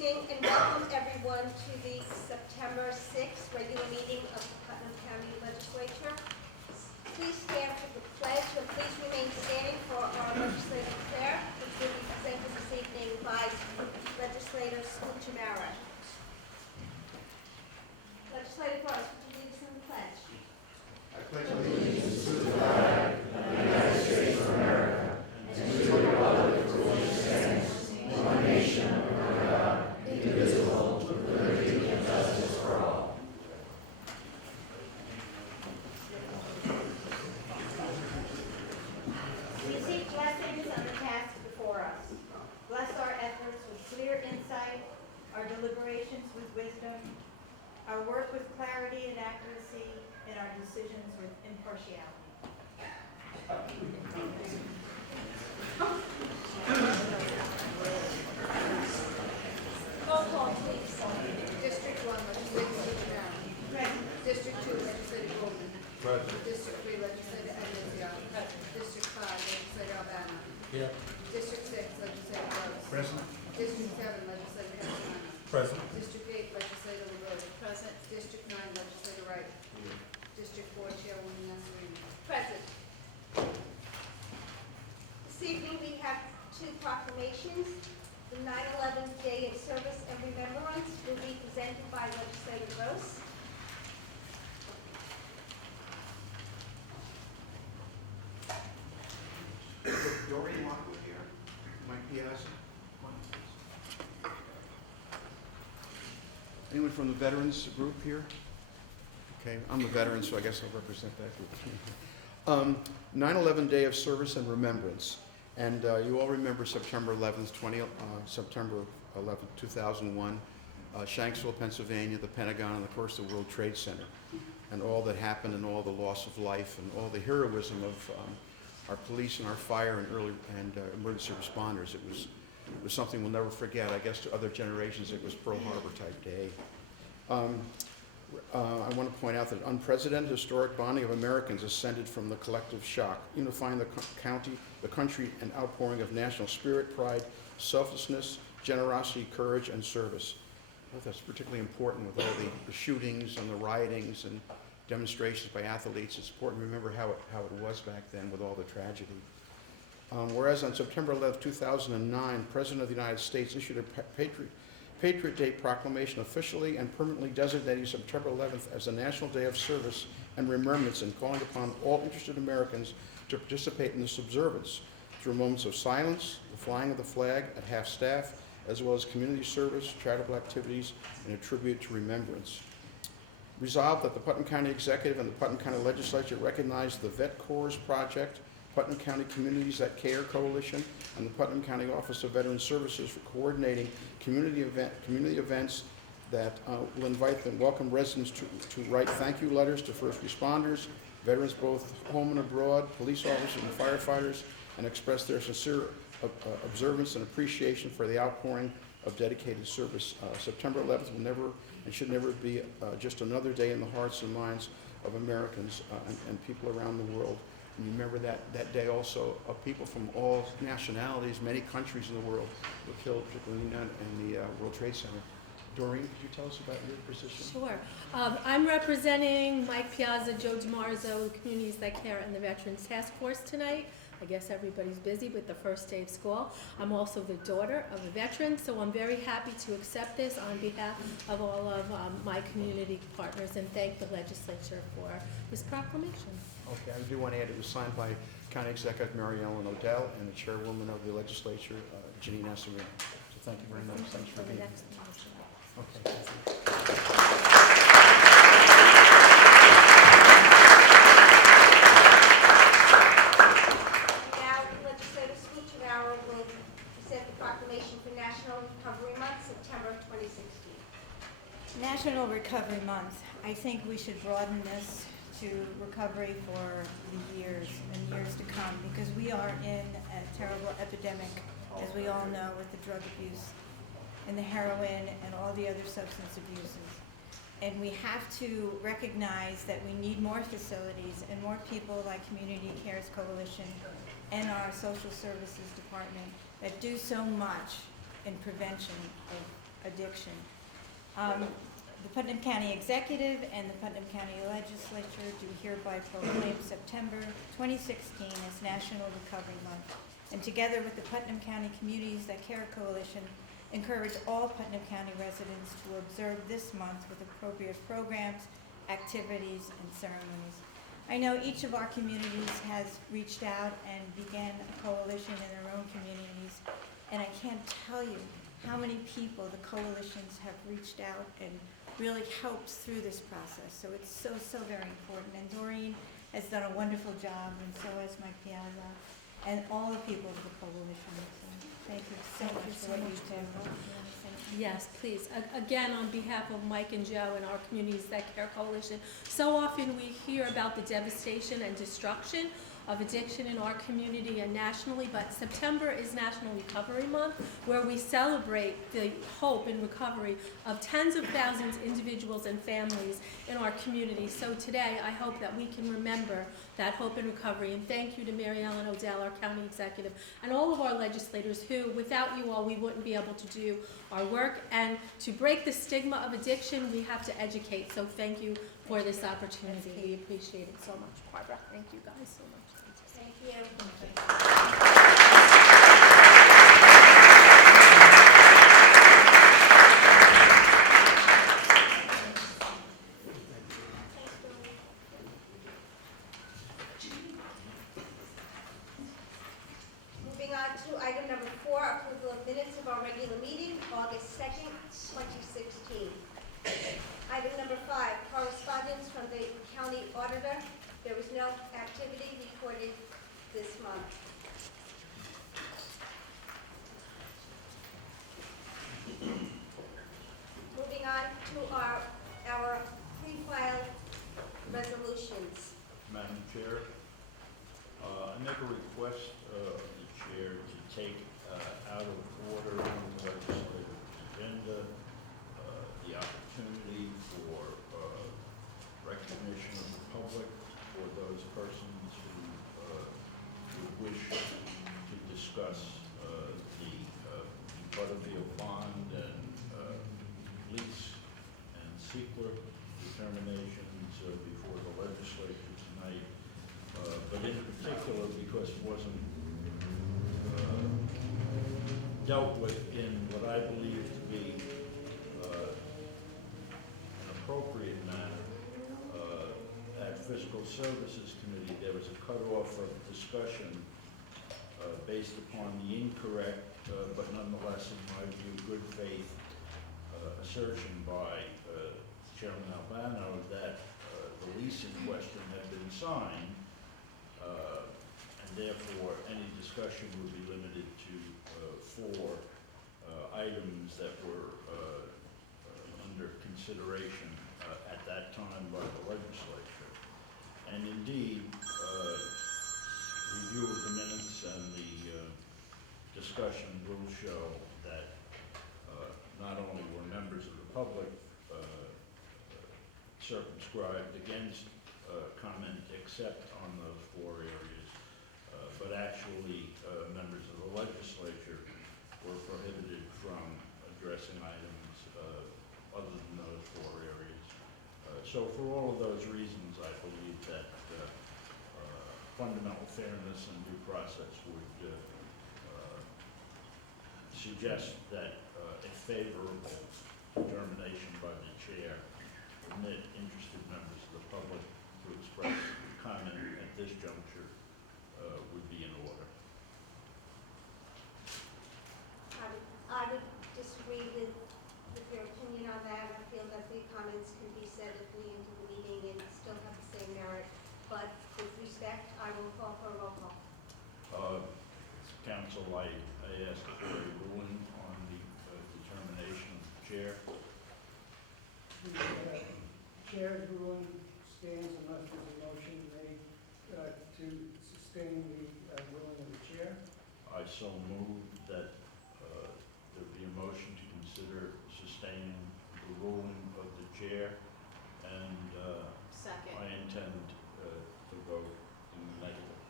evening and welcome everyone to the September 6th regular meeting of the Putnam County Legislature. Please stand for the pledge, and please remain standing for our legislative prayer, which will be presented this evening by Legislator Scoot Chamara. Legislator Gross, would you lead us in the pledge? I pledge allegiance to the flag of the United States of America and to the republic for which it stands, one nation under God, indivisible, with liberty and justice for all. We seek blessings on the task before us. Bless our efforts with clear insight, our deliberations with wisdom, our work with clarity and accuracy, and our decisions with impartiality. Roll call, please. District 1, Legislator Cincinnati. Present. District 2, Legislator Goldman. Present. District 3, Legislator Anunziata. District 5, Legislator Albano. Here. District 6, Legislator Gross. Present. District 7, Legislator Castellano. Present. District 8, Legislator LaRose. Present. District 9, Legislator Wright. District 4, Chairwoman Nasserini. Present. This evening we have two proclamations. The 9/11 Day of Service and Remembrance will be presented by Legislator Gross. Doreen Lockwood here. Mike Piazza. Anyone from the veterans group here? Okay, I'm a veteran, so I guess I'll represent that group. 9/11 Day of Service and Remembrance. And you all remember September 11th, 2001, Shanksville, Pennsylvania, the Pentagon, and of course the World Trade Center, and all that happened and all the loss of life and all the heroism of our police and our fire and emergency responders. It was something we'll never forget. I guess to other generations it was Pearl Harbor type day. I want to point out that unprecedented historic bonding of Americans ascended from the collective shock, unifying the country, and outpouring of national spirit, pride, selflessness, generosity, courage, and service. I thought that's particularly important with all the shootings and the riotings and demonstrations by athletes. It's important to remember how it was back then with all the tragedy. Whereas on September 11, 2009, President of the United States issued a Patriot Day proclamation officially and permanently designating September 11th as a National Day of Service and Remembrance, and calling upon all interested Americans to participate in this observance through moments of silence, the flying of the flag at half-staff, as well as community service, charitable activities, and a tribute to remembrance. Resolved that the Putnam County Executive and the Putnam County Legislature recognize the Vet Corps Project, Putnam County Communities That Care Coalition, and the Putnam County Office of Veteran Services for coordinating community events that will invite and welcome residents to write thank you letters to first responders, veterans both home and abroad, police officers and firefighters, and express their sincere observance and appreciation for the outpouring of dedicated service. September 11th will never and should never be just another day in the hearts and minds of Americans and people around the world. And you remember that day also of people from all nationalities, many countries in the world were killed, particularly in the World Trade Center. Doreen, could you tell us about your position? Sure. I'm representing Mike Piazza, Joe DiMarzo, the Communities That Care, and the Veterans Task Force tonight. I guess everybody's busy with the first day of school. I'm also the daughter of a veteran, so I'm very happy to accept this on behalf of all of my community partners and thank the legislature for this proclamation. Okay, I do want to add it was signed by County Executive Mary Ellen Odell and the Chairwoman of the Legislature, Janine Nasserini. So thank you very much. Thanks for being here. Okay. Now, Legislator Scoot Chamara will present the proclamation for National Recovery Month, September 2016. National Recovery Month. I think we should broaden this to recovery for the years and years to come, because we are in a terrible epidemic, as we all know, with the drug abuse and the heroin and all the other substance abuses. And we have to recognize that we need more facilities and more people like Community Cares Coalition and our social services department that do so much in prevention of addiction. The Putnam County Executive and the Putnam County Legislature do hereby proclaim September 2016 as National Recovery Month, and together with the Putnam County Communities That Care Coalition, encourage all Putnam County residents to observe this month with appropriate programs, activities, and ceremonies. I know each of our communities has reached out and began a coalition in their own communities, and I can't tell you how many people the coalitions have reached out and really helped through this process. So it's so, so very important. And Doreen has done a wonderful job, and so has Mike Piazza, and all the people of the coalition. So thank you so much for what you do. Yes, please. Again, on behalf of Mike and Joe and our Communities That Care Coalition, so often we hear about the devastation and destruction of addiction in our community and nationally, but September is National Recovery Month, where we celebrate the hope and recovery of tens of thousands of individuals and families in our community. So today, I hope that we can remember that hope and recovery, and thank you to Mary Ellen O'Dell, our county executive, and all of our legislators who, without you all, we wouldn't be able to do our work. And to break the stigma of addiction, we have to educate. So thank you for this opportunity. We appreciate it so much, Barbara. Thank you guys so much. Thank you. Moving on to item number 4, approval of minutes of our regular meeting, August 2nd, 2016. Item number 5, correspondence from the county auditor. There was no activity reported this month. Moving on to our pre-filed resolutions. Madam Chair, I make a request of the chair to take out of order on the legislative agenda the opportunity for recognition of the public for those persons who would wish to discuss the Butterfield Bond and lease and SEQA determinations before the legislature tonight. But in particular, because it wasn't dealt with in what I believe to be an appropriate manner at Fiscal Services Committee, there was a cutoff of discussion based upon the incorrect, but nonetheless, in my view, good faith assertion by Chairman Albano that the lease in question had been signed, and therefore any discussion would be limited to 4 items that were under consideration at that time by the legislature. And indeed, review of the minutes and the discussion will show that not only were members of the public circumscribed against comment except on those 4 areas, but actually members of the legislature were prohibited from addressing items other than those 4 areas. So for all of those reasons, I believe that fundamental fairness and due process would suggest that a favorable determination by the chair permit interested members of the public to express comment at this juncture would be in order. I would disagree with your opinion on that. I feel that the comments can be said at the end of the meeting and still have the same merit. But with respect, I will call for a roll call. Council, I ask for a ruling on the determination of the chair. The chair's ruling stands unless there's a motion made to sustain the ruling of the chair. I so move that there be a motion to consider sustaining the ruling of the chair, and Second. I intend to vote in the negative.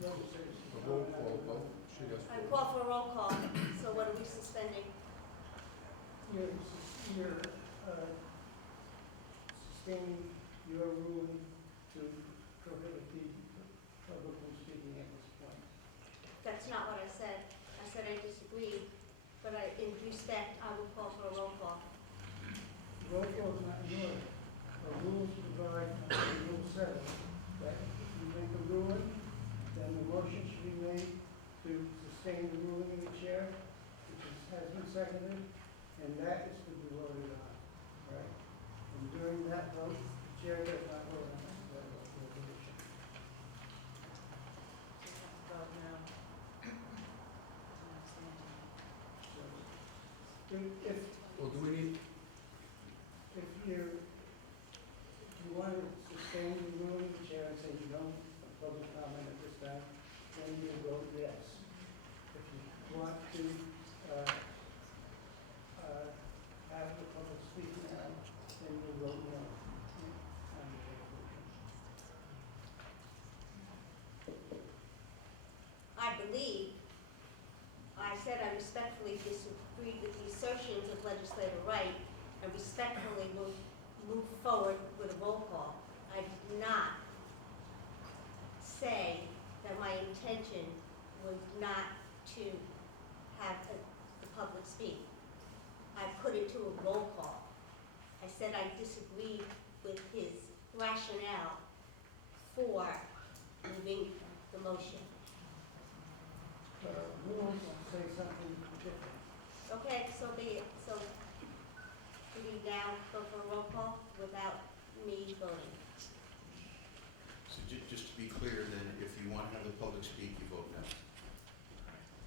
No, say- A roll call vote should you're sustaining your ruling to prohibit the public from speaking at this point. That's not what I said. I said I disagreed, but in respect, I will call for a roll call. Roll call is not in order. The rules provide, under Rule 7, that if you make a ruling, then the motion should be made to sustain the ruling of the chair, has been seconded, and that is to be voted on, right? And during that vote, the chair does not vote on that resolution. Vote no. So, if, Well, do we need, if you want to sustain the ruling of the chair and say you don't public comment at this time, then you vote yes. If you want to have the public speak now, then you vote no on the resolution. I believe, I said I respectfully disagreed with the assertions of legislator Wright and respectfully will move forward with a roll call. I did not say that my intention was not to have the public speak. I put it to a roll call. I said I disagreed with his rationale for moving the motion. Rules say something different. Okay, so be it. So do we now go for a roll call without me voting? So just to be clear, then, if you want to have the public speak, you vote no. If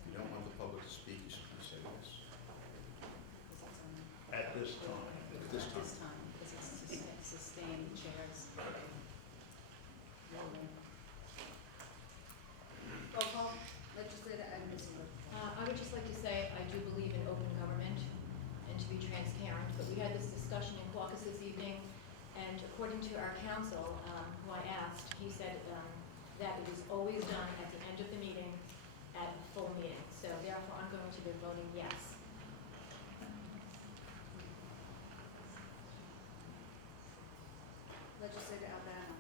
you don't want the public to speak, you simply say yes. At this time. At this time. Because it's sustained chairs. Roll call? Legislator Agnew. I would just like to say, I do believe in open government and to be transparent, but we had this discussion in caucus this evening, and according to our counsel, who I asked, he said that it is always done at the end of the meeting, at a full meeting. So therefore, I'm going to be voting yes. Legislator Albano.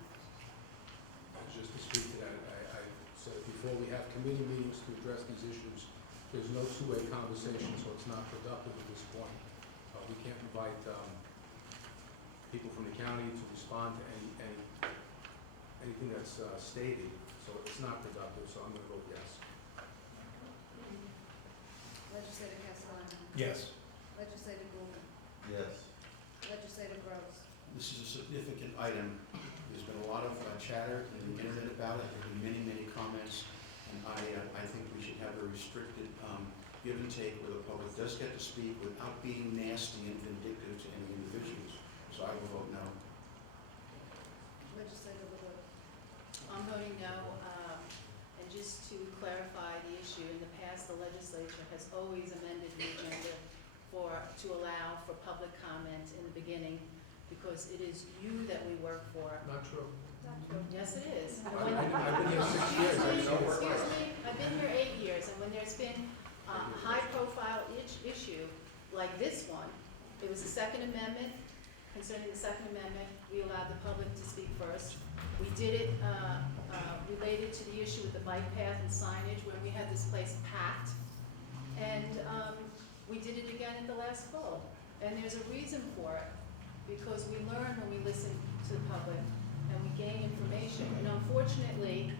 just to speak to that, I said before, we have committee meetings to address these issues. There's no two-way conversation, so it's not productive at this point. We can't invite people from the county to respond to anything that's stated, so it's not productive, so I'm going to vote yes. Legislator Castellano. Yes. Legislator Gould. Yes. Legislator Gross. This is a significant item. There's been a lot of chatter in the internet about it. There have been many comments. And I think we should have a restricted give and take where the public does get to speak without being nasty and vindictive to any individuals. So I will vote no. Legislator LaRue. I'm voting no, and just to clarify the issue, in the past, the legislature has always amended the agenda to allow for public comment in the beginning, because it is you that we work for. Not true. Not true. Yes, it is. I've been here 6 years. Excuse me, I've been here 8 years, and when there's been a high-profile issue like this one, it was the Second Amendment. Concerning the Second Amendment, we allowed the public to speak first. We did it related to the issue with the bike path and signage, where we had this place packed. And we did it again at the last vote. And there's a reason for it, because we learn when we listen to the public and we gain information. And unfortunately,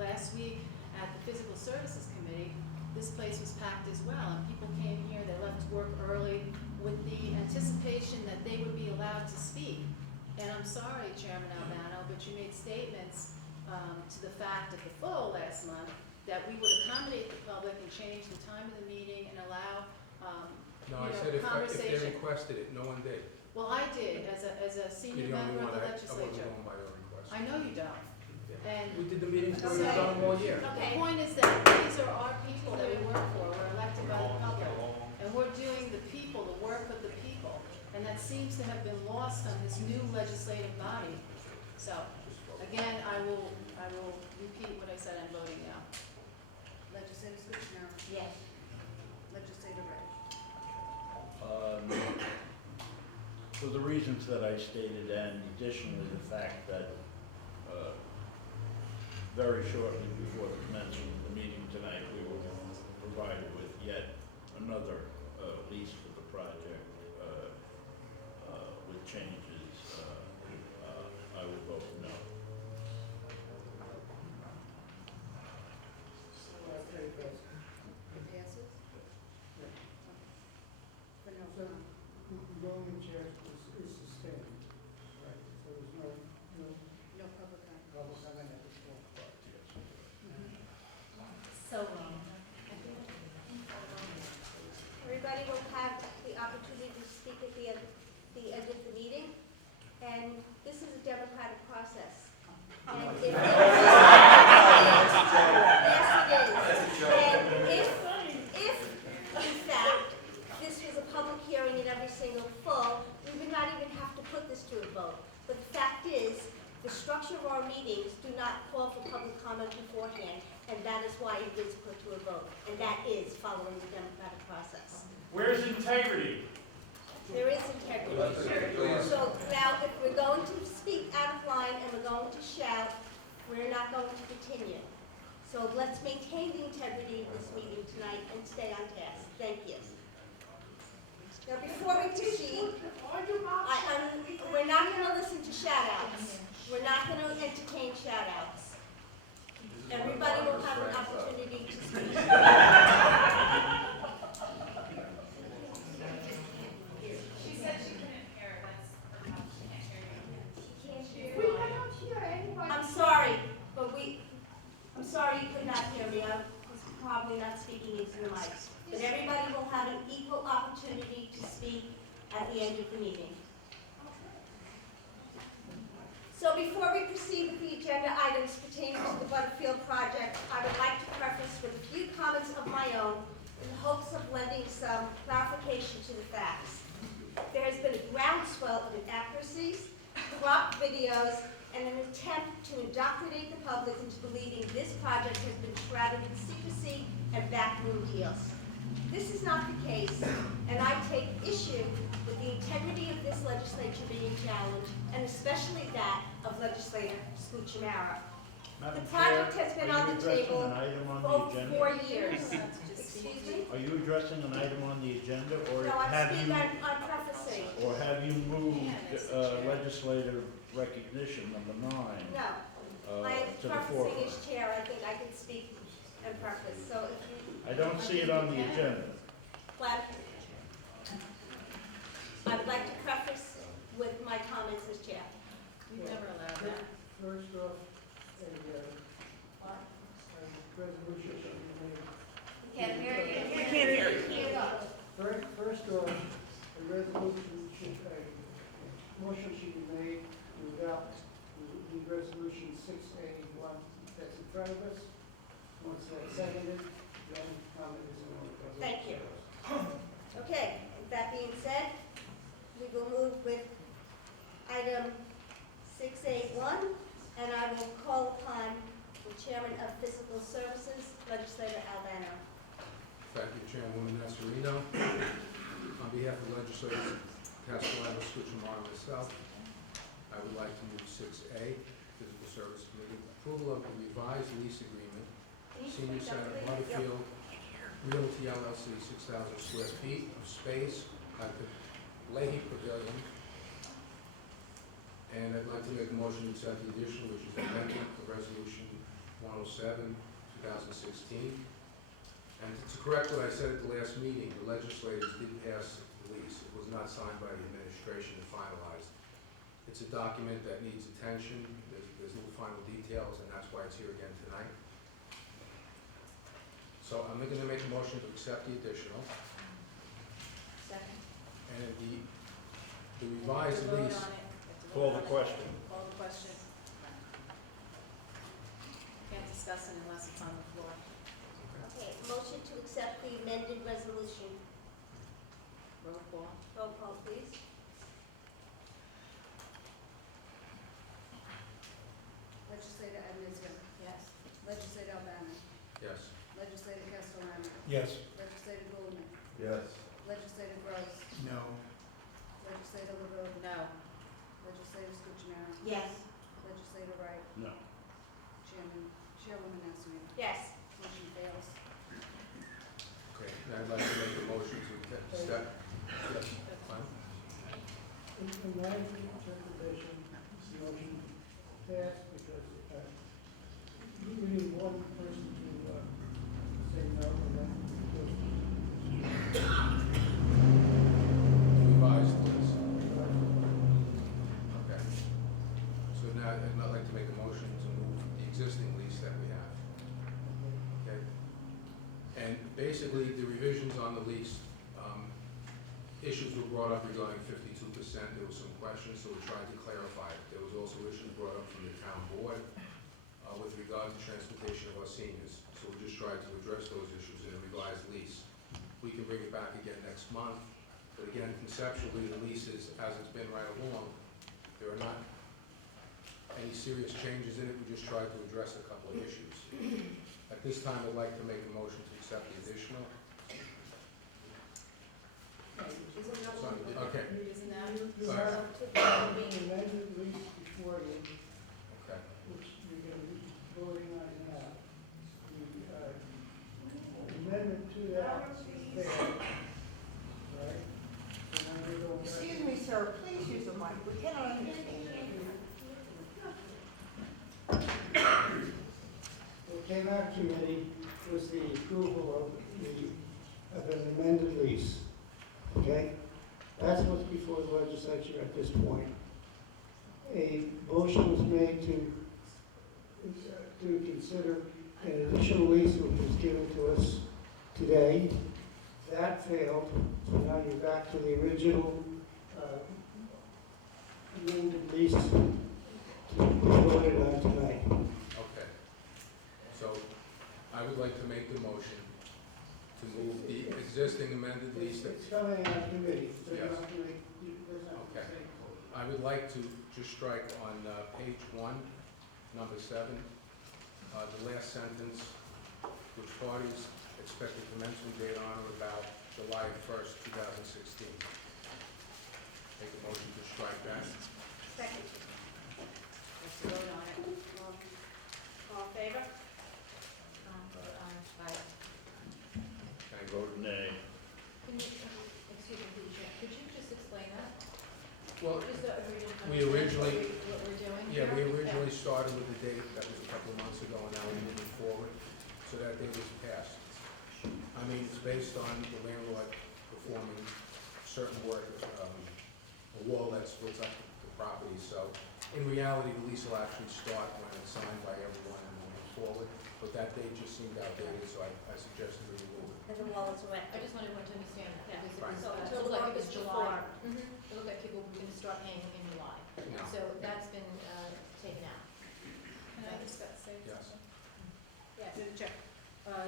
last week at the Physical Services Committee, this place was packed as well. And people came here, they left work early with the anticipation that they would be allowed to speak. And I'm sorry, Chairman Albano, but you made statements to the fact at the full last month that we would accommodate the public and change the time of the meeting and allow No, I you know, said if they conversation. requested it, no one did. Well, I did, as a senior You're the only member of one. the I wasn't legislature. going by your request. I know you don't. Yeah. And We did the meetings where Okay. we've done them all year. the point is that these are our people that we work for, we're elected by the public. And we're doing the people, the work of the people. And that seems to have been lost on this new legislative body. So, again, I will repeat what I said, I'm voting no. Legislator Scrivener. Yes. Legislator Wright. For the reasons that I stated, and additionally the fact that very shortly before the commencement of the meeting tonight, we were provided with yet another lease for the project with changes, I would vote no. Okay, that's, It passes? For no so comment. the only chair is sustained, right? So there's no No public comment. public comment at this point. So wrong. Everybody will have the opportunity to speak at the end of the meeting, and this is a democratic process. And if yes, it is. And if, in fact, this was a public hearing in every single full, we would not even have to put this to a vote. But the fact is, the structure of our meetings do not call for public comment beforehand, and that is why it is put to a vote, and that is following the democratic process. Where's integrity? There is integrity. So now, if we're going to speak out of line and we're going to shout, we're not going to continue. So let's maintain the integrity of this meeting tonight and stay on task. Thank you. Now, before we proceed, we're not going to listen to shout-outs. We're not going to entertain shout-outs. Everybody will have an opportunity to speak. She said she couldn't hear, that's how she can't hear you. We cannot hear anyone. I'm sorry, but I'm sorry you could not hear me. I was probably not speaking into the mic. But everybody will have an equal opportunity to speak at the end of the meeting. So before we proceed with the agenda items pertaining to the Butterfield project, I would like to preface with a few comments of my own in the hopes of lending some clarification to the facts. There has been a groundswell of inaccuracies, cropped videos, and an attempt to indoctrinate the public into believing this project has been shrouded in secrecy and backroom deals. This is not the case, and I take issue with the integrity of this legislature being challenged, and especially that of legislator Scucciamara. The project has been on the table for over 4 years. Excuse me? Are you addressing an item on the agenda, or No, I'm have you, speaking, I'm prefacing. or have you moved legislative recognition, number 9, No, I am to the prefacing forefront? as chair, I think I can speak and preface, so if you, I don't see it on the agenda. I would like to preface with my comments as chair. We've never allowed that. First off, a resolution should be made. Can't hear you. Can't hear you. First off, a resolution should, a motion should be made to adopt the resolution 6A1 that's in front of us. Once that's seconded, then comment is in order. Thank you. Okay, with that being said, we will move with item 6A1, and I will call upon the Chairman of Fiscal Services, Legislator Albano. Thank you, Chairwoman Nasarino. On behalf of legislators Castellano, Scucciamara, and myself, I would like to move 6A, Physical Service Committee, approval of the revised lease agreement, Can you Senior speak up, Center, please? Butterfield, Realty LLC, 6,000 square feet of space at the Leahy Pavilion. And I'd like to make a motion to accept the addition, which is amendment to Resolution 107, 2016. And to correct what I said at the last meeting, the legislators did pass the lease. It was not signed by the administration and finalized. It's a document that needs attention. There's no final details, and that's why it's here again tonight. So I'm going to make a motion to accept the additional. Second. And the revised Vote lease, on it. We have to Call vote the on it. question. Call the question. Can't discuss it unless it's on the floor. Okay, motion to accept the amended resolution. Roll call. Roll call, please. Legislator Edmiston. Yes. Legislator Albano. yes. Legislator Castellano. Yes. Legislator Goldman. Yes. Legislator Gross. No. Legislator LaRosa. Yes. Legislator Wright? No. Chairwoman Nestor? Yes. Motion fails. Okay, now I'd like to make a motion to step. Yes, fine. In my interpretation, this motion passed because we need one person to say no, and then Revised, please. Okay. So now I'd like to make a motion to move the existing lease that we have. Okay? And basically, the revisions on the lease, issues were brought up regarding 52%. There was some questions, so we tried to clarify it. There was also issues brought up from the town board with regard to transportation of our seniors. So we just tried to address those issues in a revised lease. We can bring it back again next month, but again, conceptually, the lease is, as it's been right along, there are not any serious changes in it. We just tried to address a couple of issues. At this time, I'd like to make a motion to accept the additional. Isn't that Sorry, one? okay, Isn't that? you Sorry. have an amended lease before you, okay. which you're going to be voting on now. The amendment to that is there, right? So now you're going back. Excuse me, sir, please use the mic, we cannot understand you. What came out committee was the approval of an amended lease, okay? That's what's before the legislature at this point. A motion was made to consider an additional lease which was given to us today. That failed, so now you're back to the original amended lease to be voted on tonight. Okay. So I would like to make the motion to move the existing amended lease that, It's coming out of committee, so you're Yes. not going to, Okay. I would like to just strike on page 1, number 7, the last sentence, which parties expect a commencement date on or about July 1st, 2016. Make a motion to strike that. Second. Let's vote on it. All in favor? Aye. Can I vote? Nay. Can you, excuse me, through the chair, could you just explain that? Well, Just so everybody We understands originally- what we're doing yeah, here? we originally started with the date that was a couple of months ago, and now we're moving forward, so that date is passed. I mean, it's based on the landlord performing certain work, a wall that splits up the property, so in reality, the lease will actually start when it's signed by everyone and moving forward, but that date just seemed outdated, so I suggested we remove it. And the wall is wet. I just wanted everyone to understand that, Yeah. because it Right. was, So it until looked the like it work was is July. performed. It looked like people were gonna start paying in July. No. So that's been, taken out. Can I just say Yes. something? Through the chair.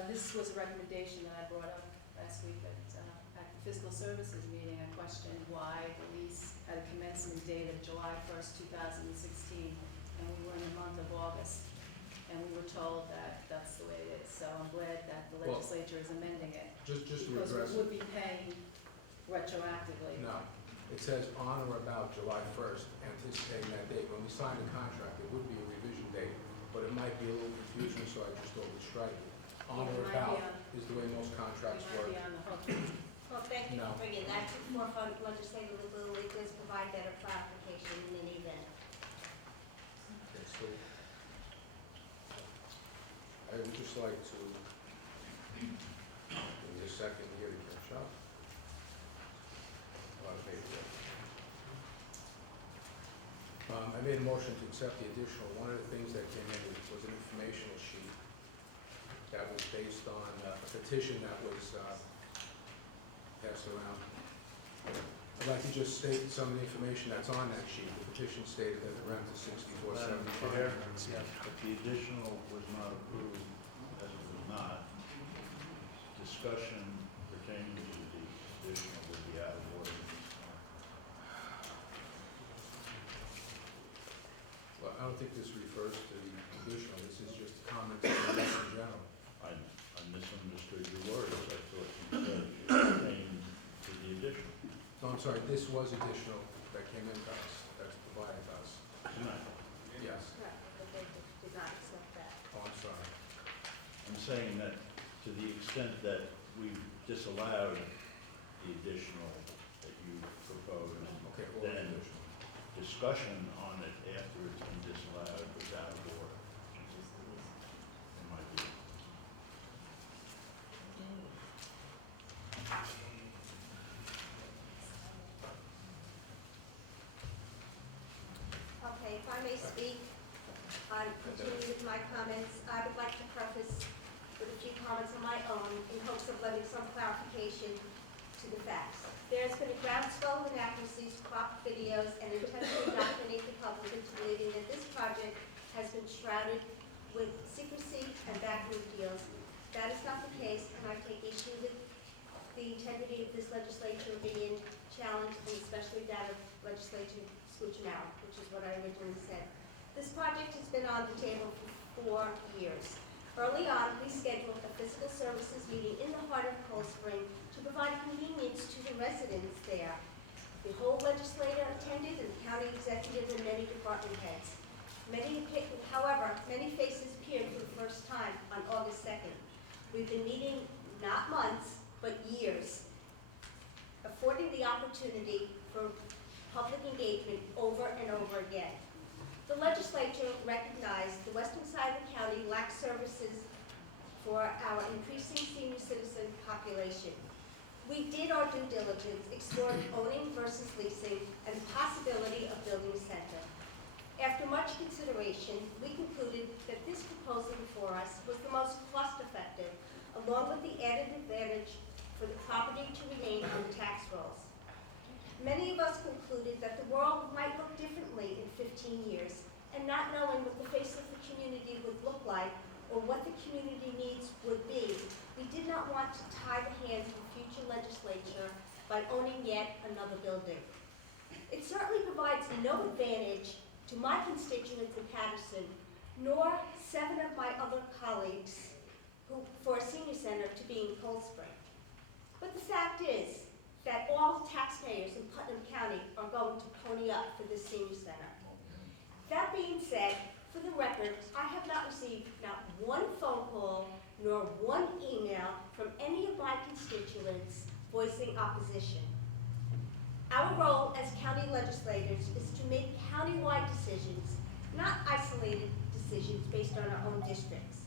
This was a recommendation that I brought up last week at the fiscal services meeting. I questioned why the lease had a commencement date of July 1st, 2016, and we were in the month of August. And we were told that that's the way it is, so I'm glad that the Well- legislature is amending it. Just to Because address, we would be paying retroactively. no, it says on or about July 1st, anticipating that date. When we sign the contract, it would be a revision date, but it might be a little confusing, so I just thought we'd strike it. On It or might be about on- is the way most We contracts might work. be on the hook. Well, thank you No. for bringing that to the forefront. Legislative ability does provide better clarification in any event. Okay, so I would just like to, give me a second here to catch up. A lot of paper there. I made a motion to accept the additional. One of the things that came in was an informational sheet that was based on a petition that was passed around. I'd like to just state some of the information that's on that sheet. The petition stated that the rent is $64.75. Chair, Yes. if the additional was not approved, as it was not, discussion pertaining to the additional would be out of order. Well, I don't think this refers to the additional, this is just comments on the lease in general. I misunderstood your words. I thought you said it pertained to the additional. No, I'm sorry, this was additional that came in to us, that's provided to us. tonight. Yes. Correct, but they did not accept that. Oh, I'm sorry. I'm saying that to the extent that we've disallowed the additional that you proposed, Okay, well, then discussion on it after it's been disallowed was out of order, in my view. Okay, if I may speak, I continue with my comments. I would like to preface with a few comments of my own in hopes of letting some clarification to the facts. There's been a groundswell of inaccuracies, crop videos, and intentionally documenting the public into believing that this project has been shrouded with secrecy and backroom deals. That is not the case, and I take issue with the integrity of this legislature being challenged, and especially that of legislator Scuccinero, which is what I originally said. This project has been on the table for 4 years. Early on, we scheduled a physical services meeting in the heart of Cold Spring to provide convenience to the residents there. The whole legislature attended, and the county executive and many department heads. However, many faces appeared for the first time on August 2nd. We've been meeting not months, but years, affording the opportunity for public engagement over and over again. The legislature recognized the western side of the county lacks services for our increasing senior citizen population. We did our due diligence, exploring owning versus leasing and the possibility of building a center. After much consideration, we concluded that this proposal before us was the most cost-effective, along with the added advantage for the property to remain on the tax rolls. Many of us concluded that the world might look differently in 15 years, and not knowing what the face of the community would look like or what the community needs would be, we did not want to tie the hands of the future legislature by owning yet another building. It certainly provides no advantage to my constituents in Patterson, nor 7 of my other colleagues for a senior center to be in Cold Spring. But the fact is that all taxpayers in Putnam County are going to pony up for this senior center. That being said, for the record, I have not received not one phone call nor one email from any of my constituents voicing opposition. Our role as county legislators is to make countywide decisions, not isolated decisions based on our own districts.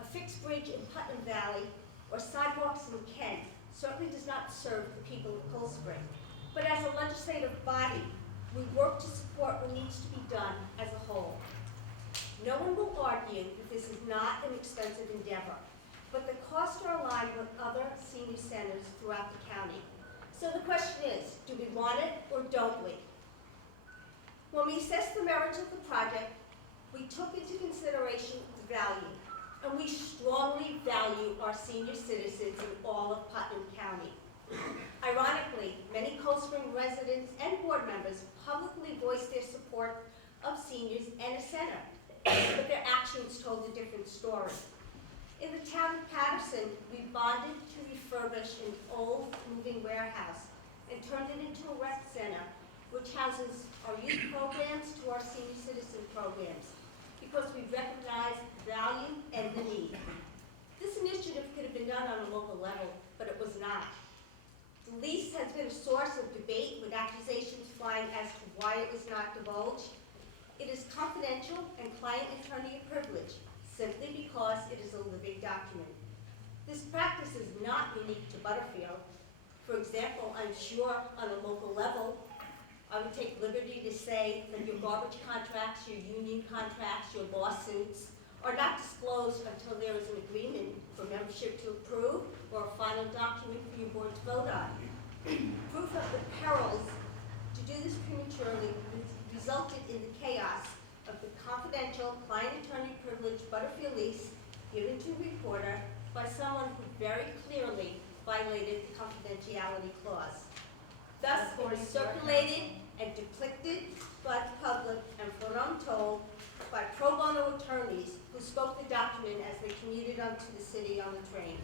A fixed bridge in Putnam Valley or sidewalks in Kent certainly does not serve the people of Cold Spring. But as a legislative body, we work to support what needs to be done as a whole. No one will argue that this is not an expensive endeavor, but the costs are aligned with other senior centers throughout the county. So the question is, do we want it or don't we? When we assessed the merits of the project, we took into consideration the value, and we strongly value our senior citizens in all of Putnam County. Ironically, many Cold Spring residents and board members publicly voiced their support of seniors and a center, but their actions told a different story. In the town of Patterson, we bonded to refurbish an old moving warehouse and turned it into a rec center, which houses our youth programs to our senior citizen programs, because we recognize the value and the need. This initiative could have been done on a local level, but it was not. The lease has been a source of debate with accusations flying as to why it was not divulged. It is confidential and client-attorney privilege, simply because it is a living document. This practice is not unique to Butterfield. For example, I'm sure on a local level, I would take liberty to say that your garbage contracts, your union contracts, your lawsuits are not disclosed until there is an agreement for membership to approve or a final document for your board to vote on. Proof of the perils to do this prematurely resulted in the chaos of the confidential client-attorney privilege Butterfield lease given to a reporter by someone who very clearly violated the confidentiality clause. Thus, it was circulated and depicted by the public and, for what I'm told, by pro bono attorneys who spoke the document as they commuted onto the city on the train.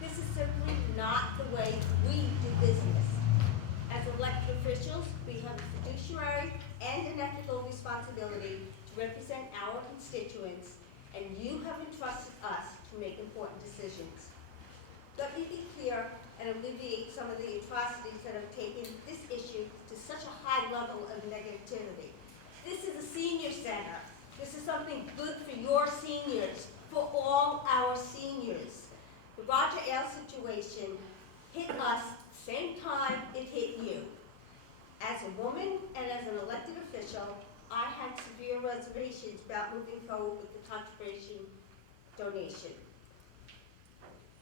This is simply not the way we do business. As elected officials, we have a fiduciary and an ethical responsibility to represent our constituents, and you have entrusted us to make important decisions. Let me be clear and alleviate some of the atrocities that have taken this issue to such a high level of negativity. This is a senior center. This is something good for your seniors, for all our seniors. The Roger Ailes situation hit us same time it hit you. As a woman and as an elected official, I had severe reservations about moving forward with the contribution donation.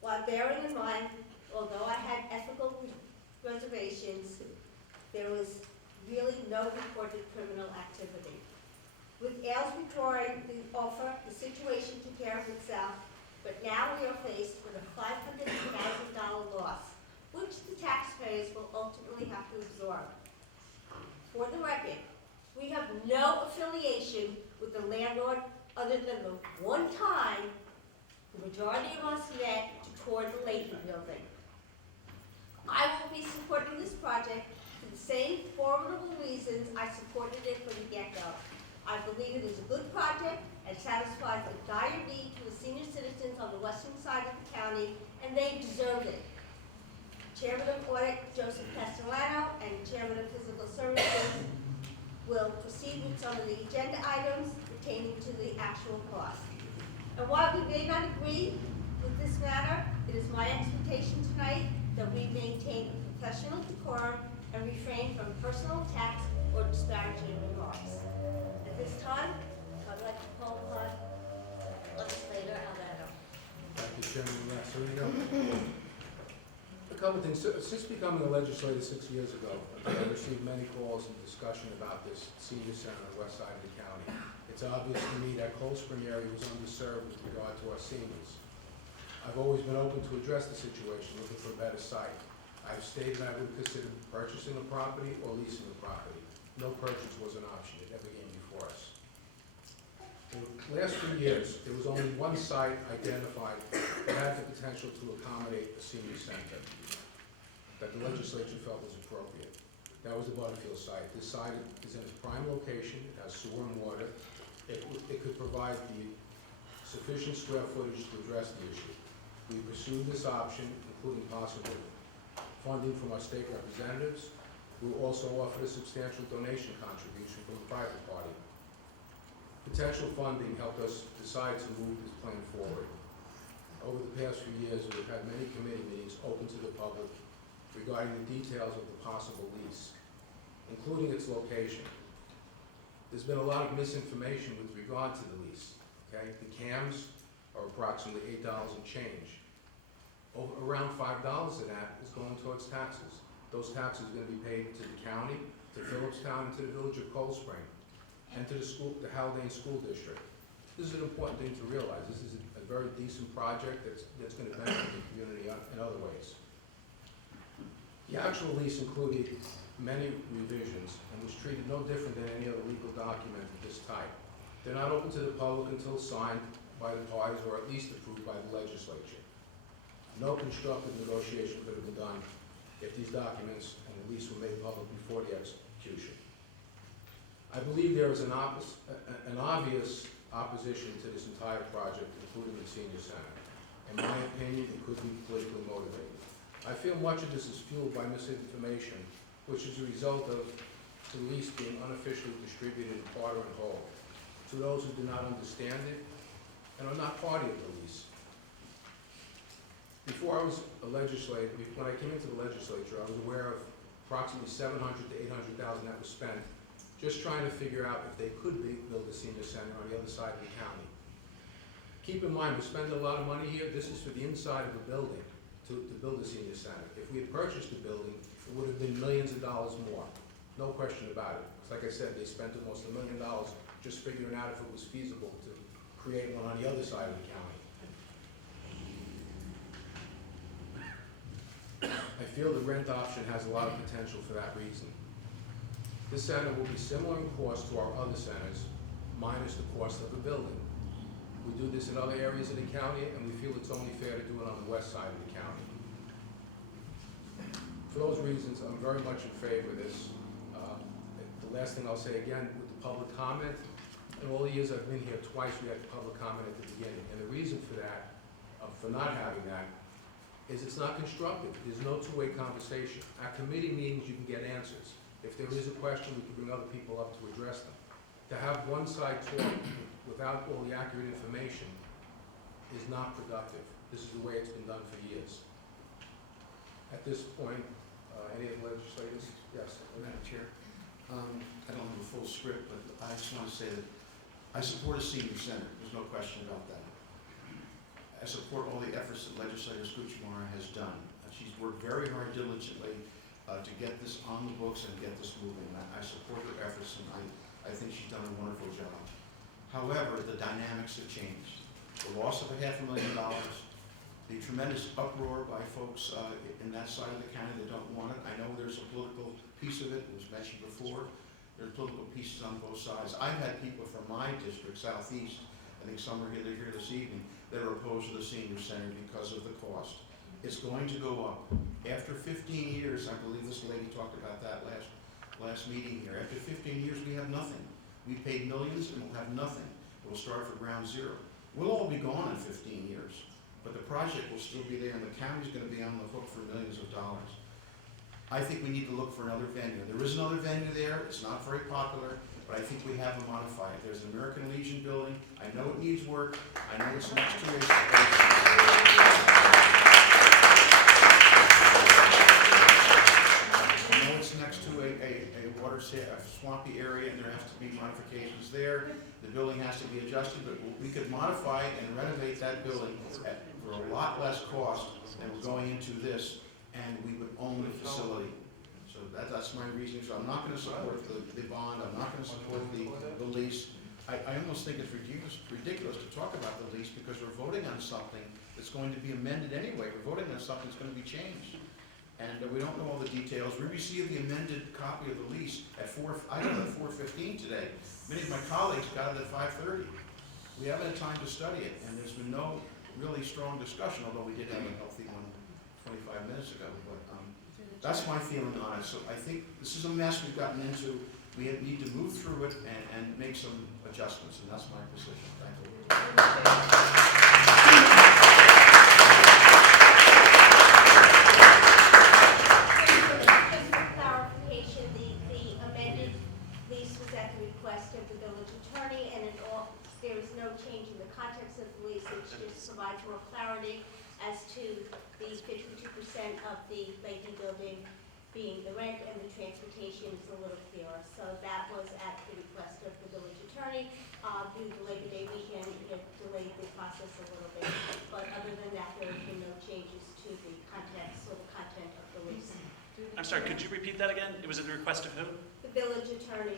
While bearing in mind, although I had ethical reservations, there was really no reported criminal activity. With Ailes withdrawing the offer, the situation took care of itself, but now we are faced with a $500,000 loss, which the taxpayers will ultimately have to absorb. For the record, we have no affiliation with the landlord other than the one time the majority of us met to tour the Layton building. I will be supporting this project for the same formidable reasons I supported it from the get-go. I believe it is a good project and satisfies the dire need to the senior citizens on the western side of the county, and they deserve it. Chairman of Audit Joseph Castellano and Chairman of Physical Services will proceed with some of the agenda items pertaining to the actual cost. And while we may not agree with this matter, it is my expectation tonight that we maintain a professional decorum and refrain from personal attacks or disparaging remarks. At this time, I'd like to call upon Legislator Albano. Thank you, Chairman Lacerino. A couple things. Since becoming a legislator 6 years ago, I've received many calls and discussion about this senior center on the west side of the county. It's obvious to me that Cold Spring area was underserved with regard to our seniors. I've always been open to address the situation, looking for a better site. I've stated I would consider purchasing a property or leasing a property. No purchase was an option. It never came before us. In the last few years, there was only one site identified that had the potential to accommodate a senior center that the legislature felt was appropriate. That was the Butterfield site. This site is in its prime location. It has sewer and water. It could provide the sufficient square footage to address the issue. We pursued this option, including possible funding from our state representatives. We also offered a substantial donation contribution from a private party. Potential funding helped us decide to move this plan forward. Over the past few years, we've had many committee meetings open to the public regarding the details of the possible lease, including its location. There's been a lot of misinformation with regard to the lease, okay? The CAMs are approximately $8 and change. Around $5 of that is going towards taxes. Those taxes are going to be paid to the county, to Phillipstown, and to the village of Cold Spring, and to the Haldane School District. This is an important thing to realize. This is a very decent project that's going to benefit the community in other ways. The actual lease included many revisions and was treated no different than any other legal document of this type. They're not open to the public until signed by the parties or at least approved by the legislature. No constructive negotiation could have been done if these documents and the lease were made public before the execution. I believe there is an obvious opposition to this entire project, including the senior center. In my opinion, it could be politically motivated. I feel much of this is fueled by misinformation, which is a result of the lease being unofficially distributed in part or in whole to those who do not understand it and are not party of the lease. Before I was a legislator, when I came into the legislature, I was aware of approximately $700,000 to $800,000 that was spent just trying to figure out if they could build a senior center on the other side of the county. Keep in mind, we're spending a lot of money here. This is for the inside of the building to build a senior center. If we had purchased the building, it would have been millions of dollars more. No question about it. Like I said, they spent almost $1 million just figuring out if it was feasible to create one on the other side of the county. I feel the rent option has a lot of potential for that reason. This center will be similar in cost to our other centers, minus the cost of the building. We do this in other areas of the county, and we feel it's only fair to do it on the west side of the county. For those reasons, I'm very much in favor of this. The last thing I'll say again, with the public comment, in all the years I've been here, twice we had public comment at the beginning. And the reason for that, for not having that, is it's not constructive. There's no two-way conversation. At committee meetings, you can get answers. If there is a question, we can bring other people up to address them. To have one side talk without all the accurate information is not productive. This is the way it's been done for years. At this point, any of the legislators? Yes. Madam Chair, I don't have a full script, but I just want to say that I support a senior center. There's no question about that. I support all the efforts that Legislator Skuchmara has done. She's worked very hard diligently to get this on the books and get this moving. I support her efforts, and I think she's done a wonderful job. However, the dynamics have changed. The loss of $500,000, the tremendous uproar by folks in that side of the county that don't want it. I know there's a political piece of it, it was mentioned before. There's political pieces on both sides. I've had people from my district, Southeast, I think some are here this evening, that are opposed to the senior center because of the cost. It's going to go up. After 15 years, I believe this lady talked about that last meeting here. After 15 years, we have nothing. We paid millions and we'll have nothing. We'll start from ground zero. We'll all be gone in 15 years, but the project will still be there and the county's going to be on the hook for millions of dollars. I think we need to look for another venue. There is another venue there. It's not very popular, but I think we have to modify it. There's an American Legion building. I know it needs work. I know it's next to a water swampy area, and there has to be modifications there. The building has to be adjusted, but we could modify it and renovate that building for a lot less cost than we're going into this, and we would own the facility. So that's my reasoning. So I'm not going to support the bond. I'm not going to support the lease. I almost think it's ridiculous to talk about the lease because we're voting on something that's going to be amended anyway. We're voting on something that's going to be changed. And we don't know all the details. We received the amended copy of the lease at 4:15 today. Many of my colleagues got it at 5:30. We haven't had time to study it, and there's been no really strong discussion, although we did have a healthy one 25 minutes ago. But that's my feeling on it. So I think this is a mess we've gotten into. We need to move through it and make some adjustments, and that's my position. Thank you. Provides more clarity as to the 52% of the Leahy building being the rent and the transportation is a little clearer. So that was at the request of the village attorney. Due to Labor Day weekend, it delayed the process a little bit. But other than that, there have been no changes to the context or the content of the lease. I'm sorry, could you repeat that again? It was at the request of who? The village attorney,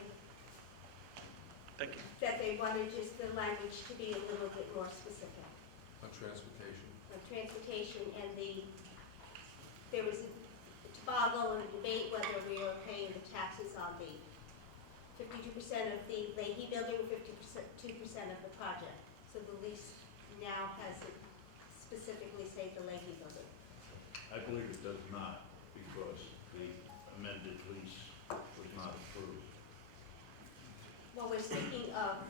Thank you. that they wanted just the language to be a little bit more specific. On transportation. On transportation, and there was a toggle and a debate whether we were paying the taxes on the 52% of the Leahy building or 52% of the project. So the lease now has it specifically say the Leahy building. I believe it does not, because the amended lease was not approved. Well, we're speaking of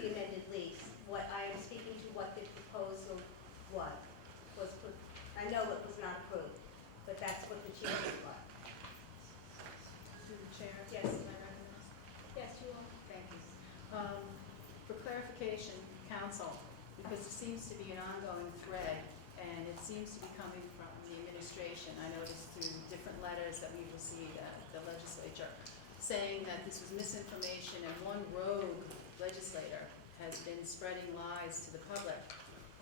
the amended lease. What I am speaking to what the proposal was I know it was not approved, but that's what the changes were. Through the chair. Yes. Can I recognize? Yes, you are. Thank you. For clarification, council, because it seems to be an ongoing thread, and it seems to be coming from the administration. I noticed through different letters that we've received at the legislature, saying that this was misinformation and one rogue legislator has been spreading lies to the public.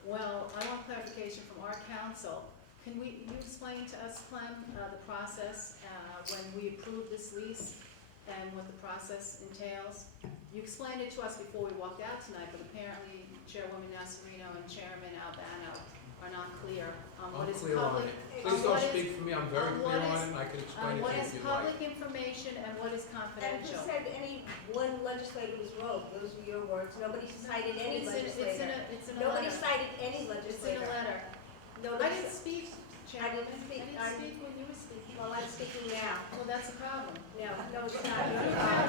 Well, I want clarification from our council. Can you explain to us, Clem, the process when we approved this lease and what the process entails? You explained it to us before we walked out tonight, but apparently Chairwoman Nasarino and Chairman Albano are not clear on what is clear on public. it. Please don't speak for me, I'm very clear on it, and I can explain it to you What if is you'd like. public information and what is And who confidential? said any one legislator was rogue? Those were your words. Nobody cited any legislator. It's in a Nobody letter. cited any It's in legislator. a letter. I Nobody didn't said. speak, Chairwoman, I speak- didn't I'm- speak when you were speaking. Well, I'm speaking now. Well, that's a problem. No, it's not. You're the problem.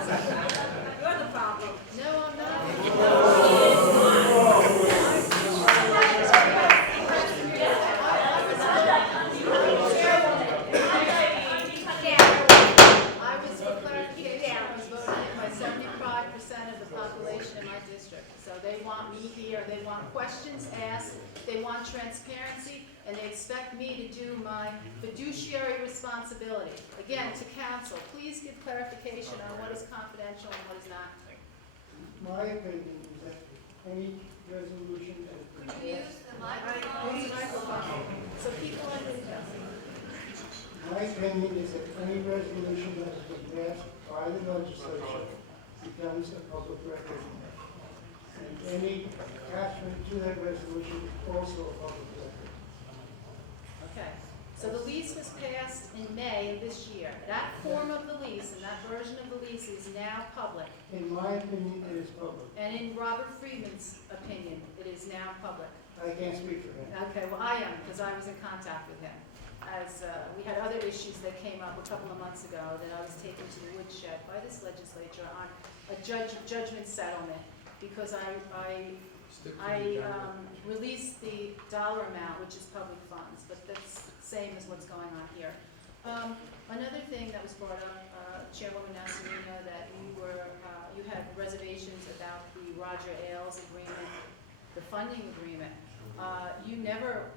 You're the problem. No, I'm not. I was, for clarification, I was voted in by 75% of the population in my district. So they want me here, they want questions asked, they want transparency, and they expect me to do my fiduciary responsibility. Again, to council, please give clarification on what is confidential and what is not. My opinion is that any resolution that. Could you use the microphone so people understand? My opinion is that any resolution that has been passed by the legislature becomes a public record. And any attachment to that resolution is also a public record. Okay, so the lease was passed in May of this year. That form of the lease and that version of the lease is now public. In my opinion, it is public. And in Robert Friedman's opinion, it is now public. I can't speak for him. Okay, well, I am, because I was in contact with him. As we had other issues that came up a couple of months ago that I was taken to the woodshed by this legislature on a judgment settlement, because I Stick to the agenda. released the dollar amount, which is public funds, but that's the same as what's going on here. Another thing that was brought up, Chairwoman Nasarino, that you had reservations about the Roger Ailes agreement, the funding agreement. You never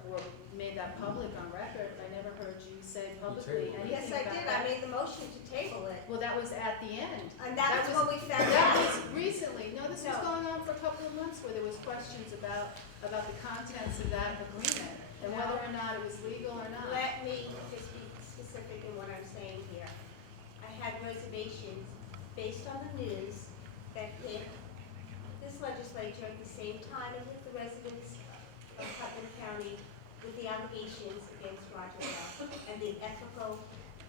made that public on record. I never heard you say publicly tabled it. anything Yes, I about did. that. I made the motion to table it. Well, that was at the end. And that's That when we found That out. was recently. No, this was No. going on for a couple of months where there was questions about the contents of that agreement and No. whether or not it was legal or not. Let me just be specific in what I'm saying here. I had reservations based on the news that hit this legislature at the same time it hit the residents of Putnam County with the allegations against Roger Ailes and the ethical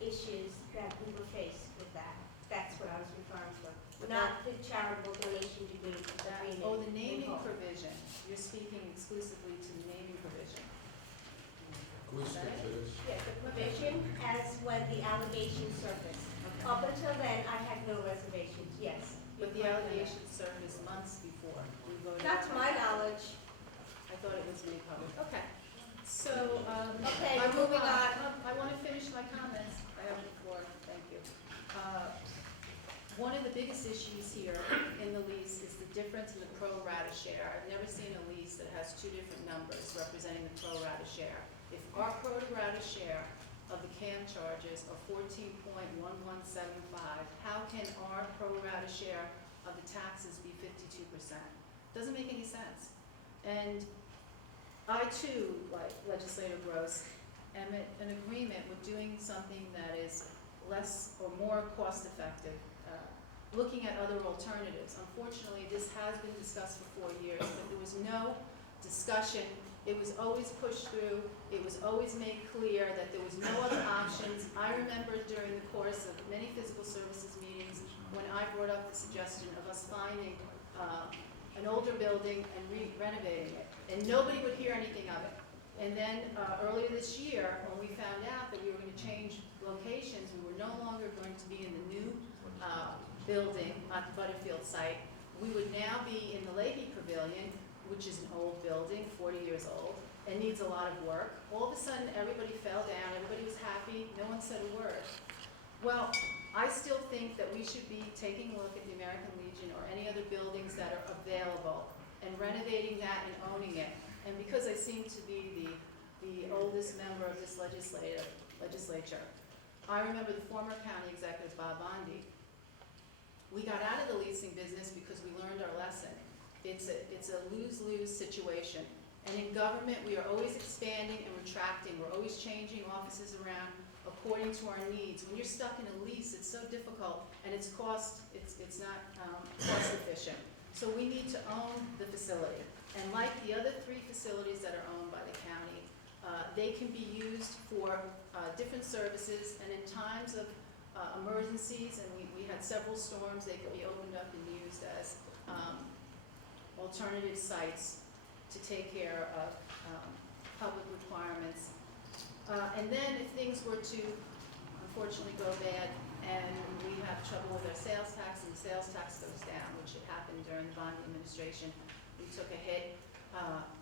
issues that we were faced with that. That's what I was referring to, not the charitable donation agreement. Oh, the naming provision. You're speaking exclusively to the naming provision. Can we stick to this? Yeah, the provision as when the allegations surfaced. Up until then, I had no reservations, yes. But the allegations surfaced months before we voted. Not to on my it. knowledge. I thought it was made public. Okay. So, Okay, I'm moving on. I want to finish my comments. I have the floor. Thank you. One of the biggest issues here in the lease is the difference in the pro rata share. I've never seen a lease that has two different numbers representing the pro rata share. If our pro rata share of the CAM charges are 14.1175, how can our pro rata share of the taxes be 52%? Doesn't make any sense. And I too, like Legislator Gross, am in agreement with doing something that is less or more cost effective, looking at other alternatives. Unfortunately, this has been discussed for 4 years, but there was no discussion. It was always pushed through. It was always made clear that there was no other options. I remember during the course of many physical services meetings when I brought up the suggestion of us finding an older building and renovating it, and nobody would hear anything of it. And then earlier this year, when we found out that we were going to change locations, we were no longer going to be in the new building at the Butterfield site. We would now be in the Leahy Pavilion, which is an old building, 40 years old, and needs a lot of work. All of a sudden, everybody fell down, everybody was happy, no one said a word. Well, I still think that we should be taking a look at the American Legion or any other buildings that are available and renovating that and owning it. And because I seem to be the oldest member of this legislature, I remember the former county executive, Bob Bondi. We got out of the leasing business because we learned our lesson. It's a lose-lose situation. And in government, we are always expanding and retracting. We're always changing offices around according to our needs. When you're stuck in a lease, it's so difficult, and it's not cost efficient. So we need to own the facility. And like the other 3 facilities that are owned by the county, they can be used for different services, and in times of emergencies, and we had several storms, they could be opened up and used as alternative sites to take care of public requirements. And then if things were to unfortunately go bad and we have trouble with our sales tax and the sales tax goes down, which had happened during the Biden administration, we took a hit.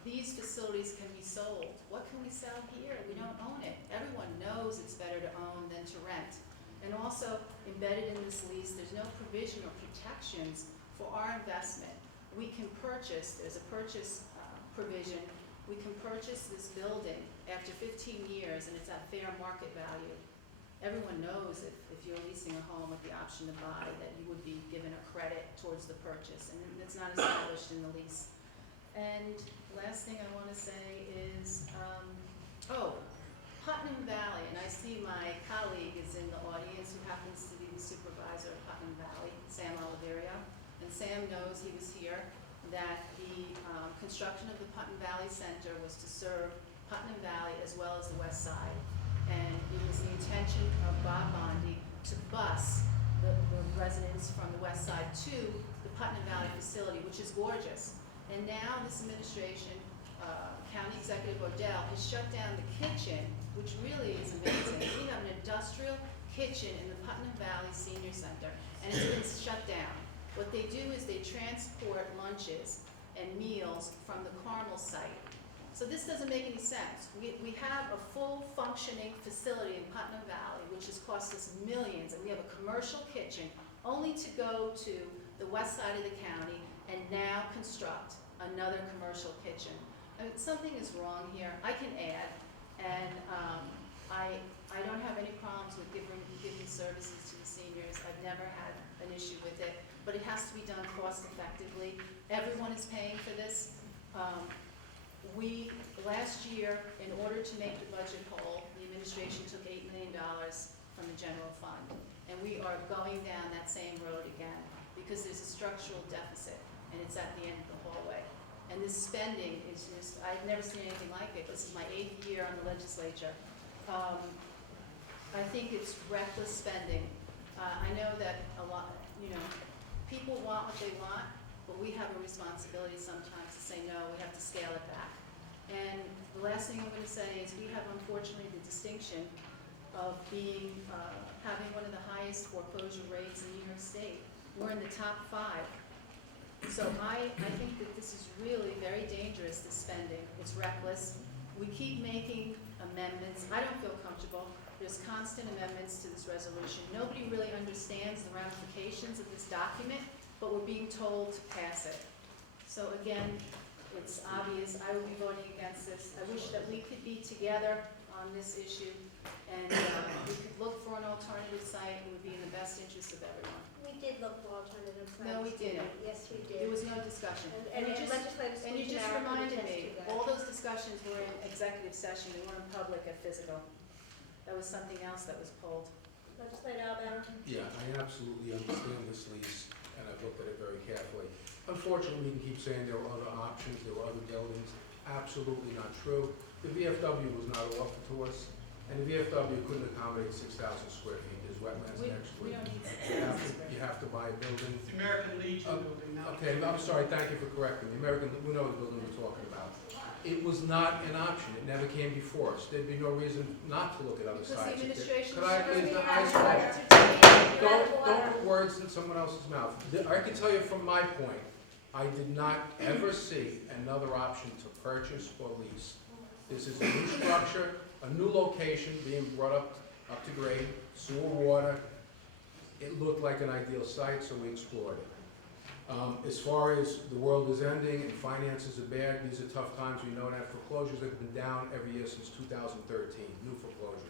These facilities can be sold. What can we sell here? We don't own it. Everyone knows it's better to own than to rent. And also, embedded in this lease, there's no provision or protections for our investment. We can purchase, there's a purchase provision, we can purchase this building after 15 years and it's at fair market value. Everyone knows if you're leasing a home with the option to buy that you would be given a credit towards the purchase, and it's not established in the lease. And last thing I want to say is, Putnam Valley, and I see my colleague is in the audience who happens to be the supervisor of Putnam Valley, Sam Oliverio. And Sam knows, he was here, that the construction of the Putnam Valley Center was to serve Putnam Valley as well as the West Side. And it was the intention of Bob Bondi to bus the residents from the West Side to the Putnam Valley facility, which is gorgeous. And now this administration, County Executive Odell, has shut down the kitchen, which really is amazing. We have an industrial kitchen in the Putnam Valley Senior Center, and it's been shut down. What they do is they transport lunches and meals from the Carmel site. So this doesn't make any sense. We have a full functioning facility in Putnam Valley, which has cost us millions, and we have a commercial kitchen only to go to the west side of the county and now construct another commercial kitchen. I mean, something is wrong here. I can add, and I don't have any problems with giving services to the seniors. I've never had an issue with it, but it has to be done cost effectively. Everyone is paying for this. Last year, in order to make the budget whole, the administration took $8 million from the general fund. And we are going down that same road again because there's a structural deficit and it's at the end of the hallway. And this spending is just, I've never seen anything like it. This is my 8th year on the legislature. I think it's reckless spending. I know that a lot, people want what they want, but we have a responsibility sometimes to say, no, we have to scale it back. And the last thing I'm going to say is we have, unfortunately, the distinction of having one of the highest foreclosure rates in New York State. We're in the top 5. So I think that this is really very dangerous, this spending. It's reckless. We keep making amendments. I don't feel comfortable. There's constant amendments to this resolution. Nobody really understands the ramifications of this document, but we're being told to pass it. So again, it's obvious I will be voting against this. I wish that we could be together on this issue and we could look for an alternative site. It would be in the best interest of everyone. We did look for alternative sites. No, we didn't. Yes, we There did. was no discussion. And you just legislators and you from just America reminded attest me, to that. all those discussions were in executive session. They weren't public at physical. That was something else that was pulled. Legislator Albert? Yeah, I absolutely understand this lease, and I've looked at it very carefully. Unfortunately, we can keep saying there were other options, there were other buildings. Absolutely not true. The VFW was not offered to us, and the VFW couldn't accommodate 6,000 square feet. There's wetlands next to We it. don't need You have to buy a building. The American Legion building now. Okay, I'm sorry, thank you for correcting me. We know the building we're talking about. It was not an option. It never came before us. There'd be no reason not to look at other because sites. the administration Could I please, should I have spoke. Don't put words in someone else's mouth. I can tell you from my point, I did not ever see another option to purchase or lease. This is a new structure, a new location being brought up to grade, sewer, water. It looked like an ideal site, so we explored it. As far as the world is ending and finances are bad, these are tough times. We know that foreclosures have been down every year since 2013, new foreclosures.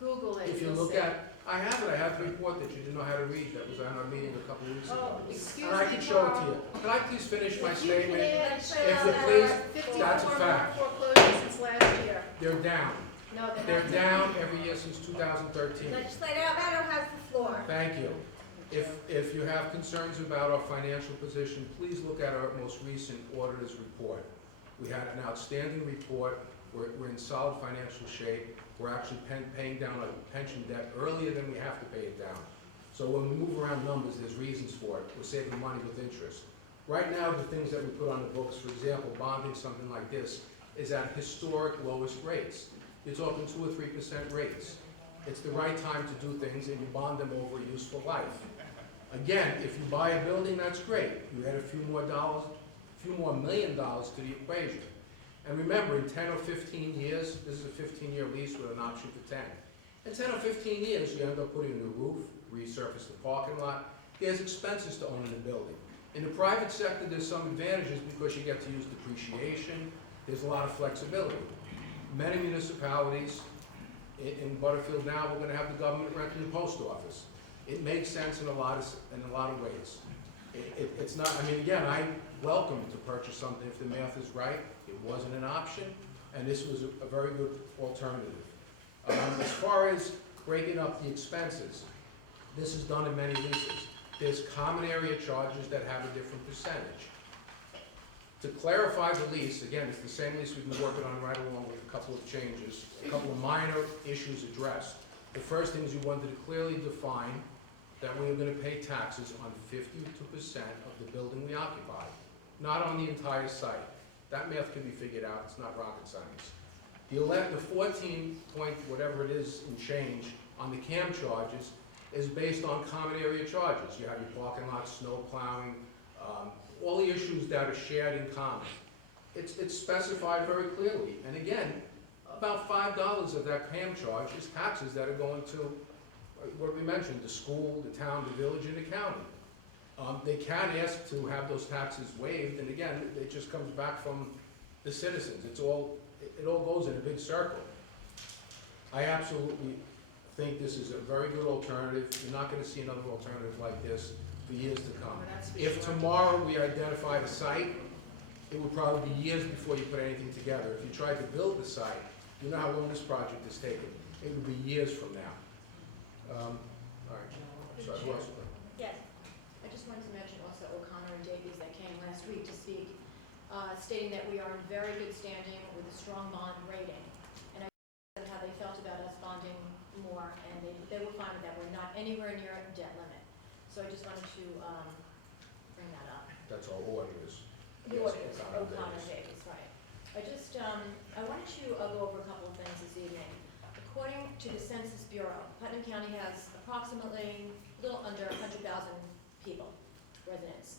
Google it. If you you'll look see. at, I have it, I have the report that you didn't know how to read, that was on our meeting a couple of weeks ago. Oh, excuse And I me, can show it to Carl. you. Can I please finish my If you can statement? add, If you please, 54 that's a more fact. foreclosures since last year. They're down. No, They're down every year since 2013. Legislator Albert has the floor. Thank you. If you have concerns about our financial position, please look at our most recent auditor's report. We had an outstanding report. We're in solid financial shape. We're actually paying down our pension debt earlier than we have to pay it down. So when we move around numbers, there's reasons for it. We're saving money with interest. Right now, the things that we put on the books, for example, bonding something like this, is at historic lowest rates. you're talking 2 or 3% rates. It's the right time to do things, and you bond them over a useful life. Again, if you buy a building, that's great. You add a few more $1 million to the equation. And remember, in 10 or 15 years, this is a 15-year lease with an option for 10. In 10 or 15 years, you end up putting a new roof, resurface the parking lot. There's expenses to owning a building. In the private sector, there's some advantages because you get to use depreciation. There's a lot of flexibility. Many municipalities, in Butterfield now, we're gonna have the government renting the post office. It makes sense in a lot of ways. It's not, I mean, again, I welcome to purchase something if the math is right. It wasn't an option, and this was a very good alternative. As far as breaking up the expenses, this is done in many leases. There's common area charges that have a different percentage. To clarify the lease, again, it's the same lease we've been working on right along with a couple of changes, a couple of minor issues addressed. The first thing is you wanted to clearly define that we were going to pay taxes on 52% of the building we occupy, not on the entire site. That math can be figured out, it's not rocket science. The 14 point whatever it is in change on the CAM charges is based on common area charges. You have your parking lot, snow plowing, all the issues that are shared in common. It's specified very clearly. And again, about $5 of that CAM charge is taxes that are going to, what we mentioned, the school, the town, the village, and the county. They can ask to have those taxes waived, and again, it just comes back from the citizens. It all goes in a big circle. I absolutely think this is a very good alternative. You're not gonna see another alternative like this for years to come. Well, that's for If sure. tomorrow we identified a site, it would probably be years before you put anything together. If you tried to build the site, you know how long this project is taking. It would be years from now. All right, sorry, who else? Yes. I just wanted to mention also O'Connor and Davies that came last week to speak, stating that we are in very good standing with a strong bond rating. And I asked them how they felt about us bonding more, and they were fine with that. We're not anywhere near a debt limit. So I just wanted to bring that up. That's our auditors. The Yes, auditors, O'Connor and Davies, right. I wanted to go over a couple of things this evening. According to the Census Bureau, Putnam County has approximately a little under 100,000 people, residents,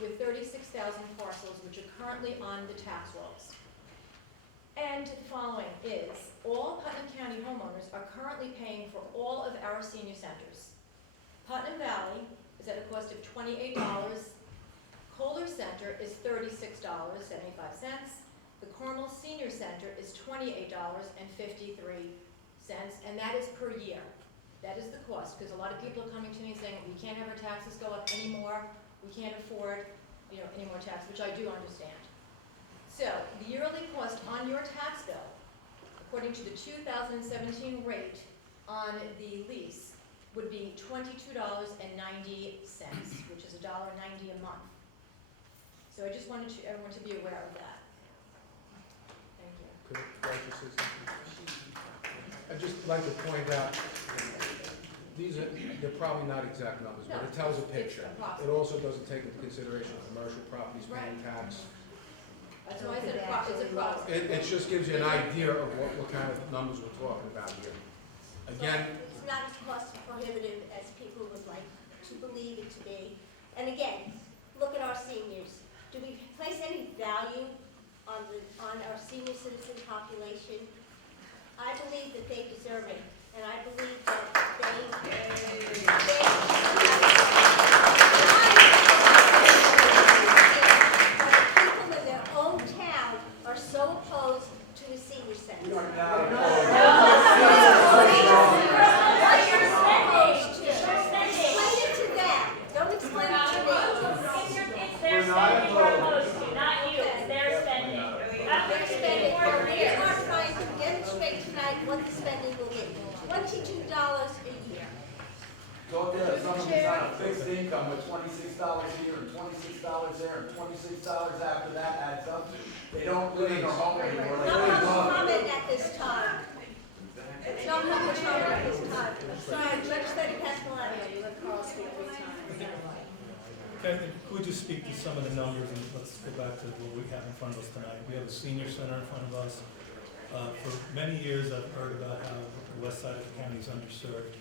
with 36,000 parcels which are currently on the tax rolls. And the following is, all Putnam County homeowners are currently paying for all of our senior centers. Putnam Valley is at a cost of $28. Kohler Center is $36.75. The Cornwall Senior Center is $28.53, and that is per year. That is the cost, because a lot of people are coming to me saying, we can't have our taxes go up anymore, we can't afford, any more tax, which I do understand. So, the yearly cost on your tax bill, according to the 2017 rate on the lease, would be $22.90, which is $1.90 a month. So I just wanted everyone to be aware of that. Thank you. Could I just say something? I'd just like to point out, they're probably not exact numbers, but it tells a picture. It's It approximate. also doesn't take into consideration commercial properties paying tax. That's why I said it's approximate. It just gives you an idea of what kind of numbers we're talking about here. Again, It's not as cost prohibitive as people would like to believe it to be. And again, look at our seniors. Do we place any value on our senior citizen population? I believe that they deserve it, and I believe that people in their own town are so opposed to the senior center. We are not opposed. Explain it to them. Don't explain it to me. It's their spending we're opposed to, not you, it's their spending. They're spending, we are trying to demonstrate tonight what the spending will be. $22 a year. So there, some of us on a fixed income with $26 here and $26 there and $26 after that adds up. They don't live in their home anymore. They No live public above. comment at this time. No public comment at this time. Sorry, Legislator Castellano. You let Carl speak 3 times. Okay, could we just speak to some of the numbers, and let's go back to what we have in front of us tonight. We have a senior center in front of us. For many years, I've heard about how the west side of the county is underserved.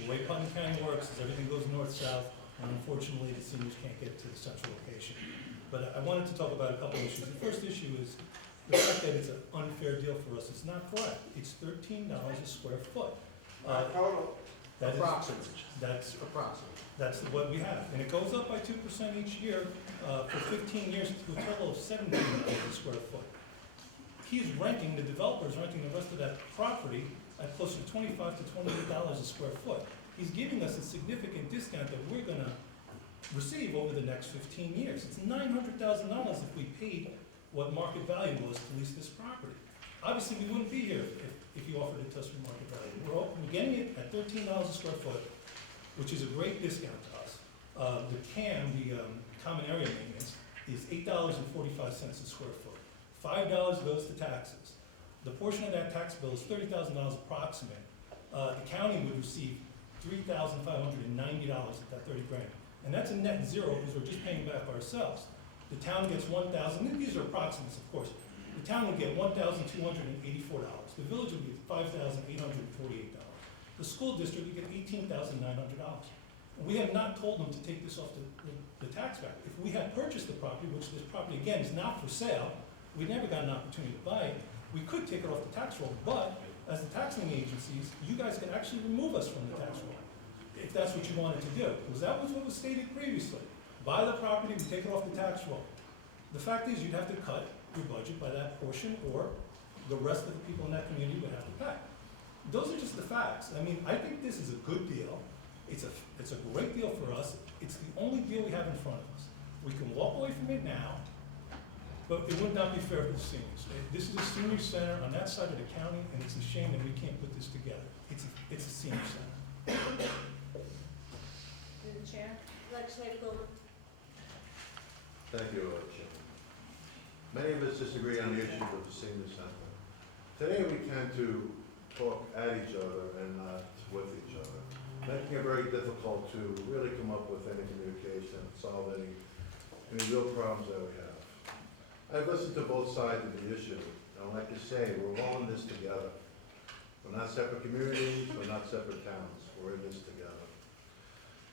The way Putnam County works is everything goes north-south, and unfortunately, the seniors can't get to the central location. But I wanted to talk about a couple of issues. The first issue is the fact that it's an unfair deal for us. It's not correct. It's $13 a square foot. Total. That is- Approximate. That's Approximate. That's what we have, and it goes up by 2% each year for 15 years to a total of $17 a square foot. He's renting, the developer's renting the rest of that property at closer to $25 to $28 a square foot. He's giving us a significant discount that we're gonna receive over the next 15 years. It's $900,000 if we paid what market value was to lease this property. Obviously, we wouldn't be here if you offered it to us for market value. We're getting it at $13 a square foot, which is a great discount to us. The CAM, the common area maintenance, is $8.45 a square foot. $5 goes to taxes. The portion of that tax bill is $30,000 approximate. The county would receive $3,590 at that 30 grand. And that's a net zero because we're just paying back ourselves. The town gets $1,000, and these are approximates, of course. The town would get $1,284. The village would get $5,848. The school district would get $18,900. We have not told them to take this off the tax back. If we had purchased the property, which this property, again, is not for sale, we never got an opportunity to buy it, we could take it off the tax roll, but as the taxing agencies, you guys could actually remove us from the tax roll, if that's what you wanted to do, because that was what was stated previously. Buy the property, we take it off the tax roll. The fact is, you'd have to cut your budget by that portion, or the rest of the people in that community would have to pay. Those are just the facts. I mean, I think this is a good deal. It's a great deal for us. It's the only deal we have in front of us. We can walk away from it now, but it would not be fair for the seniors. This is a senior center on that side of the county, and it's a shame that we can't put this together. It's a senior center. Through the chair. Legislator Goldman. Thank you, Chairman. Many of us disagree on the issue of the senior center. Today, we tend to talk at each other and not with each other, making it very difficult to really come up with any communication, solve any real problems that we have. I've listened to both sides of the issue, and like you say, we're all in this together. We're not separate communities, we're not separate towns, we're in this together.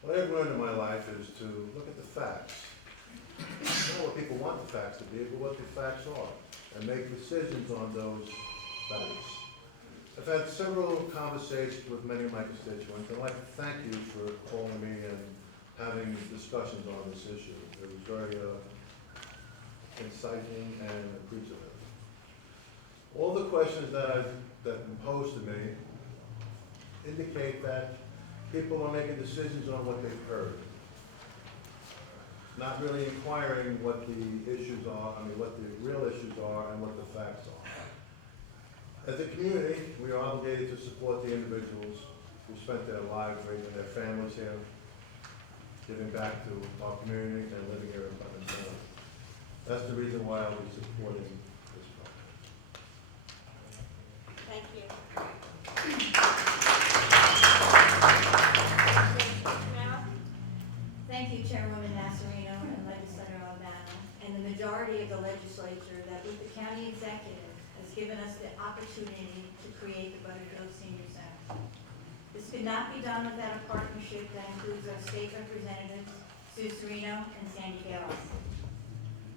What I've learned in my life is to look at the facts. Not what people want the facts to be, but what the facts are, and make decisions on those facts. I've had several conversations with many of my constituents, and I'd like to thank you for calling me and having discussions on this issue. It was very inciting and appreciative. All the questions that have been posed to me indicate that people are making decisions on what they've heard, not really inquiring what the issues are, what the real issues are and what the facts are. As a community, we are obligated to support the individuals who spent their lives raising their families here, giving back to our community and living here in Putnam County. That's the reason why I'll be supporting this project. Thank you. Thank you, Chairwoman Nassarino and Legislator Albano, and the majority of the legislature that with the county executive has given us the opportunity to create the Butterfield Senior Center. This could not be done without a partnership that includes our state representatives, Sue Serino and Sandy Gale.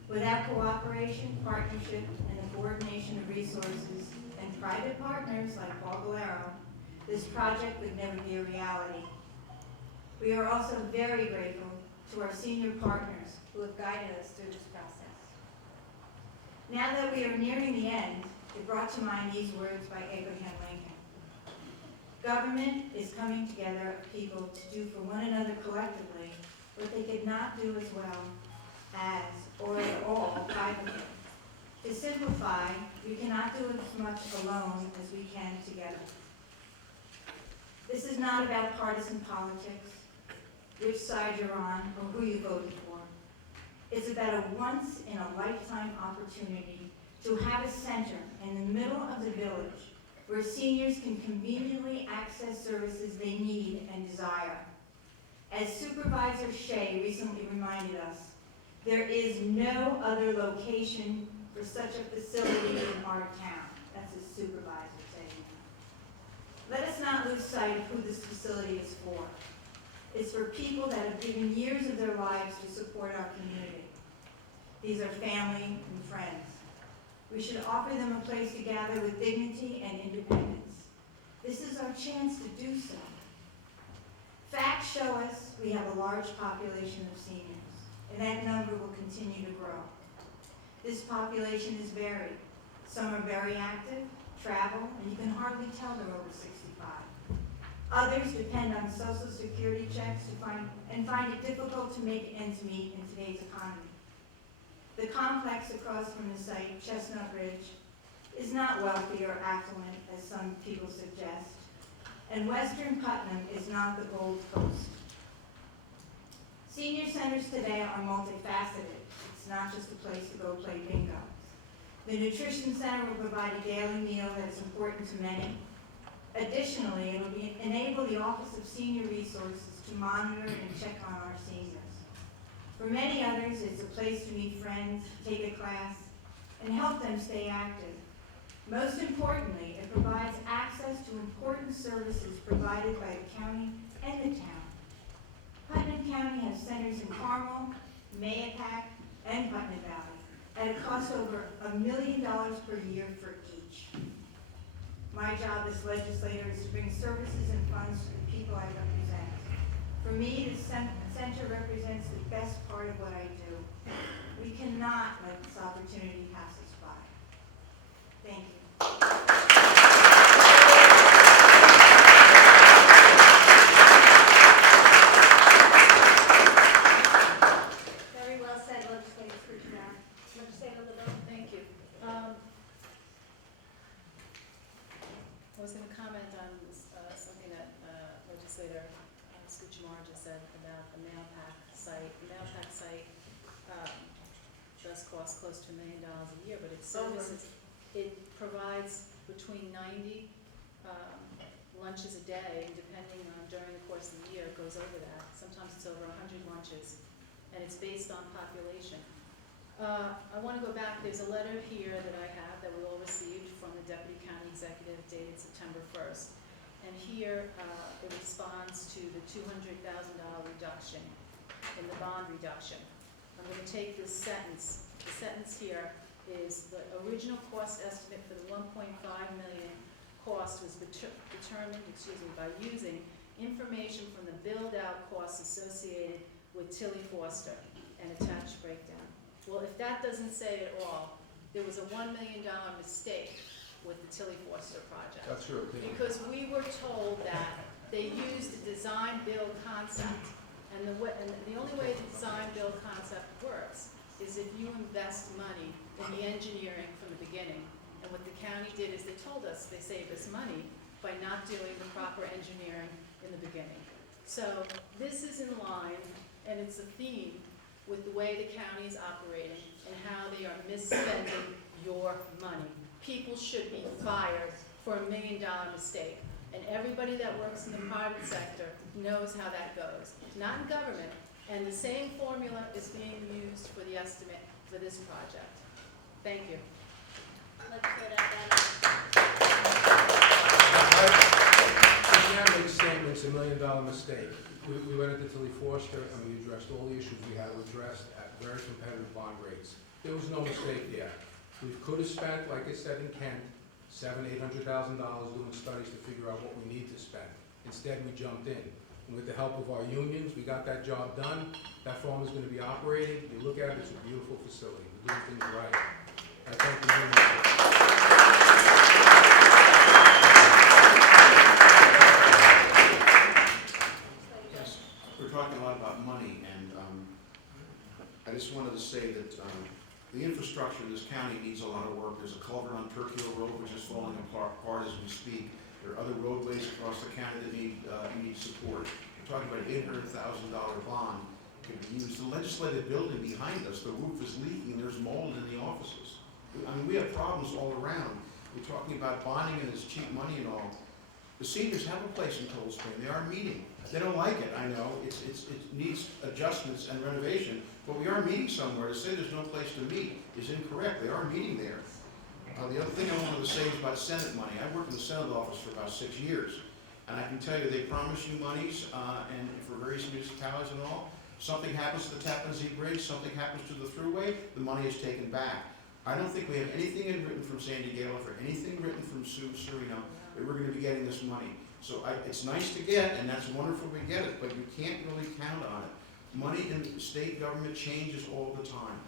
Without cooperation, partnership, and the coordination of resources and private partners like Paul Galero, this project would never be a reality. We are also very grateful to our senior partners who have guided us through this process. Now that we are nearing the end, it brought to mind these words by Abraham Lincoln. Government is coming together of people to do for one another collectively what they could not do as well as or at all privately. To simplify, we cannot do as much alone as we can together. This is not about partisan politics, which side you're on, or who you voted for. It's about a once-in-a-lifetime opportunity to have a center in the middle of the village where seniors can conveniently access services they need and desire. As Supervisor Shea recently reminded us, there is no other location for such a facility in our town. That's his supervisor saying that. Let us not lose sight of who this facility is for. It's for people that have given years of their lives to support our community. These are family and friends. We should offer them a place to gather with dignity and independence. This is our chance to do so. Facts show us we have a large population of seniors, and that number will continue to grow. This population is varied. Some are very active, travel, and you can hardly tell they're over 65. Others depend on Social Security checks and find it difficult to make ends meet in today's economy. The complex across from the site, Chestnut Ridge, is not wealthy or affluent, as some people suggest, and Western Putnam is not the Gold Coast. Senior centers today are multifaceted. It's not just a place to go play bingo. The Nutrition Center will provide a daily meal that is important to many. Additionally, it will enable the Office of Senior Resources to monitor and check on our seniors. For many others, it's a place to meet friends, take a class, and help them stay active. Most importantly, it provides access to important services provided by the county and the town. Putnam County has centers in Carmel, Mahopac, and Putnam Valley at a cost over $1 million per year for each. My job as legislator is to bring services and funds to the people I represent. For me, the center represents the best part of what I do. We cannot let this opportunity pass us by. Thank you. Very well said, Legislator Scrutinaro. Legislator LeBeau. Thank you. I was going to comment on this, something that Legislator Scrutinaro just said about the Mahopac site. The Mahopac site does cost close to $1 million a year, but its services, it provides between 90 lunches a day, and depending on during the course of the year, it goes over that. Sometimes it's over 100 lunches, and it's based on population. I want to go back. There's a letter here that I have that we all received from the Deputy County Executive dated September 1st. And here it responds to the $200,000 reduction in the bond reduction. I'm going to take this sentence. The sentence here is the original cost estimate for the $1.5 million cost was determined, by using information from the build-out costs associated with Tilly Foster and attached breakdown. Well, if that doesn't say it all, there was a $1 million mistake with the Tilly Foster project. That's your opinion. Because we were told that they used a design-build concept, and the only way the design-build concept works is if you invest money in the engineering from the beginning. And what the county did is they told us they saved us money by not doing the proper engineering in the beginning. So this is in line, and it's a theme with the way the county is operating and how they are misspending your money. People should be fired for $1 million mistake. And everybody that works in the private sector knows how that goes. Not in government. And the same formula is being used for the estimate for this project. Thank you. Legislator Abdallah. You can't make statements, $1 million mistake. We went into Tilly Foster and we addressed all the issues we had addressed at very competitive bond rates. There was no mistake there. We could have spent, like I said in Kent, $700,000, $800,000 doing studies to figure out what we need to spend. Instead, we jumped in. And with the help of our unions, we got that job done. That farm is going to be operating. You look at it, it's a beautiful facility. We're doing things right. I thank the unions. Yes, we're talking a lot about money, and I just wanted to say that the infrastructure in this county needs a lot of work. There's a culvert on Turkey Hill Road which is falling apart as we speak. There are other roadways across the county that need support. We're talking about an $800,000 bond could be used. The legislative building behind us, the roof is leaking. There's mold in the offices. I mean, we have problems all around. We're talking about bonding and it's cheap money and all. The seniors have a place in Cold Spring. They are meeting. They don't like it, I know. It needs adjustments and renovation, but we are meeting somewhere. To say there's no place to meet is incorrect. They are meeting there. The other thing I wanted to say is about Senate money. I worked in the Senate office for about 6 years, and I can tell you, they promise you monies, and for various municipalities and all. Something happens to the Tappan Zee Bridge, something happens to the thruway, the money is taken back. I don't think we have anything written from Sandy Gale or anything written from Sue Serino that we're gonna be getting this money. So it's nice to get, and that's wonderful we get it, but you can't really count on it. Money in state government changes all the time.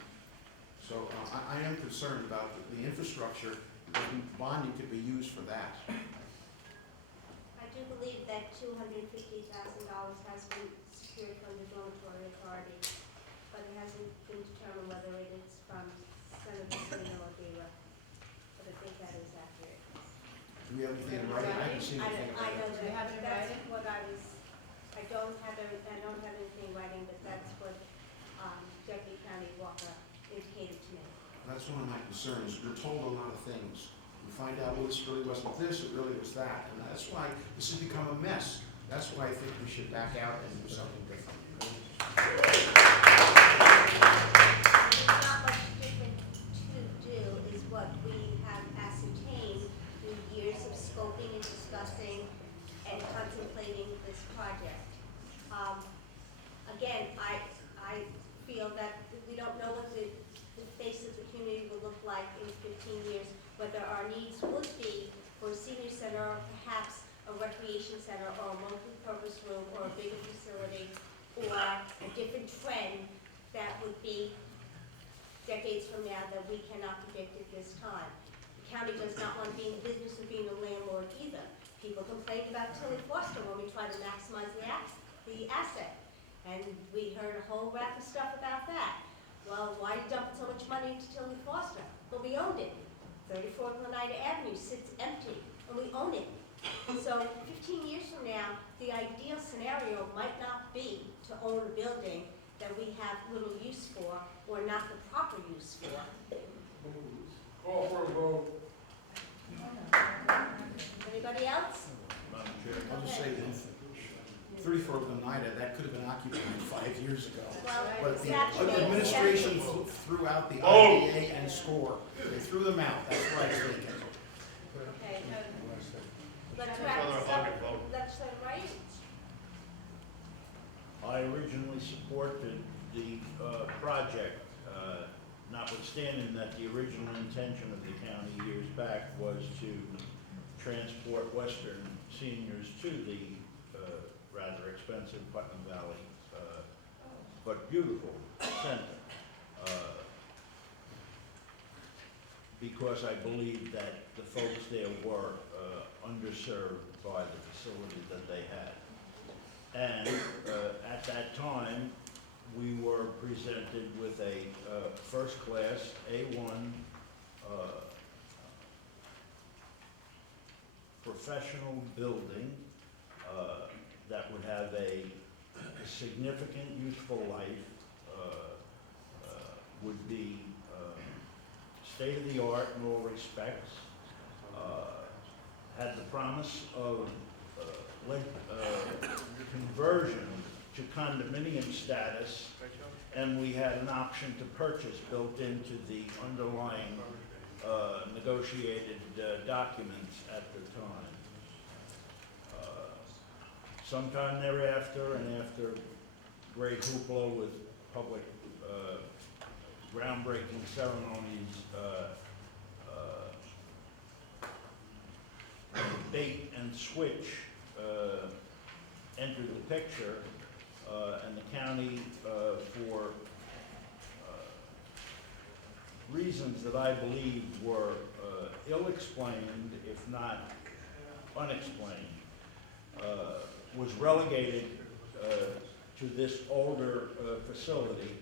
So I am concerned about the infrastructure, bonding could be used for that. I do believe that $250,000 has been secured from the dormitory authority, but it hasn't been determined whether it is from Senator Serino or Vera. But I think that is accurate. Do we have anything in writing? I haven't seen anything. I know Do you have it in that's writing? what I don't have anything in writing, but that's what Deputy County Walker indicated to me. That's one of my concerns. We're told a lot of things. We find out, well, this really wasn't this, it really was that. And that's why this has become a mess. That's why I think we should back out and do something different. There's not much different to do is what we have ascertained through years of scoping and discussing and contemplating this project. Again, I feel that we don't know what the face of the community will look like in 15 years, whether our needs would be for a senior center or perhaps a recreation center or a multi-purpose room or a bigger facility or a different trend that would be decades from now that we cannot predict at this time. The county does not want to be in the business of being a landlord either. People complain about Tilly Foster when we try to maximize the asset. And we heard a whole raft of stuff about that. Well, why are you dumping so much money into Tilly Foster? Well, we owned it. 34 Glenida Avenue sits empty, and we own it. So 15 years from now, the ideal scenario might not be to own a building that we have little use for or not the proper use for. Call for a vote. Anybody else? Madam Chair. I'll just say this. 34 Glenida, that could have been occupied 5 years ago. Well, But the exactly. administration threw out the IDA and SCORE. They threw them out. That's why it's vacant. Okay. Let's wrap this up. Legislator Wright? I originally supported the project, notwithstanding that the original intention of the county years back was to transport Western seniors to the rather expensive Putnam Valley, but beautiful center. Because I believe that the folks there were underserved by the facility that they had. And at that time, we were presented with a first-class A1 professional building that would have a significant useful life, would be state-of-the-art in all respects, had the promise of conversion to condominium status, and we had an option to purchase built into the underlying negotiated documents at the time. Sometime thereafter, and after great hoopla with public groundbreaking ceremonies, bait and switch entered the picture, and the county, for reasons that I believe were ill-explained, if not unexplained, was relegated to this older facility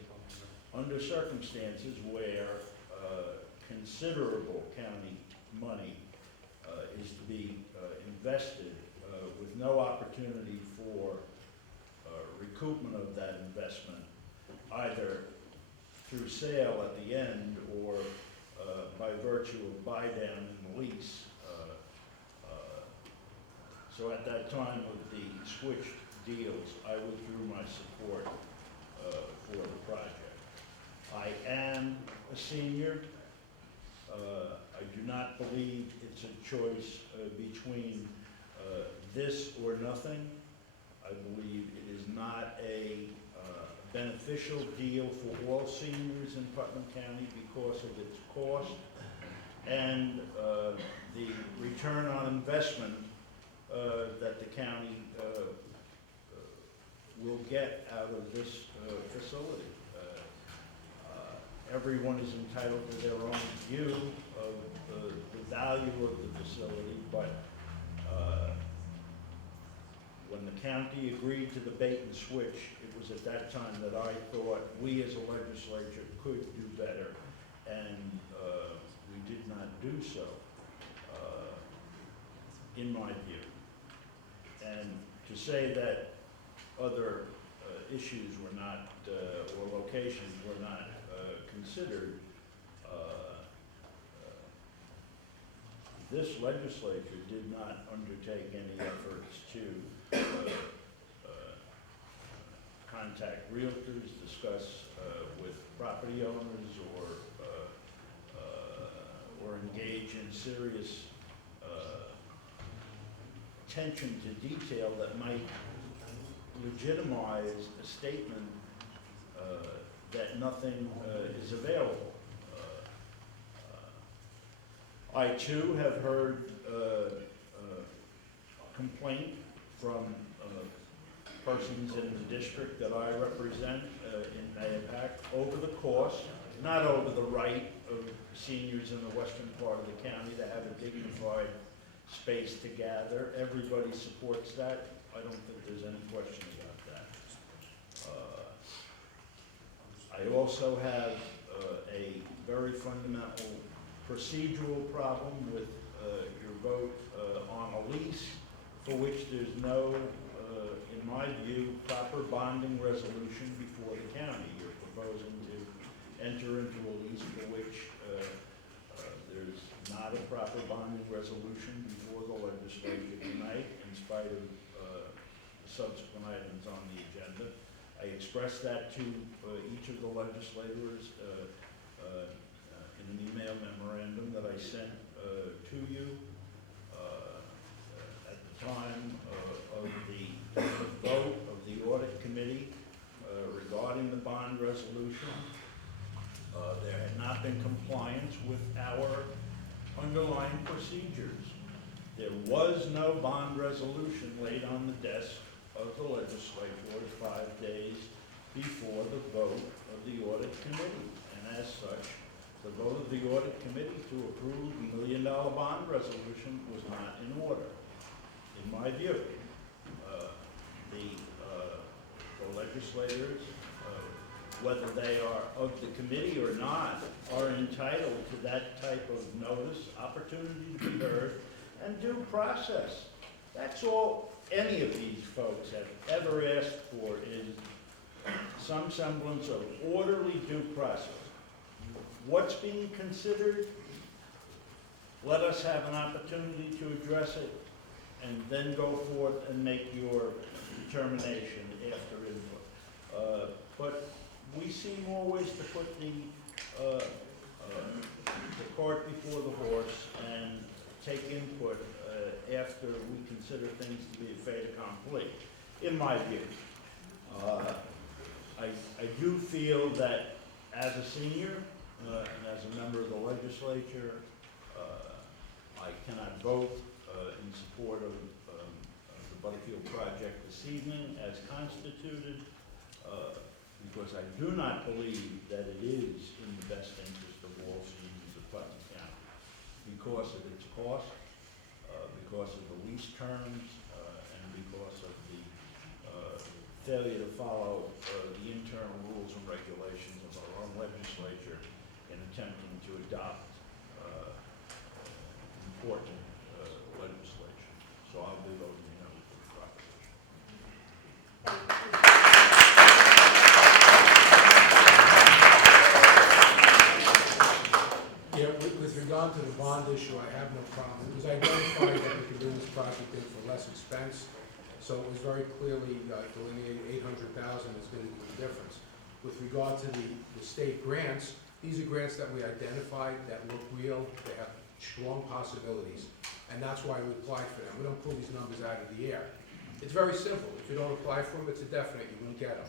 under circumstances where considerable county money is to be invested with no opportunity for recoupment of that investment, either through sale at the end or by virtue of buy-down in the lease. So at that time of the switched deals, I withdrew my support for the project. I am a senior. I I do not believe it's a choice between this or nothing. I believe it is not a beneficial deal for all seniors in Putnam County because of its cost and the return on investment that the county will get out of this facility. Everyone is entitled to their own view of the value of the facility, but when the county agreed to the bait and switch, it was at that time that I thought we as a legislature could do better, and we did not do so, in my view. And to say that other issues were not, or locations were not considered, this legislature did not undertake any efforts to contact realtors, discuss with property owners, or engage in serious attention to detail that might legitimize a statement that nothing is available. I too have heard complaint from persons in the district that I represent in Mayapack over the cost, not over the right of seniors in the western part of the county to have a dignified space to gather. Everybody supports that. I don't think there's any question about that. I also have a very fundamental procedural problem with your vote on a lease for which there's no, in my view, proper bonding resolution before the county. You're proposing to enter into a lease for which there's not a proper bonding resolution before the legislature tonight, in spite of subsequent items on the agenda. I expressed that to each of the legislators in an email memorandum that I sent to you at the time of the vote of the audit committee regarding the bond resolution. There had not been compliance with our underlying procedures. There was no bond resolution laid on the desk of the legislature 5 days before the vote of the audit committee. And as such, the vote of the audit committee to approve the $1 million bond resolution was not in order, in my view. The legislators, whether they are of the committee or not, are entitled to that type of notice, opportunity to be heard, and due process. That's all any of these folks have ever asked for, is some semblance of orderly due process. What's being considered? Let us have an opportunity to address it, and then go forth and make your determination after input. But we see more ways to put the cart before the horse and take input after we consider things to be a fait accompli, in my view. I do feel that as a senior and as a member of the legislature, I cannot vote in support of the Butterfield project this evening as constituted, because I do not believe that it is in the best interest of all seniors of Putnam County, because of its cost, because of the lease terms, and because of the failure to follow the internal rules and regulations of our own legislature in attempting to adopt important legislation. So I'll be voting no for the proposition. Yeah, with regard to the bond issue, I have no problem. It was identified that we could bring this project in for less expense, so it was very clearly delineated $800,000 is going to be the difference. With regard to the state grants, these are grants that we identified that look real, they have strong possibilities, and that's why we applied for them. We don't pull these numbers out of the air. It's very simple. If you don't apply for them, it's a definite, you won't get them.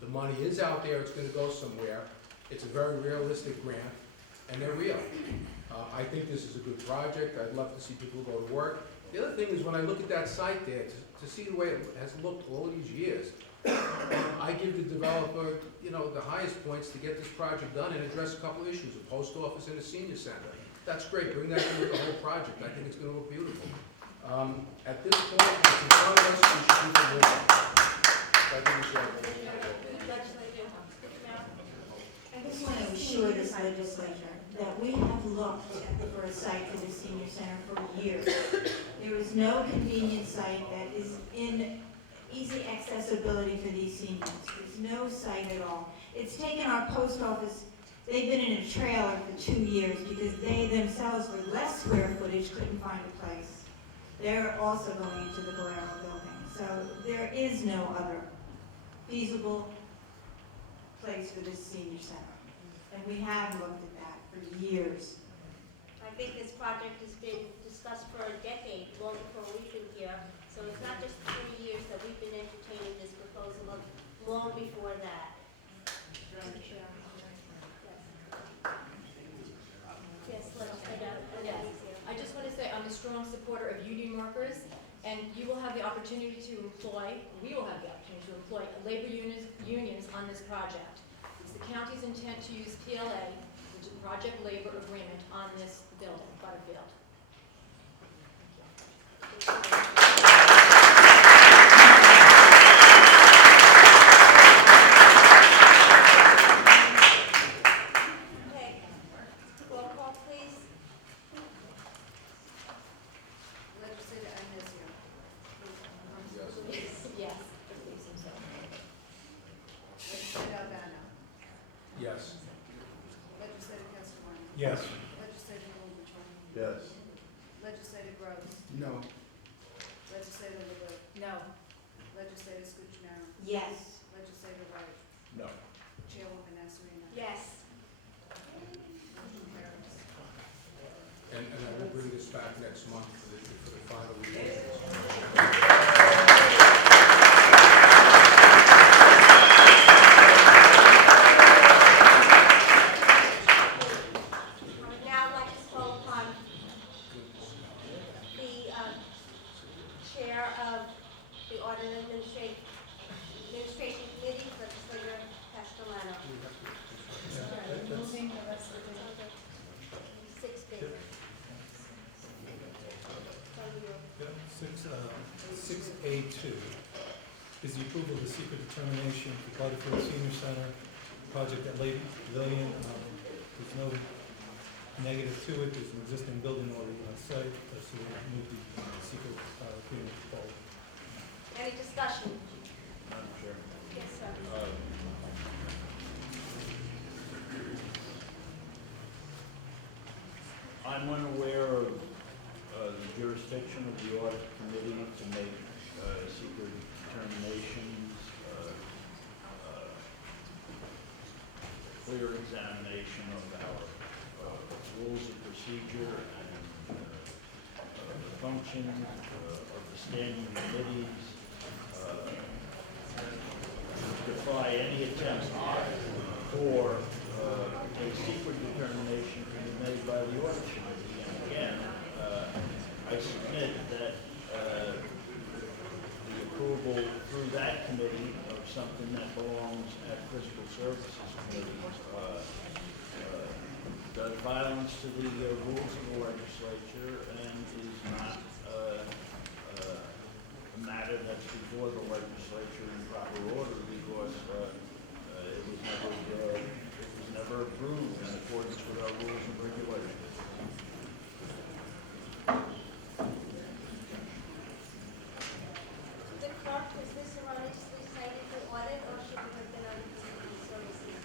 The money is out there, it's gonna go somewhere. It's a very realistic grant, and they're real. I think this is a good project. I'd love to see people go to work. The other thing is, when I look at that site there, to see the way it has looked all these years, I give the developer, you know, the highest points to get this project done and address a couple issues, a post office and a senior center. That's great. Bring that in with the whole project. I think it's gonna look beautiful. At this point, it's in front of us, we should do the more. I think we should. I just want to assure this legislature that we have looked for a site for the senior center for years. There is no convenient site that is in easy accessibility for these seniors. There's no site at all. It's taken our post office, they've been in a trailer for 2 years because they themselves, with less square footage, couldn't find a place. They're also going into the Valero building. So there is no other feasible place for this senior center. And we have looked at that for years. I think this project has been discussed for a decade, long before we've been here. So it's not just 3 years that we've been entertaining this proposal, but long before that. Yes, let's find out. Yes. I just want to say I'm a strong supporter of union workers, and you will have the opportunity to employ, we will have the opportunity to employ labor unions on this project. It's the county's intent to use PLA, which is Project Labor Agreement, on this building, Butterfield. Okay, roll call, please. Legislator Anizio. Yes. Yes, I believe so. Legislator Albano. Yes. Legislator Castellano. Yes. Legislator Lewis. Yes. Legislator Gross. No. Legislator LeBeau. No. Legislator Scuccinero. Yes. Legislator Wright. No. Chairwoman Nasrina. Yes. Motion carries. And I will bring this back next month for the final review. I would now like to call upon the chair of the Audit and Administration Committee, Legislator Castellano. Moving the rest of the. 6B. Six A2 is the approval of the secret determination for Butterfield Senior Center project at Lake Pavilion. There's no negative to it. There's an existing building already on site, so we'll move the secret agreement forward. Any discussion? Madam Chair. Yes, sir. I'm unaware of the jurisdiction of the audit committee to make secret determinations, clear examination of our rules of procedure and the function of the standing committees, defy any attempt for a secret determination to be made by the audit committee. And again, I submit that the approval through that committee of something that belongs at fiscal services committee does violence to the rules of the legislature and is not a matter that's before the legislature in proper order because it was never approved in accordance with our rules and regulations. The clerk, was this erroneously cited for audit, or should it have been under fiscal services?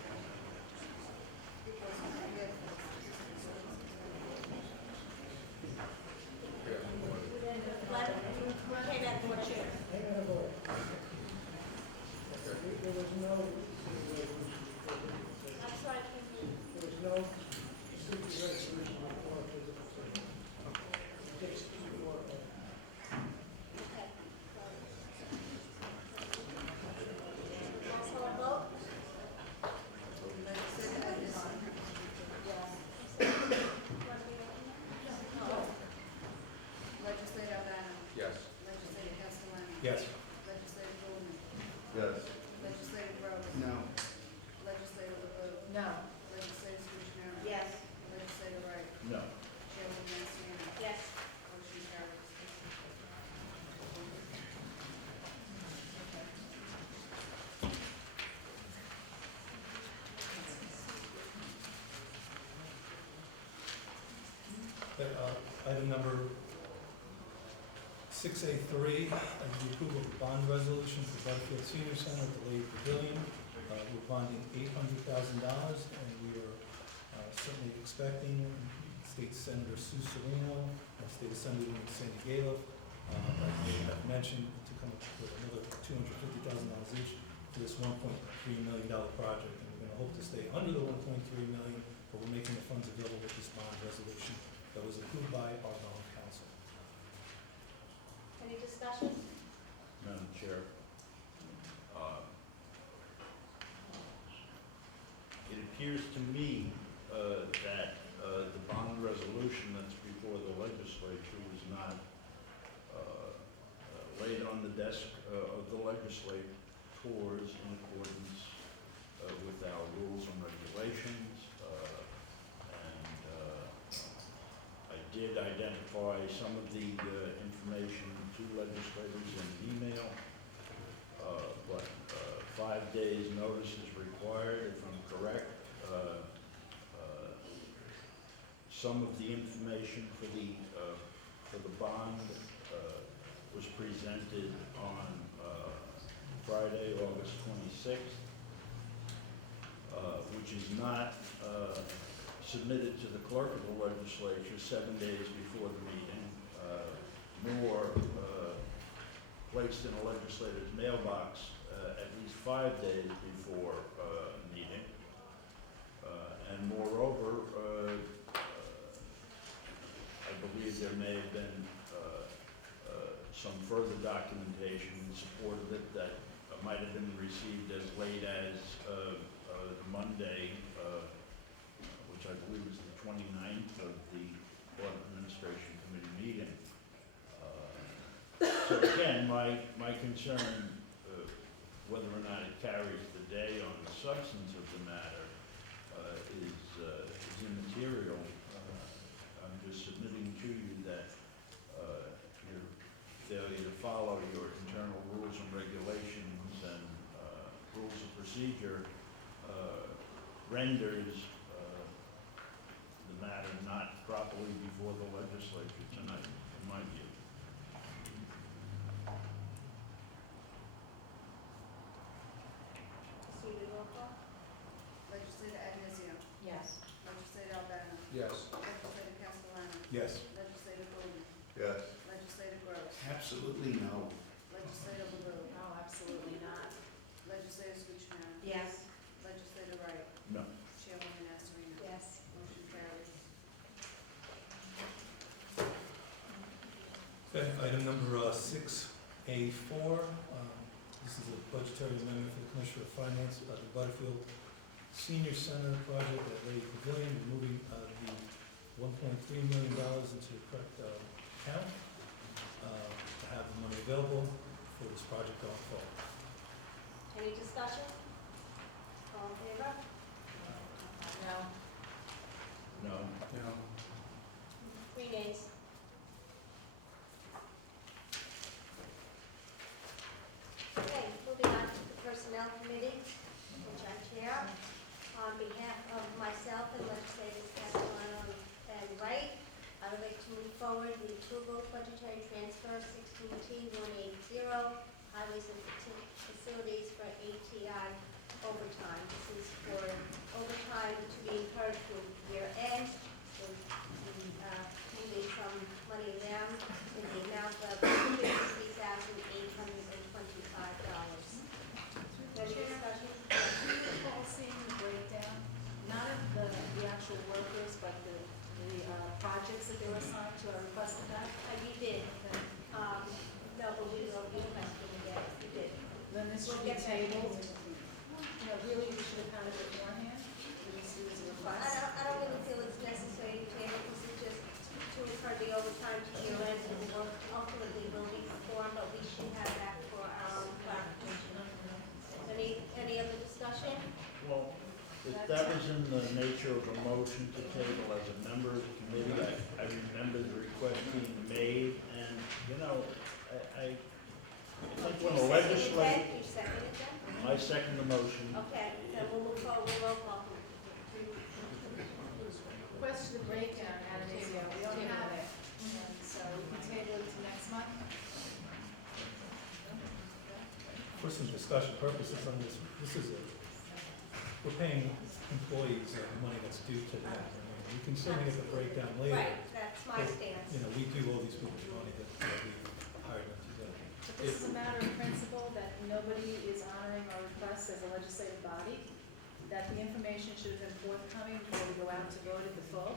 Okay, Madam Board Chair. There was no Item number 6A3, the approval of the bond resolution for Butterfield Senior Center at the Lady Pavilion. We're bonding $800,000, and we are certainly expecting State Senator Sue Serino and State Assemblyman Sandy Gale, as they have mentioned, to come up with another $250,000 each for this $1.3 million project. And we're going to hope to stay under the $1.3 million, but we're making the funds available with this bond resolution that was approved by our bond council. Any discussion? Madam Chair, it appears to me that the bond resolution that's before the legislature was not laid on the desk of the legislators in accordance with our rules and regulations. I did identify some of the information to legislators in an email, but 5 days notice is required, if I'm correct. Some of the information for the bond was presented on Friday, August 26th, which is not submitted to the clerk of the legislature 7 days before the meeting, nor placed in a legislator's mailbox at least 5 days before a meeting. And moreover, I believe there may have been some further documentation in support of it that might have been received as late as Monday, which I believe was the 29th of the Board of Administration Committee meeting. So again, my concern, whether or not it carries the day on the substance of the matter, is immaterial. I'm just submitting to you that your failure to follow your internal rules and regulations and rules of procedure renders the matter not properly before the legislature tonight, in my view. Proceed roll call. Legislator Agnesiu. Yes. Legislator Albano. Yes. Legislator Castellano. Yes. Legislator Golden. Yes. Legislator Gross. Absolutely no. Legislator Baloo. No, absolutely not. Legislator Switchman. Yes. Legislator Wright. No. Chairwoman Nasarino. Yes. Motion carries. Okay, item number 6A4, this is a budgetary amendment for the Commissioner of Finance, the Butterfield Senior Center project at Lady Pavilion, removing the $1.3 million into the correct account to have the money available for this project going forward. Any discussion? All in favor? No. No. No. 3 nays. Okay, moving on to the Personnel Committee, which I chair. On behalf of myself and legislators Castellano and Wright, I would like to move forward the approval of budgetary transfer 16T180, highways and facilities for ATI overtime. This is for overtime to be incurred through year end. We need some money down in the amount of $53,825. Any discussion? Recall seeing the breakdown, not of the actual workers, but the projects that they were assigned to. I requested that. You did. No, but we don't get that. We did. Then this should be tabled. You know, really, we should have had it beforehand. We just do as a request. I don't really feel it's necessary to table because it's just to incur the overtime to year end and work ultimately will be performed, but we should have that for our own clarification. Any other discussion? Well, if that was in the nature of a motion to table as a member of the committee, I remember the request being made, and, you know, I think when a legislator, You seconded that? I second the motion. Okay, then we'll move forward with roll call. Question the breakdown, Anastasia. We don't have for some discussion purposes on this, we're paying employees money that's due to them. I mean, we can certainly get the breakdown later. Right, that's my but, stance. You know, we do owe these people money that we hired them to do. But this is a matter of principle that nobody is honoring our requests as a legislative body, that the information should have been forthcoming before we go out to vote at the full.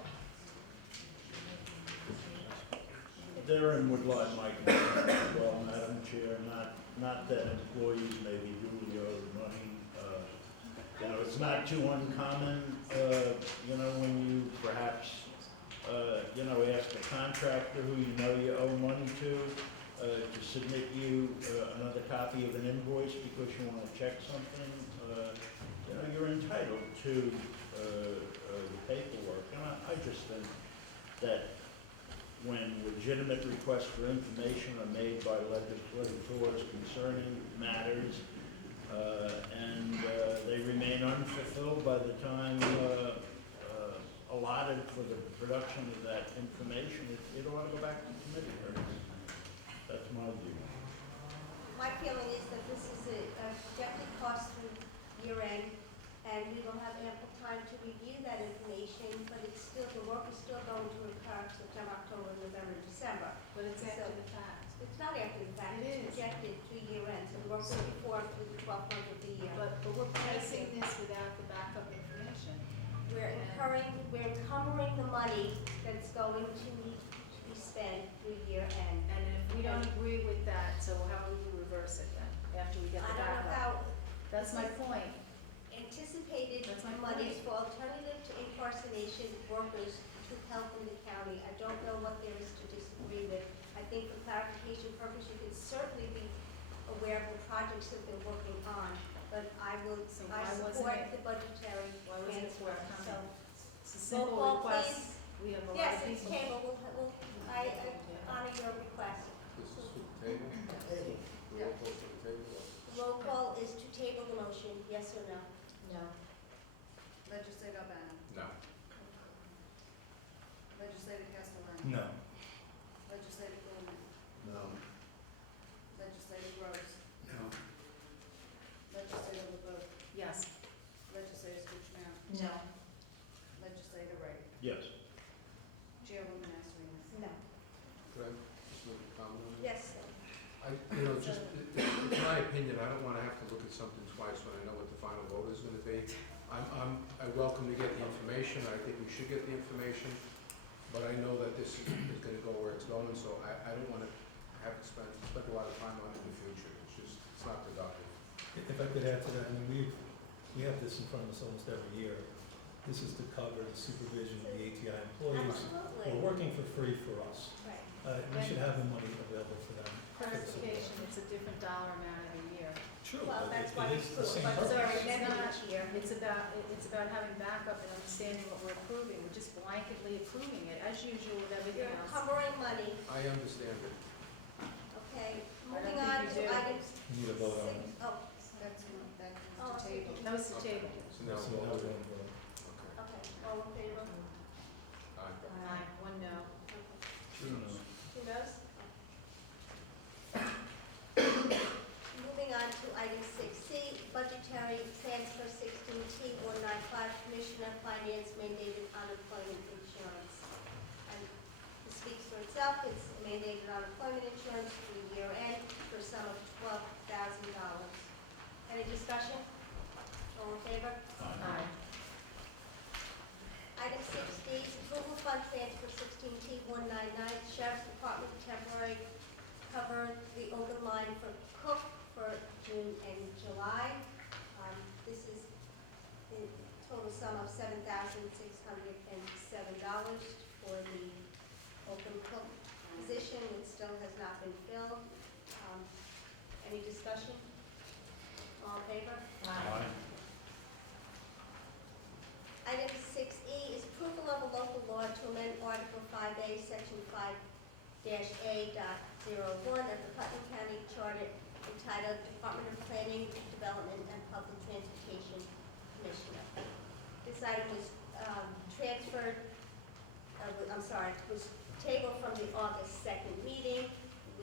Therein would lie my concern as well, Madam Chair, not that employees may be duly owed money. You know, it's not too uncommon, you know, when you perhaps, you know, ask a contractor who you know you owe money to submit you another copy of an invoice because you want to check something. You know, you're entitled to the paperwork. And I just think that when legitimate requests for information are made by legislators concerning matters, and they remain unfulfilled by the time allotted for the production of that information, it ought to go back to committee hearings. That's my view. My feeling is that this is a projected cost through year end, and we will have ample time to review that information, but it's still, the work is still going to occur September, October, November, December. But it's after So- the fact. It's not after the fact, It it's is. projected through year end, so the work will be performed through the 12th month of the year. But we're pricing this without the backup information. We're encumbering the money that's going to need to be spent through year end. And if we don't agree with that, so how will we reverse it then, after we get I the don't know backup? how That's my point. anticipated That's my monies point. for alternative to incarceration workers to help in the county. I don't know what there is to disagree with. I think for clarification purposes, you can certainly be aware of the projects that they're working on, but I So I why wasn't support it- the budgetary why wasn't it transfer. forthcoming? So, It's a simple roll call, request. please. We have a lot Yes, of it's people. table, I honor your request. This is for the table? Roll call for the table? Roll call is to table the motion, yes or no? No. Legislator Albano. No. Legislator Castellano. No. Legislator Blumer. No. Legislator Rose. No. Legislator LeBeau. Yes. Legislator Stuchmarer. No. Legislator Wright. Yes. Chairwoman Massarino. No. Could I just make a comment on that? Yes, sir. In my opinion, I don't want to have to look at something twice when I know what the final vote is going to be. I welcome to get the information, I think we should get the information, but I know that this is going to go where it's going, so I don't want to have to spend a lot of time on it in the future. It's not productive. If I could add to that, I mean, we have this in front of us almost every year. This is to cover the supervision of the ATI employees who are Absolutely. working for free for us. Right. We should have the money available for them. Clarification, it's a different dollar amount every year. True, Well, but that's it why is it's the cool, same but purpose. sorry, It's amended not- each year. It's about having backup and understanding what we're approving. We're just blanketly approving it, as usual with everything You're else. encumbering money, I understand it. okay? I Moving don't on think you to do. items You need a vote on it. Oh, That's Oh, to table. No, it's the table. So now, So now we're going to vote. okay. okay, all in favor? Aye. Aye, one no. Okay. No. Who knows? Moving on to item 6C, budgetary transfer 16T195, Commissioner of Finance mandated unemployment insurance. And it speaks for itself, it's mandated unemployment insurance for the year end for a sum of $12,000. Any discussion? All in favor? Aye. Item 6D, approval fund transfer 16T199, Sheriff's Department temporary cover the open line for Cook for June and July. This is the total sum of $7,607 for the open cook position, which still has not been filled. Any discussion? All in favor? Aye. Item 6E is approval of a local law to amend Article 5A, Section 5-A.01 of the Putnam County Charter entitled Department of Planning, Development, and Public Transportation Commissioner. This item was transferred, was tabled from the August 2nd meeting.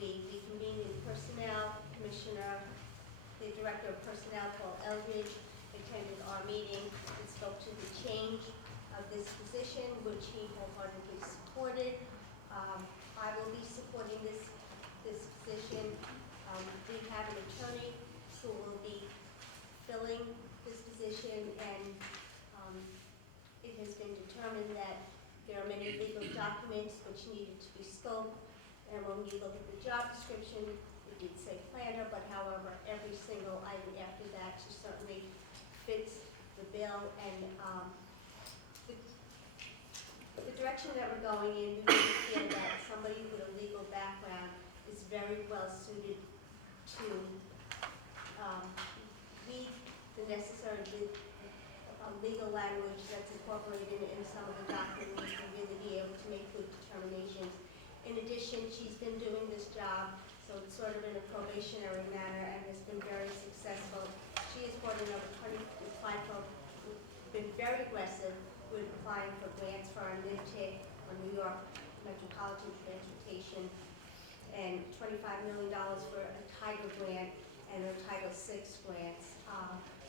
We reconvened in personnel, Commissioner, the Director of Personnel, Paul Eldridge, attended our meeting and spoke to the change of this position, which he wholeheartedly supported. I will be supporting this position. We have an attorney who will be filling this position, and it has been determined that there are many legal documents which needed to be scoped, and when you look at the job description, it did say planner, but however, every single item after that just certainly fits the bill, and the direction that we're going in, we really feel that somebody with a legal background is very well suited to read the necessary legal language that's incorporated in some of the documents and really be able to make good determinations. In addition, she's been doing this job, so it's sort of in a probationary manner, and has been very successful. She has brought in over 20, been very aggressive with applying for grants for our NITIC, or New York Metropolitan Transportation, and $25 million for a Title grant and a Title VI grants.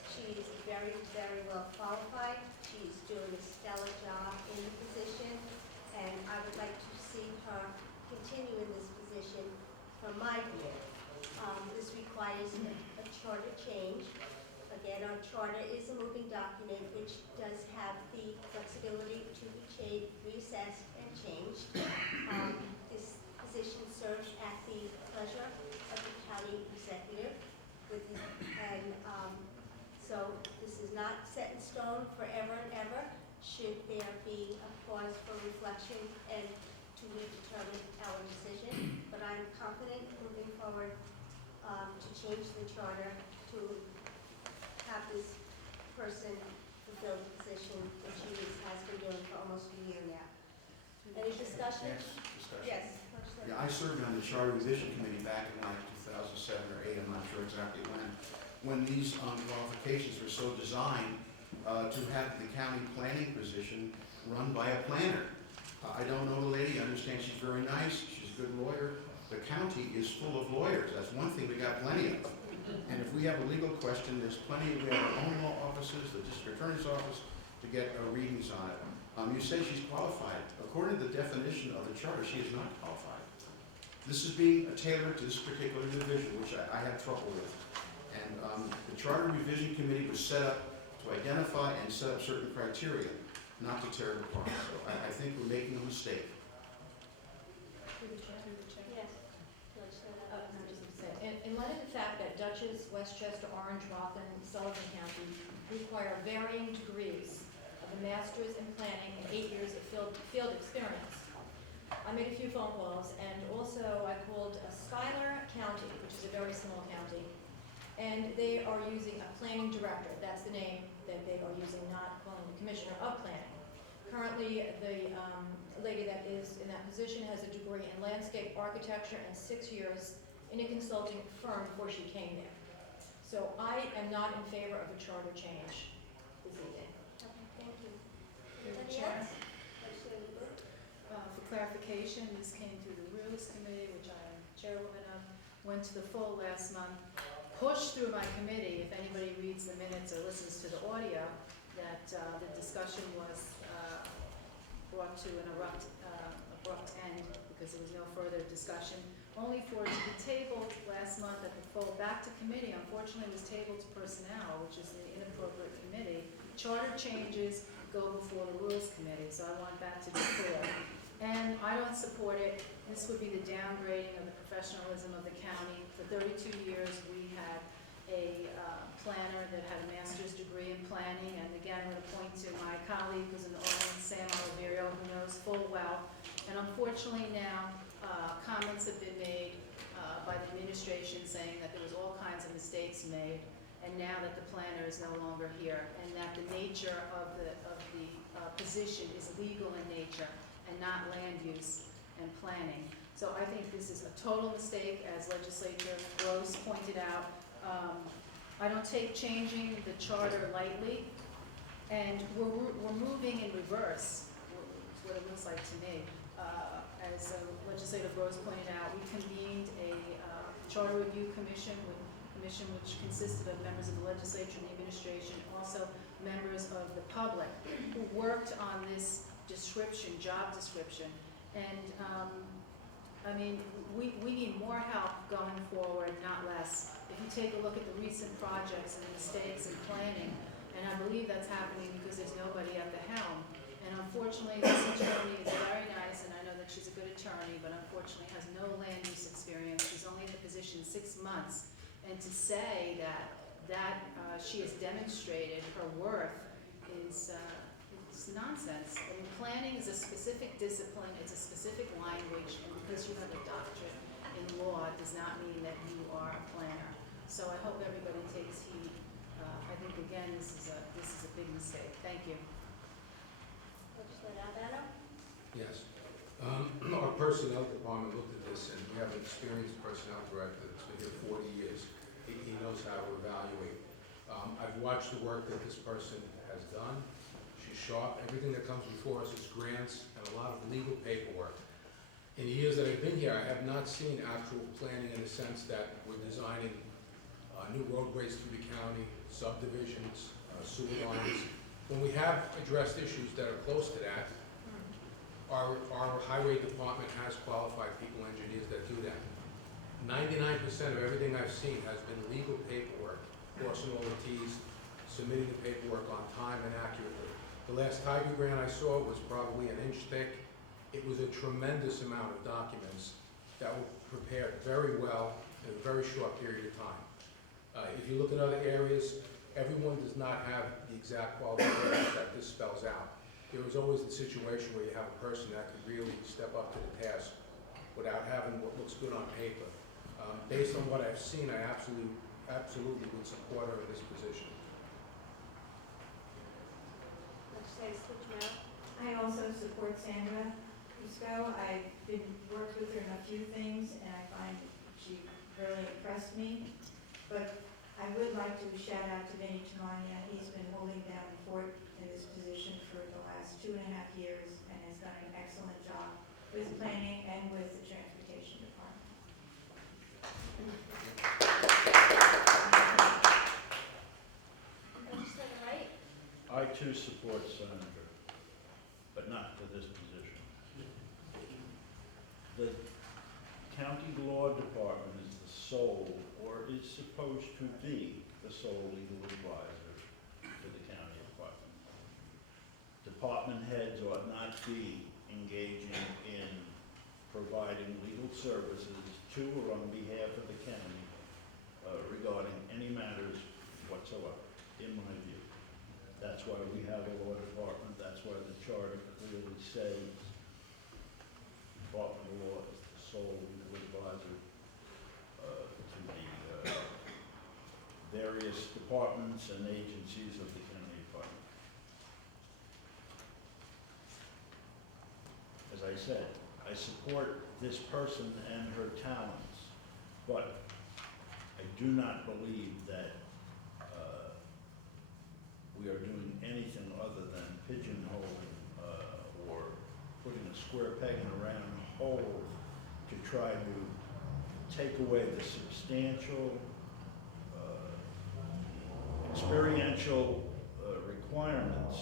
She is very, very well qualified. She's doing a stellar job in the position, and I would like to see her continue in this position from my view. This requires a charter change. Again, our charter is a moving document which does have the flexibility to be reassessed and changed. This position serves at the pleasure of the county executive, so this is not set in stone forever and ever. Should there be a pause for reflection and to redetermine our decision, but I'm confident moving forward to change the charter to have this person fulfill the position that she has been doing for almost a year now. Any discussion? Yes, discussion. Yes. Yeah, I served on the Charter Revision Committee back in like 2007 or 8, I'm not sure exactly when these qualifications were so designed to have the county planning position run by a planner. I don't know the lady, I understand she's very nice, she's a good lawyer. The county is full of lawyers, that's one thing we got plenty of. And if we have a legal question, there's plenty, we have our own law offices, the district attorney's office, to get readings on it. You say she's qualified. According to the definition of the charter, she is not qualified. This is being tailored to this particular division, which I have trouble with. And the Charter Revision Committee was set up to identify and set up certain criteria, not to tear it apart. So I think we're making a mistake. Yes. In light of the fact that Dutchess, Westchester, Orange, Rockland, and Sullivan County require varying degrees of a master's in planning and 8 years of field experience, I made a few phone calls, and also I called Schuyler County, which is a very small county, and they are using a planning director. That's the name that they are using, not calling the commissioner of planning. Currently, the lady that is in that position has a degree in landscape architecture and 6 years in a consulting firm before she came there. So I am not in favor of a charter change this evening. Thank you. Through the Anybody chair. else? Legislator Lewis? For clarification, this came through the Rules Committee, which I am chairwoman of, went to the full last month, pushed through my committee. If anybody reads the minutes or listens to the audio, that the discussion was brought to an abrupt end because there was no further discussion, only for it to be tabled last month at the full back to committee. Unfortunately, it was tabled to personnel, which is the inappropriate committee. Charter changes go before the Rules Committee, so I want that to be clear. And I don't support it. This would be the downgrading of the professionalism of the county. For 32 years, we had a planner that had a master's degree in planning, and again, I'm going to point to my colleague who's in the audience, Sam Oliverio, who knows full well. And unfortunately now, comments have been made by the administration saying that there was all kinds of mistakes made, and now that the planner is no longer here, and that the nature of the position is legal in nature and not land use and planning. So I think this is a total mistake, as Legislator Gross pointed out. I don't take changing the charter lightly, and we're moving in reverse, is what it looks like to me. As Legislator Gross pointed out, we convened a charter review commission with commission, which consisted of members of the legislature and the administration, also members of the public, who worked on this description, job description. And, I mean, we need more help going forward, not less. If you take a look at the recent projects and mistakes in planning, and I believe that's happening because there's nobody at the helm. And unfortunately, this attorney is very nice, and I know that she's a good attorney, but unfortunately has no land use experience. She's only in the position 6 months. And to say that she has demonstrated her worth is nonsense. I mean, planning is a specific discipline, it's a specific language, and because you have a doctorate in law does not mean that you are a planner. So I hope everybody takes heed. I think, again, this is a big mistake. Thank you. Legislator Albano? Yes. Our personnel department looked at this, and we have an experienced personnel director that's been here 40 years. He knows how to evaluate. I've watched the work that this person has done. She's sharp. Everything that comes before us is grants and a lot of legal paperwork. In the years that I've been here, I have not seen actual planning in the sense that we're designing new roadways through the county, subdivisions, sewer lines. When we have addressed issues that are close to that, our highway department has qualified people, engineers that do that. 99% of everything I've seen has been legal paperwork, crossing all the Ts, submitting the paperwork on time and accurately. The last Tiger grant I saw was probably an inch thick. It was a tremendous amount of documents that were prepared very well in a very short period of time. If you look at other areas, everyone does not have the exact qualifications that this spells out. There is always the situation where you have a person that could really step up to the task without having what looks good on paper. Based on what I've seen, I absolutely would support her in this position. Legislator Switchman? I also support Sandra Fusco. I've worked with her in a few things, and I find she really impressed me. But I would like to shout out to Vinnie Tamania. He's been holding down the fort in this position for the last 2.5 years and has done an excellent job with planning and with the transportation department. Legislator Wright? I too support Senator, but not for this position. The county law department is the sole, or is supposed to be the sole legal advisor for the county department. Department heads ought not be engaging in providing legal services to or on behalf of the county regarding any matters whatsoever, in my view. That's why we have a law department, that's why the charter clearly says Department of Law is the sole legal advisor to the various departments and agencies of the county department. As I said, I support this person and her talents, but I do not believe that we are doing anything other than pigeonholing or putting a square peg in a round hole to try to take away the substantial experiential requirements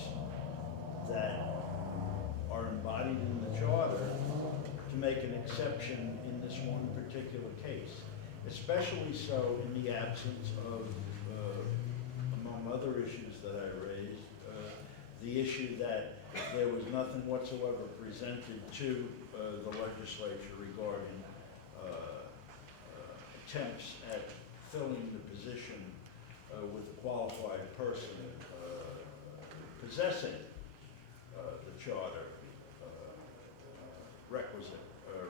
that are embodied in the charter to make an exception in this one particular case, especially so in the absence of, among other issues that I raised, the issue that there was nothing whatsoever presented to the legislature regarding attempts at filling the position with a qualified person possessing the charter requisite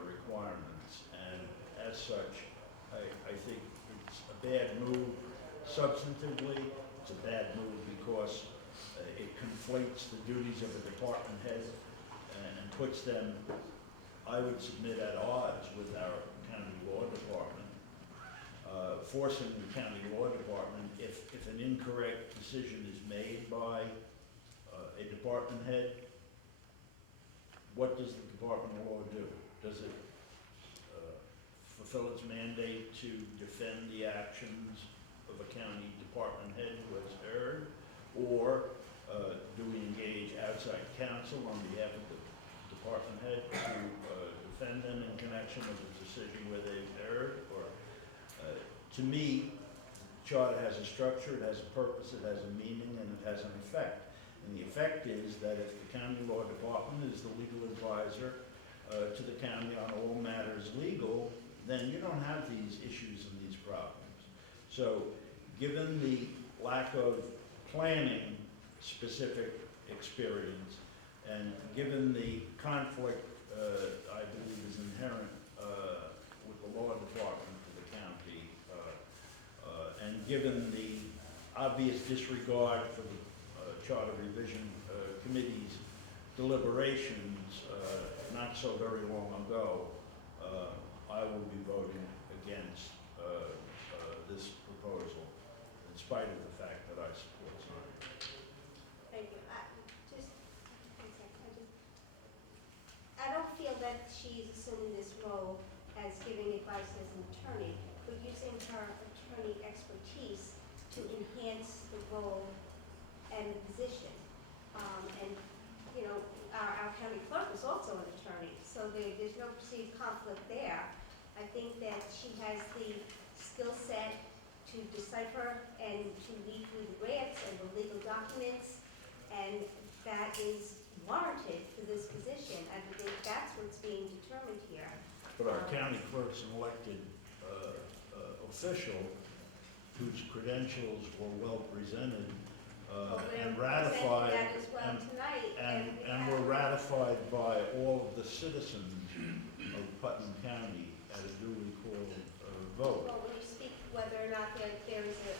requirements. And as such, I think it's a bad move substantively. It's a bad move because it conflates the duties of a department head and puts them, I would submit, at odds with our county law department. Forcing the county law department, if an incorrect decision is made by a department head, what does the Department of Law do? Does it fulfill its mandate to defend the actions of a county department head who has erred? Or do we engage outside counsel on behalf of the department head to defend them in connection with a decision where they've erred? Or, to me, charter has a structure, it has a purpose, it has a meaning, and it has an effect. And the effect is that if the county law department is the legal advisor to the county on all matters legal, then you don't have these issues and these problems. So, given the lack of planning specific experience, and given the conflict I believe is inherent with the law department for the county, and given the obvious disregard for the Charter Revision Committee's deliberations not so very long ago, I will be voting against this proposal, in spite of the fact that I support signing. Thank you. I don't feel that she's assuming this role as giving advice as an attorney, but using her attorney expertise to enhance the role and the position. And, you know, our county clerk is also an attorney, so there's no perceived conflict there. I think that she has the skill set to decipher and to read through the grants and the legal documents, and that is warranted for this position. I think that's what's being determined here. But our county clerk's an elected official whose credentials were well presented and ratified, That as well tonight, and were ratified by all of the citizens of Putnam County at a duly called vote. Well, when you speak whether or not there is a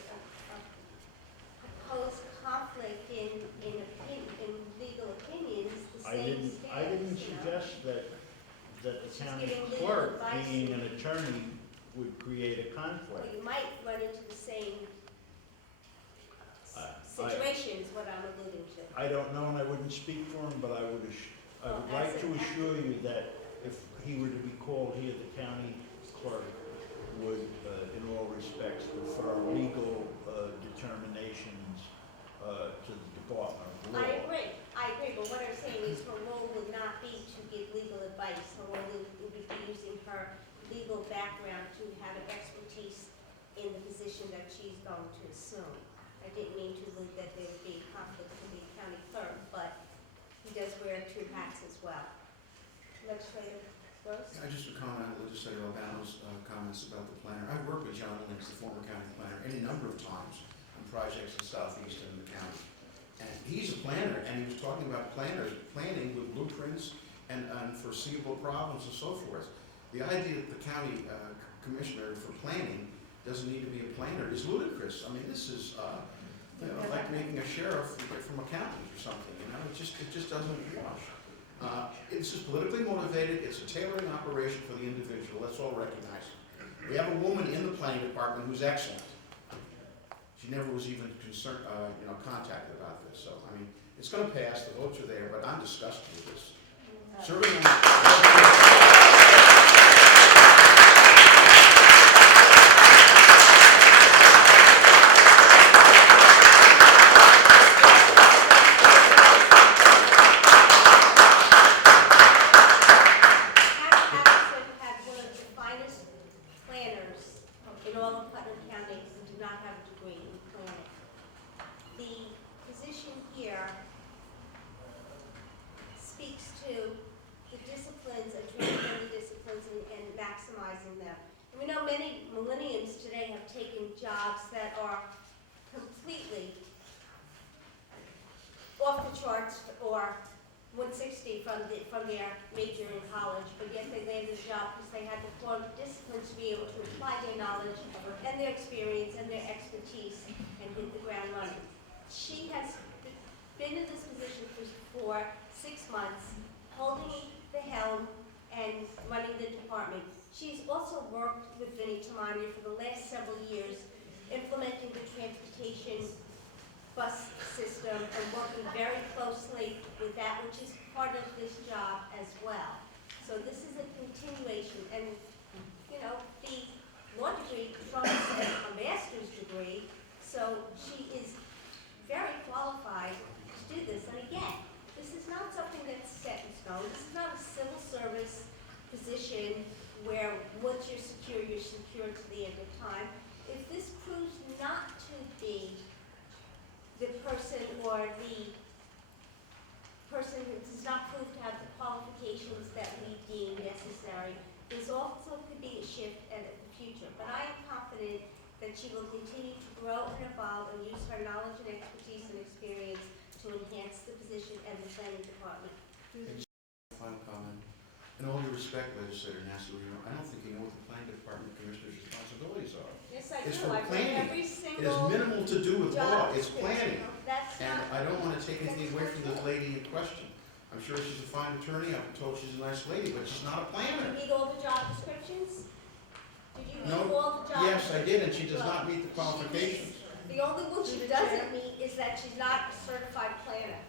proposed conflict in legal opinions, the same stands, I didn't you know? suggest that the She's county giving legal clerk, advice. being an attorney, would create a Well, conflict. you might run into the same I- situations, what I'm alluding to. I don't know, and I wouldn't speak for him, but I would Well, like as to an assure you that if he were to be called here, the county clerk would, in all respects, defer legal determinations to the Department of Law. I agree, but what I'm saying is her role would not be to give legal advice. Her role would be using her legal background to have an expertise in the position that she's going to assume. I didn't mean to allude that there would be conflict with the county clerk, but he does wear two hats as well. Legislator Gross? I just would comment on Legislator Albano's comments about the planner. I've worked with John Lynch, the former county planner, any number of times on projects in southeast and in the county. And he's a planner, and he was talking about planning with blueprints and unforeseeable problems and so forth. The idea that the county commissioner for planning doesn't need to be a planner is ludicrous. I mean, this is like making a sheriff from accountants or something. You know, it just doesn't wash. It's just politically motivated. It's a tailoring operation for the individual. Let's all recognize it. We have a woman in the planning department who's excellent. She never was even concerned, contacted about this. So, I mean, it's going to pass. The votes are there, but I'm disgusted with this. Serving on Patterson had one of the finest planners in all of Putnam County who did not have a degree in planning. The position here speaks to the disciplines and transferring the disciplines and maximizing them. And we know many millenniums today have taken jobs that are completely off the charts or 160 from their major in college, but yet they landed a job because they had the core disciplines to be able to apply their knowledge and their experience and their expertise and hit the ground running. She has been in this position for 6 months, holding the helm and running the department. She's also worked with Vinnie Tamani for the last several years, implementing the transportation bus system and working very closely with that, which is part of this job as well. So this is a continuation, and, you know, the law degree trumps a master's degree, or the person who does not prove to have the qualifications that we deem necessary, this also could be a shift in the future. But I am confident that she will continue to grow and evolve and use her knowledge and expertise and experience to enhance the position and the planning department. Final comment. In all due respect, Legislator Nassarino, I don't think you know what the planning department commissioner's responsibilities are. Yes, I It's do. for I've read planning. every It has single minimal to do with law, job it's description. planning. That's And not, I don't want to take anything away from this lady in question. I'm sure she's a fine attorney, I've been told she's a nice lady, but she's not a did you planner. read all the job descriptions? Did you read No. all the job? Yes, I did, and she does not meet the qualifications. The only one she doesn't meet is that she's not a certified planner.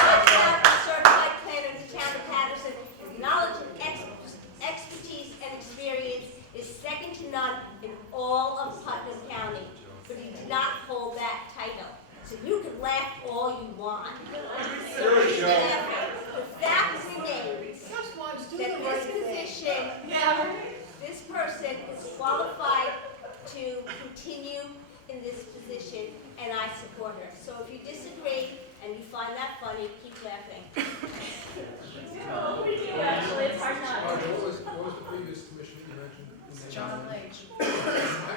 Certified planner in the town of Patterson, knowledge and expertise and experience is second to none in all of Putnam County, but he did not hold that title. So you can laugh all you want. So keep laughing. The fact remains that this position, this person is qualified to continue in this position, and I support her. So if you disagree and you find that funny, keep laughing. No, we do actually, it's hard not. What was the previous commissioner you mentioned? John Lynch.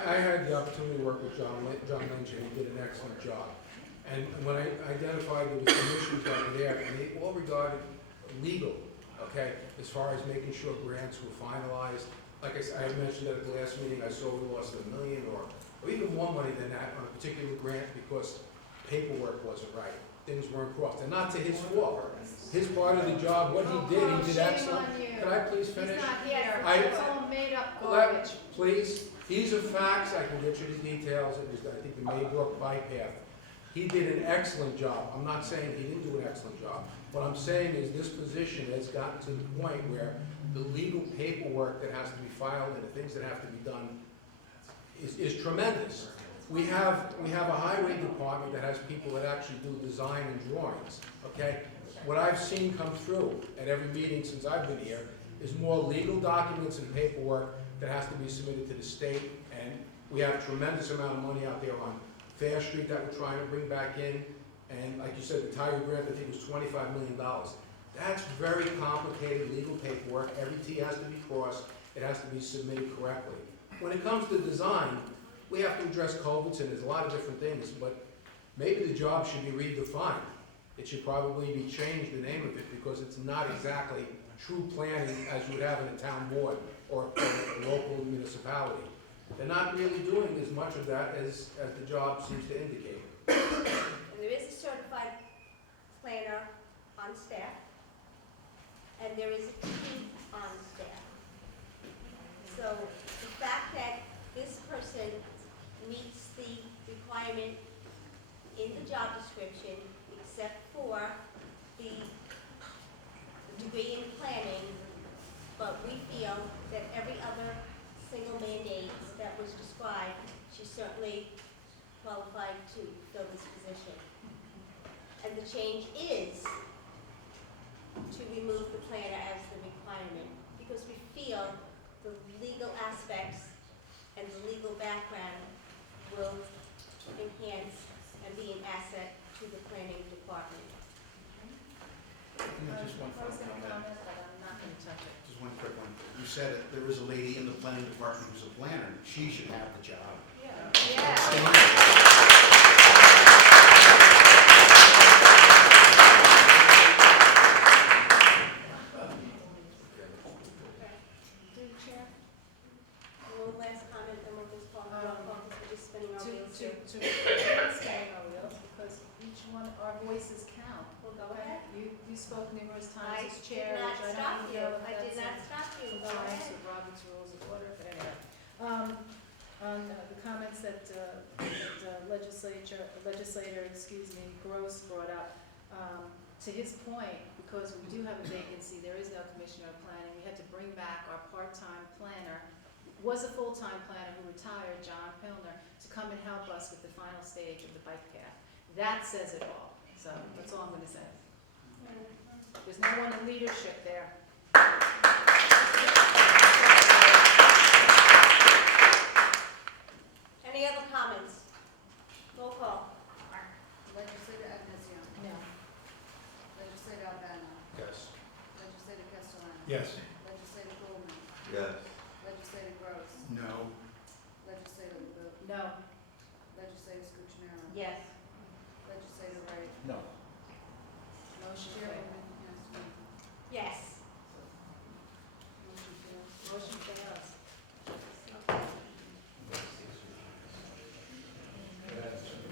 I had the opportunity to work with John Lynch, and he did an excellent job. And when I identified there was some issues that were there, and they all regarded legal, okay, as far as making sure grants were finalized. Like I mentioned at the last meeting, I saw we lost $1 million or even more money than that on a particular grant because paperwork wasn't right. Things weren't crossed, and not to his fault. His part of the job, what he did excellent. Shame on you. Can I please finish? He's not here. I- It's all made up Let- garbage. Please, these are facts, I can get you the details, it was, I think, the Maybrook bike path. He did an excellent job, I'm not saying he didn't do an excellent job. What I'm saying is this position has gotten to the point where the legal paperwork that has to be filed and the things that have to be done is tremendous. We have a highway department that has people that actually do design and drawings, okay? What I've seen come through at every meeting since I've been here is more legal documents and paperwork that has to be submitted to the state, and we have a tremendous amount of money out there on Fair Street that we're trying to bring back in, and like you said, the Tiger Grant, I think was $25 million. That's very complicated legal paperwork, every T has to be crossed, it has to be submitted correctly. When it comes to design, we have to address culverts, and there's a lot of different things, but maybe the job should be redefined. It should probably be changed, the name of it, because it's not exactly true planning as you would have in a town board or a local municipality. They're not really doing as much of that as the job seems to indicate. And there is a certified planner on staff, and there is a team on staff. So the fact that this person meets the requirement in the job description, except for the degree in planning, but we feel that every other single mandate that was described, she's certainly qualified to fill this position. And the change is to remove the planner as the requirement, because we feel the legal aspects and the legal background will enhance and be an asset to the planning department. Just one I was final gonna comment. comment, but I'm not gonna touch it. Just one quick one. You said that there is a lady in the planning department who's a planner. She should have the job. Through the chair. One last comment, then we'll just call it roll call, because we're just spinning our wheels here. Stay on wheels, because each one, our voices count. We'll go Okay? ahead. You spoke numerous I times as did chair, not which I stop don't you. know if I did that's not in stop you. Go compliance ahead. with Robert's Rules of Order, but anyway. On the comments that legislator, Gross brought up, to his point, because we do have a vacancy, there is no commissioner of planning, we had to bring back our part-time planner. was a full-time planner who retired, John Pilner, to come and help us with the final stage of the bike path. That says it all, so that's all I'm gonna say. There's no one in leadership there. Any other comments? Roll call. Legislator Agnesiano. No. Legislator Albano. Yes. Legislator Castellano. Yes. Legislator Goldman. Yes. Legislator Gross. No. Legislator LeBeau. No. Legislator Scucciaro. Yes. Legislator Wright. No. Motion Chairwoman failed. Yasi. Yes. Motion failed. Motion fails.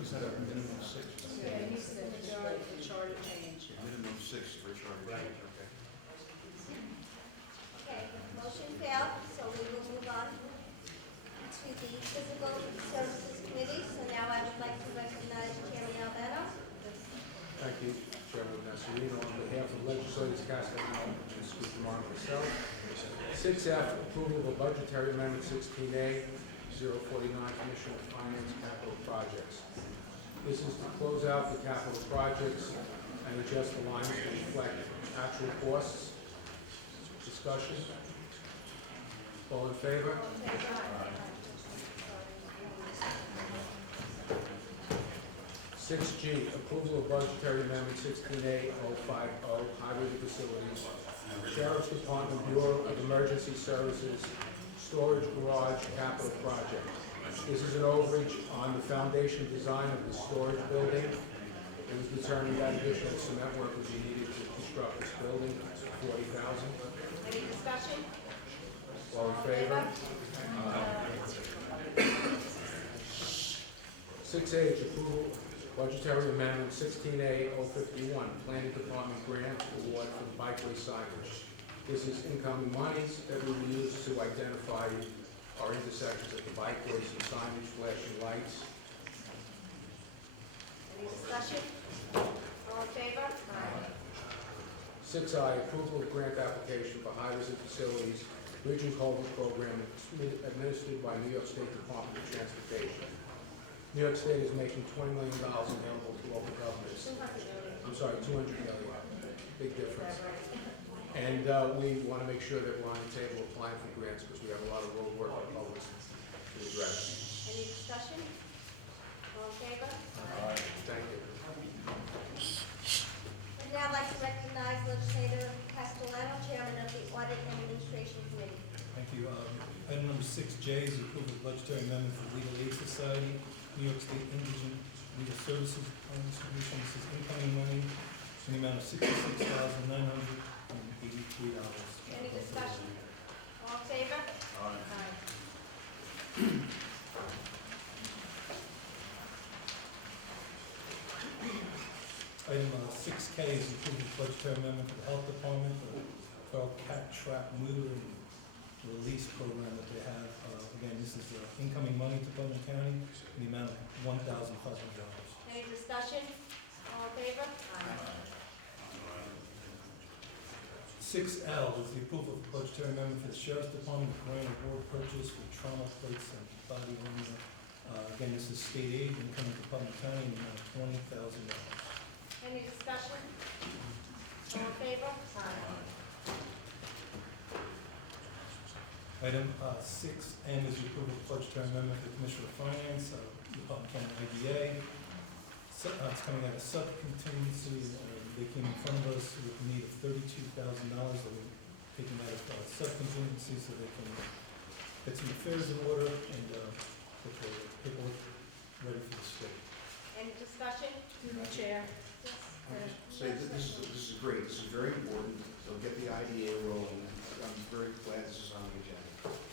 Is that a minimum of 6? Yeah, he said majority for charter change. Minimum 6 for charter. Right, okay. Okay, motion failed, so we will move on to the Physical Services Committee. So now I would like to recognize Chairman Albano. Thank you, Chairman Nasarino. On behalf of legislators Castellano and Scucciaro, myself. 6F, approval of a budgetary amendment 16A, 049, Commissioner of Finance Capital Projects. This is to close out the capital projects and adjust the lines to reflect actual costs. Discussion? All in favor? 6G, approval of budgetary amendment 16A-050, Highway Facilities, Sheriff's Department Bureau of Emergency Services, Storage Garage Capital Project. This is an overreach on the foundation design of the storage building. It was determined that additional cement work would be needed to construct this building, $40,000. Any discussion? All in favor? 6H, approval budgetary amendment 16A-051, Planning Department grant award for the bikeway signage. This is incoming monies that will be used to identify our intersections at the bikeways and signage, flashing lights. Any discussion? All in favor? 6I, approval of grant application for highways and facilities, bridge and culvert program administered by New York State Department of Transportation. New York State is making $20 million available to local governments. I'm sorry, $200 million. Big difference. And we want to make sure that we're on the table applying for grants because we have a lot of road work on public to address. Any discussion? All in favor? Thank you. I'd now like to recognize Legislator Castellano, Chairman of the Audit and Administration Committee. Thank you. Item number 6J is approval of budgetary amendment for Legal Aid Society, New York State Indigent Legal Services Distribution. This is incoming money in the amount of $66,983. Any discussion? All in favor? Item 6K is approval of budgetary amendment for the Health Department, the federal cat trap neuter and release program that they have. Again, this is incoming money to Putnam County in the amount of $1,500. Any discussion? All in favor? 6L is the approval of budgetary amendment for the Sheriff's Department, grant award purchase for trauma plates and body armor. Again, this is state aid and coming to Putnam County in the amount of $20,000. Any discussion? All in favor? Item 6N is the approval of budgetary amendment for the Commissioner of Finance, Department County IDA. So, it's coming out of sub-contingency. They came in front of us with a need of $32,000 that we're taking out of sub-contingency so they can get some affairs in order and put the paperwork ready for the state. Any discussion? Through the chair. Say that this is great, this is very important, so get the IDA rolling. I'm very glad this is on the agenda.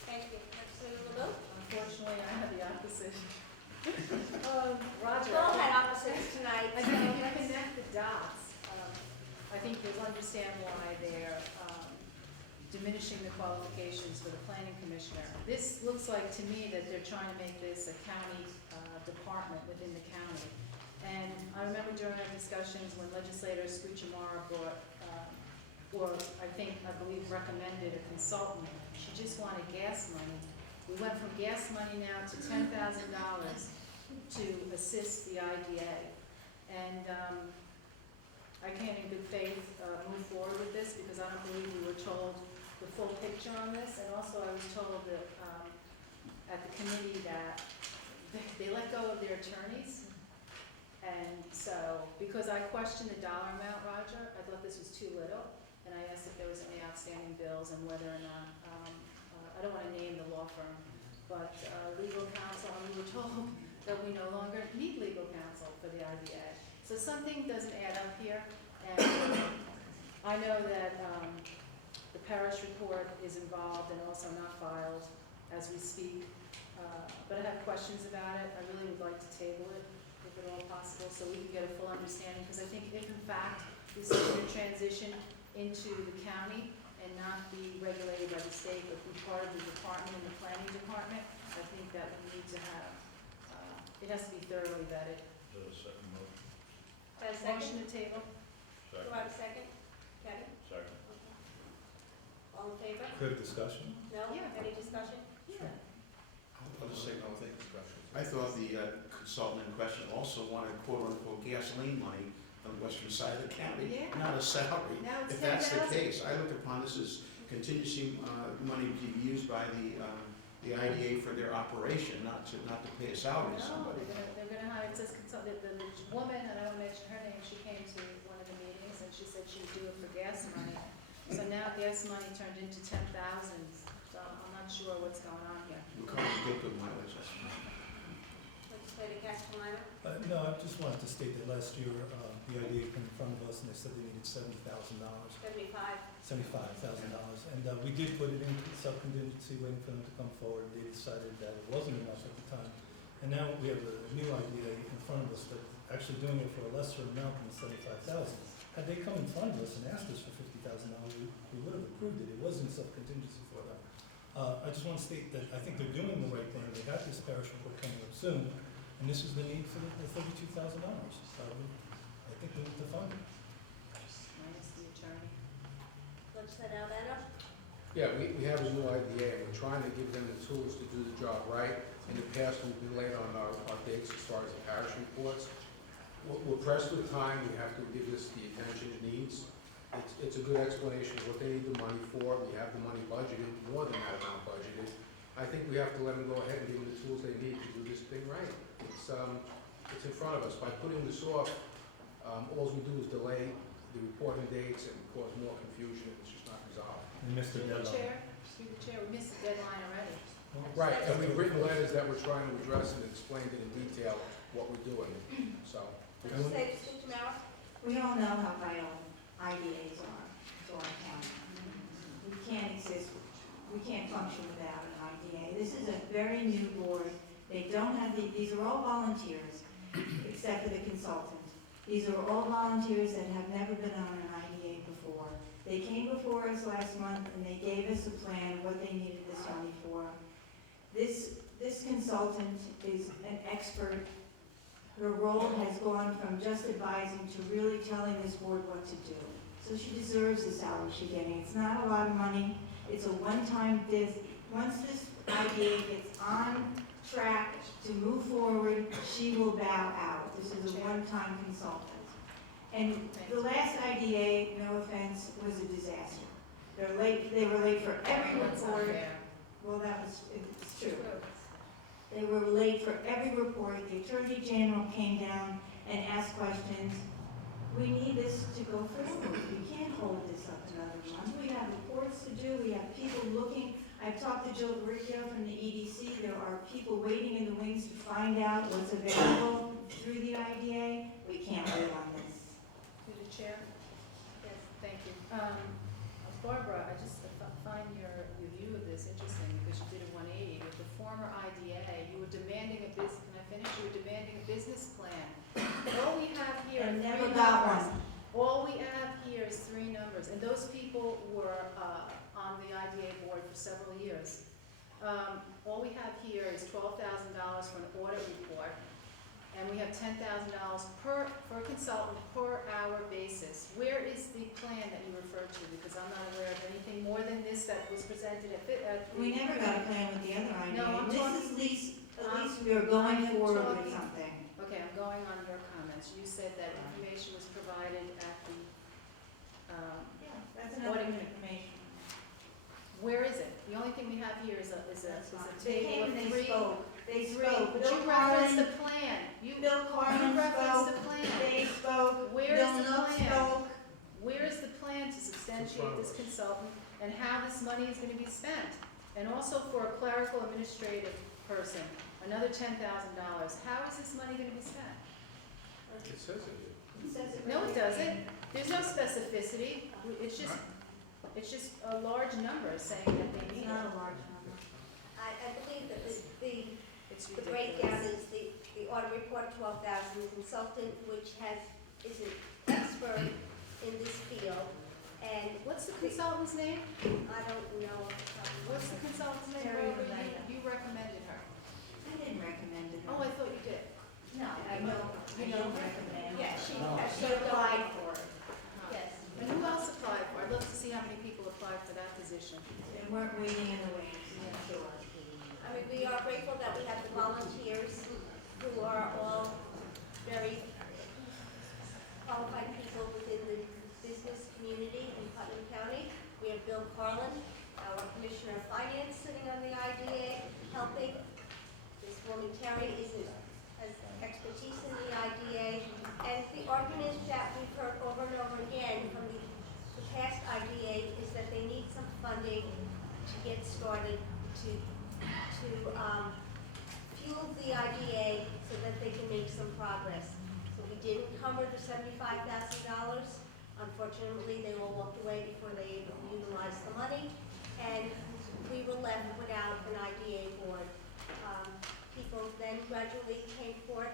Thank you. Legislator LeBeau? Unfortunately, I have the opposite. Roger. Bill had opposites tonight. I think if you connect the dots, I think you'll understand why they're diminishing the qualifications for the planning commissioner. This looks like to me that they're trying to make this a county department within the county. And I remember during our discussions when legislator Scucciaro brought, I believe recommended a consultant, she just wanted gas money We went from gas money now to $10,000 to assist the IDA. And I can't in good faith move forward with this because I don't believe we were told the full picture on this. And also I was told that at the committee that they let go of their attorneys. And so, because I questioned the dollar amount, Roger, I thought this was too little. And I asked if there was any outstanding bills and whether or not, I don't want to name the law firm, but legal counsel, and we were told that we no longer need legal counsel for the IDA. So something doesn't add up here, and I know that the parish report is involved and also not filed as we speak, but I have questions about it. I really would like to table it, if at all possible, so we can get a full understanding, because I think if in fact this is going to transition into the county and not be regulated by the state, but be part of the department and the planning department, I think that we need to have, it has to be thoroughly vetted. Is there a second motion? A second? Motion to table? Do I have a second? Kevin? Second. All in favor? Quick discussion. No? Yeah. Any discussion? Yeah. I'll just say one thing. I thought the consultant in question also wanted quote-unquote gasoline money on the western side of the county, Yeah. not a salary. Now it's If that's the 10,000. case, I look upon this as contingency money to be used by the IDA for their operation, not to pay a salary to No, somebody. they're gonna hire, it says consultant, the woman, and I don't mention her name, she came to one of the meetings and she said she'd do it for gas money. So now gas money turned into 10,000, so I'm not sure what's going on here. We'll come to get good mileage. Legislator Castellano? No, I just wanted to state that last year, the IDA came in front of us and they said they needed $70,000. 75. $75,000, and we did put it in sub-contingency, waiting for them to come forward. They decided that it wasn't enough at the time, and now we have a new idea in front of us that actually doing it for a lesser amount than $75,000. Had they come in front of us and asked us for $50,000, we would have approved it. It wasn't sub-contingency for them. I just want to state that I think they're doing the right thing. They got this parish report coming up soon, and this is the need for the $32,000. I think we need to fund it. Minus the attorney. Legislator Albano? Yeah, we have a new IDA, and we're trying to give them the tools to do the job right. In the past, we've been late on our dates as far as the parish reports. We're pressed with time, we have to give this the attention it needs. It's a good explanation of what they need the money for, we have the money budgeted, more than that amount budgeted. I think we have to let them go ahead and give them the tools they need to do this thing right. It's in front of us. By putting this off, all we do is delay the reporting dates and cause more confusion, and it's just not resolved. We missed the Through the deadline. chair, we missed the deadline already. Right, and we've written letters that we're trying to address and explained it in detail what we're doing, so. Legislator Schuster-Mara? We all know how vital IDAs are to our county. We can't exist, we can't function without an IDA. This is a very new board. They don't have, these are all volunteers, except for the consultant. These are all volunteers that have never been on an IDA before. They came before us last month and they gave us a plan, what they needed this money for. This consultant is an expert. Her role has gone from just advising to really telling this board what to do. So she deserves the salary she's getting. It's not a lot of money. It's a one-time once this IDA gets on track to move forward, she will bow out. This is a one-time consultant. And the last IDA, no offense, was a disaster. They were late for every That's not report. fair. Well, it's true. They were late for every report. The Attorney General came down and asked questions. We need this to go forward. We can't hold this up another month. We have reports to do. We have people looking. I've talked to Jill Riccio from the EDC. There are people waiting in the wings to find out what's available through the IDA. We can't wait on this. Through the chair? Yes. Thank you. Barbara, I just find your view of this interesting because you did a 180. With the former IDA, you were demanding a business, can I finish? You were demanding a business plan. All we have here are And never three got numbers. one. All we have here is three numbers, and those people were on the IDA board for several years. All we have here is $12,000 for an audit report, and we have $10,000 per, for a consultant per hour basis. Where is the plan that you referred to? Because I'm not aware of anything more than this that was presented at We never got a plan with the other idea. No, I'm This talking- is at least we are going I'm forward with talking- something. Okay, I'm going on your comments. You said that information was provided at the, Yeah, that's enough What- information. where is it? The only thing we have here is a That's fine. table They came of and they three. spoke. They Three, spoke. but Bill you referenced Carlin, the plan. You Bill Carlin referenced the spoke. plan. They spoke. Where Bill is the Nook plan? spoke. Where is the plan to substantiate this consultant and how this money is gonna be spent? And also for a clerical administrative person, another $10,000. How is this money gonna be spent? It says it here. It says it No, right it there. doesn't. There's no specificity. It's just a large number saying that they It's need not it. a large number. I believe that It's the ridiculous. breakdown is the audit report, 12,000, consultant, which is an expert in this field, and What's the consultant's name? I don't know. What's the consultant's name? Terry Barbara? Leda. You recommended her. I didn't recommend it. Oh, I thought you did. No, I don't recommend. Yeah, she Oh. has applied for it, Uh-huh. yes. And who else applied for it? I'd love to see how many people applied for that position. They weren't waiting in the wings, I'm sure. I mean, we are grateful that we have the volunteers who are all very qualified people within the business community in Putnam County. We have Bill Carlin, our Commissioner of Finance, sitting on the IDA, helping. This woman Terry has expertise in the IDA. And the argument that we've heard over and over again from the past IDA is that they need some funding to get started to fuel the IDA so that they can make some progress. So we did encumber the $75,000. Unfortunately, they all walked away before they utilized the money, and we were left without an IDA board. People then gradually came forth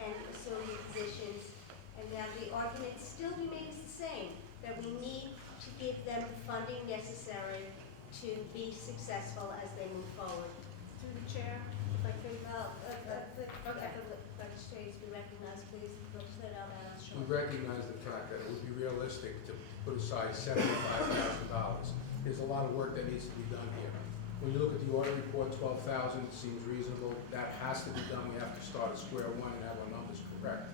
and assumed the positions, and now the argument still remains the same, that we need to give them the funding necessary to be successful as they move forward. Through the chair, if I could. Okay. Legislators be recognized, please. Legislator Albano. We recognize the fact that it would be realistic to put aside $75,000. There's a lot of work that needs to be done here. When you look at the audit report, 12,000 seems reasonable. That has to be done. We have to start at square one and have our numbers correct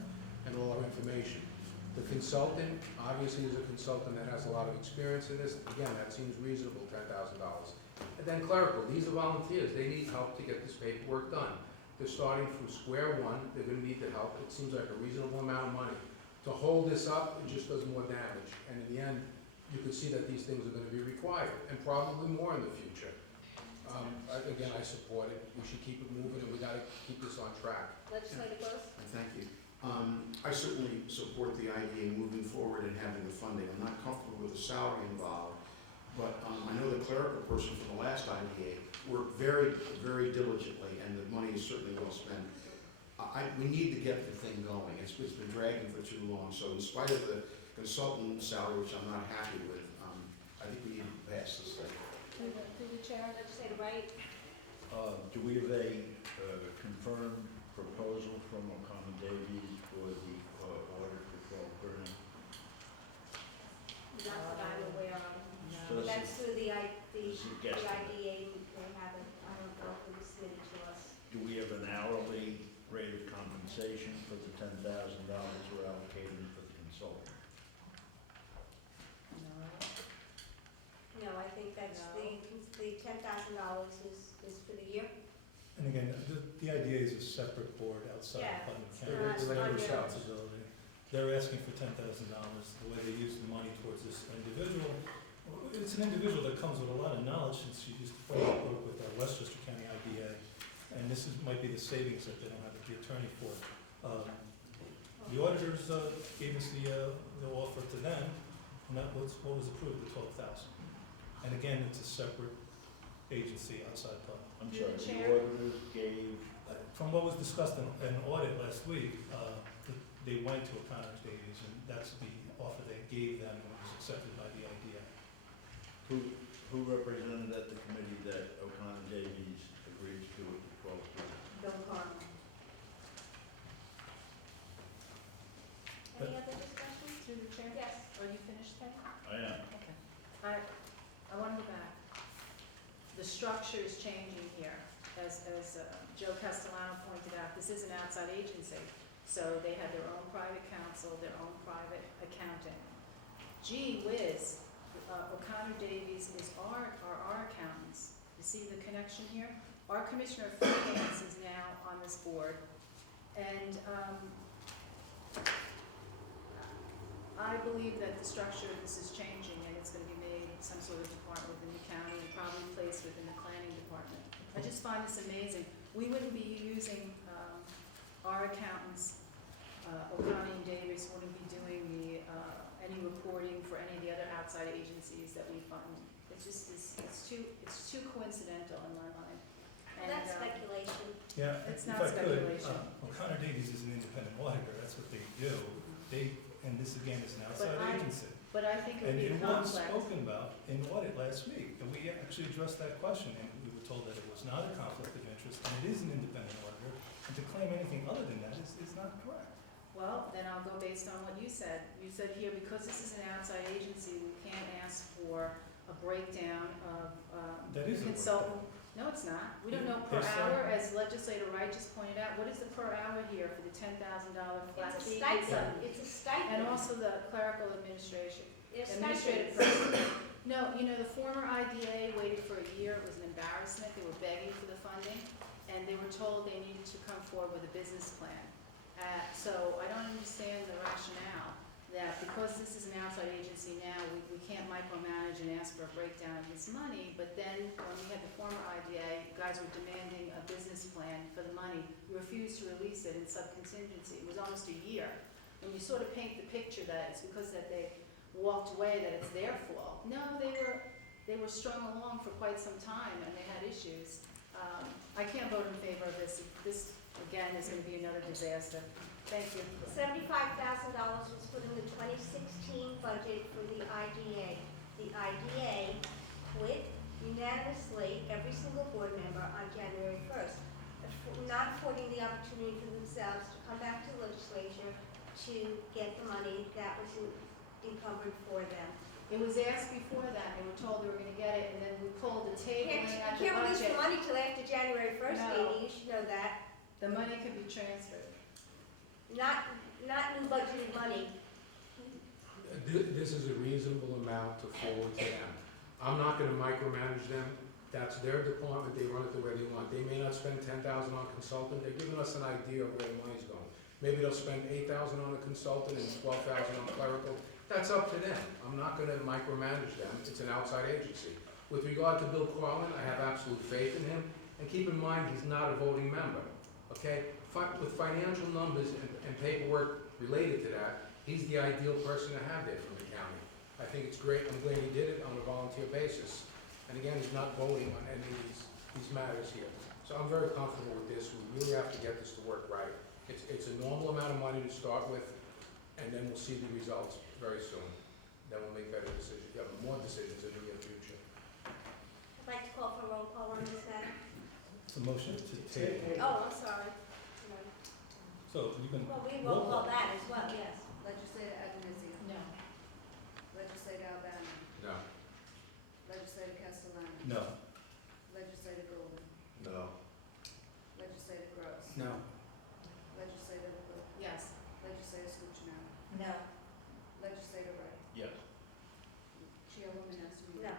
and all our information. The consultant, obviously is a consultant that has a lot of experience in this. Again, that seems reasonable, $10,000. And then clerical, these are volunteers. They need help to get this paperwork done. They're starting from square one. They're gonna need the help. It seems like a reasonable amount of money. To hold this up, it just does more damage. And in the end, you can see that these things are gonna be required, and probably more in the future. Again, I support it. We should keep it moving, and we gotta keep this on track. Legislator Gross? Thank you. I certainly support the idea of moving forward and having the funding. I'm not comfortable with the salary involved, but I know the clerical person from the last IDA worked very, very diligently, and the money is certainly well spent. We need to get the thing going. It's been dragging for too long, so in spite of the consultant salary, which I'm not happy with, I think we need to pass this thing. Through the chair. Legislator Wright? Do we have a confirmed proposal from O'Connor Davies for the audit for 12 grand? Not that I'm aware of. So this That's through the This is the guesstimate. IDA, they haven't, I don't know if it was submitted to us. Do we have an hourly rate of compensation for the $10,000 we're allocating for the consultant? No, I think that's the $10,000 is for the year. And again, the idea is a separate board outside Yeah, of Putnam it's County. not It's their under- responsibility. They're asking for $10,000. The way they use the money towards this individual, it's an individual that comes with a lot of knowledge since she used to work with our Westchester County IDA. And this might be the savings that they don't have the attorney for. The auditors gave us the offer to them, and that was what was approved, the $12,000. And again, it's a separate agency outside Putnam. I'm Through sorry, the the chair. auditors gave, From what was discussed in audit last week, they went to O'Connor Davies, and that's the offer they gave them, and it was accepted by the IDA. who represented at the committee that O'Connor Davies agreed to do it for 12 grand? Bill Carlin. Are you finished, Patty? I am. Okay. I want to go back. The structure is changing here. As Joe Castellano pointed out, this is an outside agency. So they have their own private counsel, their own private accounting. Gee whiz, O'Connor Davies is our accountants. You see the connection here? Our Commissioner of Finance is now on this board. And I believe that the structure of this is changing, and it's going to be made some sort of department within the county and probably placed within the planning department. I just find this amazing. We wouldn't be using our accountants, O'Connor and Davis wouldn't be doing any reporting for any of the other outside agencies that we fund. It's just, it's too coincidental in my mind. And, That's speculation. Yeah, It's if not I could, speculation. O'Connor Davies is an independent auditor, that's what they do. And this again is an outside agency. But I think it would And be it was complex. spoken about in audit last week, and we actually addressed that question, and we were told that it was not a conflict of interest, and it is an independent auditor, and to claim anything other than that is not correct. Well, then I'll go based on what you said. You said here, because this is an outside agency, we can't ask for a breakdown of That is a consultant. No, it's not. We don't know per They're hour, saying- as Legislator Wright just pointed out. What is the per hour here for the $10,000 flat It's a fee? stipend, it's a stipend. And also the clerical administration. It's Administrative stipends. person. No, you know, the former IDA waited for a year. It was an embarrassment. They were begging for the funding, and they were told they needed to come forward with a business plan. So I don't understand the rationale that because this is an outside agency now, we can't micromanage and ask for a breakdown of this money, but then when we had the former IDA, you guys were demanding a business plan for the money. You refused to release it in sub-contingency. It was almost a year. When you sort of paint the picture that it's because that they walked away, that it's their fault. No, they were strung along for quite some time, and they had issues. I can't vote in favor of this. This, again, is going to be another disaster. Thank you. $75,000 was put in the 2016 budget for the IDA. The IDA quit unanimously, every single board member, on January 1st, not affording the opportunity for themselves to come back to the legislature to get the money that was encumbered for them. It was asked before that. They were told they were going to get it, and then we pulled the You tabling at the can't release the budget. money till after January 1st, No. Amy, you should know that. The money could be transferred. Not new budgeted money. This is a reasonable amount to forward to them. I'm not gonna micromanage them. That's their department, they run it the way they want. They may not spend $10,000 on consultant, they're giving us an idea of where the money's going. Maybe they'll spend $8,000 on a consultant and $12,000 on clerical. That's up to them. I'm not gonna micromanage them, it's an outside agency. With regard to Bill Carlin, I have absolute faith in him, and keep in mind, he's not a voting member, okay? With financial numbers and paperwork related to that, he's the ideal person to have there from the county. I think it's great, I'm glad he did it on a volunteer basis. And again, he's not voting on any of these matters here. So I'm very comfortable with this, we really have to get this to work right. It's a normal amount of money to start with, and then we'll see the results very soon. Then we'll make better decisions, more decisions in the near future. I'd like to call for a roll call on this matter. It's a motion to table. Oh, I'm sorry. So you can Well, we roll roll call call. that as well, yes. Legislator Adenizio. No. Legislator Albano. No. Legislator Castellano. No. Legislator Golden. No. Legislator Gross. No. Legislator LeBeau. Yes. Legislator Scuccinaro. No. Legislator Wright. Yes. Chairwoman Esposito. No.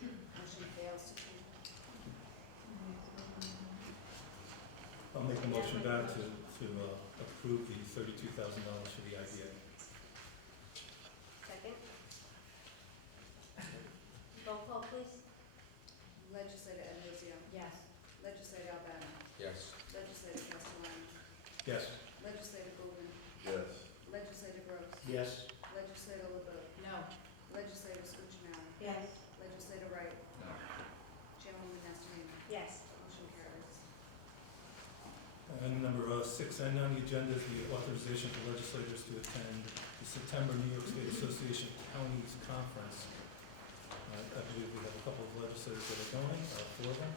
Motion fails to table. I'll make a motion back to approve the $32,000 for the IDA. Second. Roll call, please. Legislator Adenizio. Yes. Legislator Albano. Yes. Legislator Castellano. Yes. Legislator Golden. Yes. Legislator Gross. Yes. Legislator LeBeau. No. Legislator Scuccinaro. Yes. Legislator Wright. No. Chairwoman Esposito. Yes. Motion carries. And number 6N on the agenda is the authorization for legislators to attend the September New York State Association of Counties Conference. I believe we have a couple of legislators that are going, 4 of them,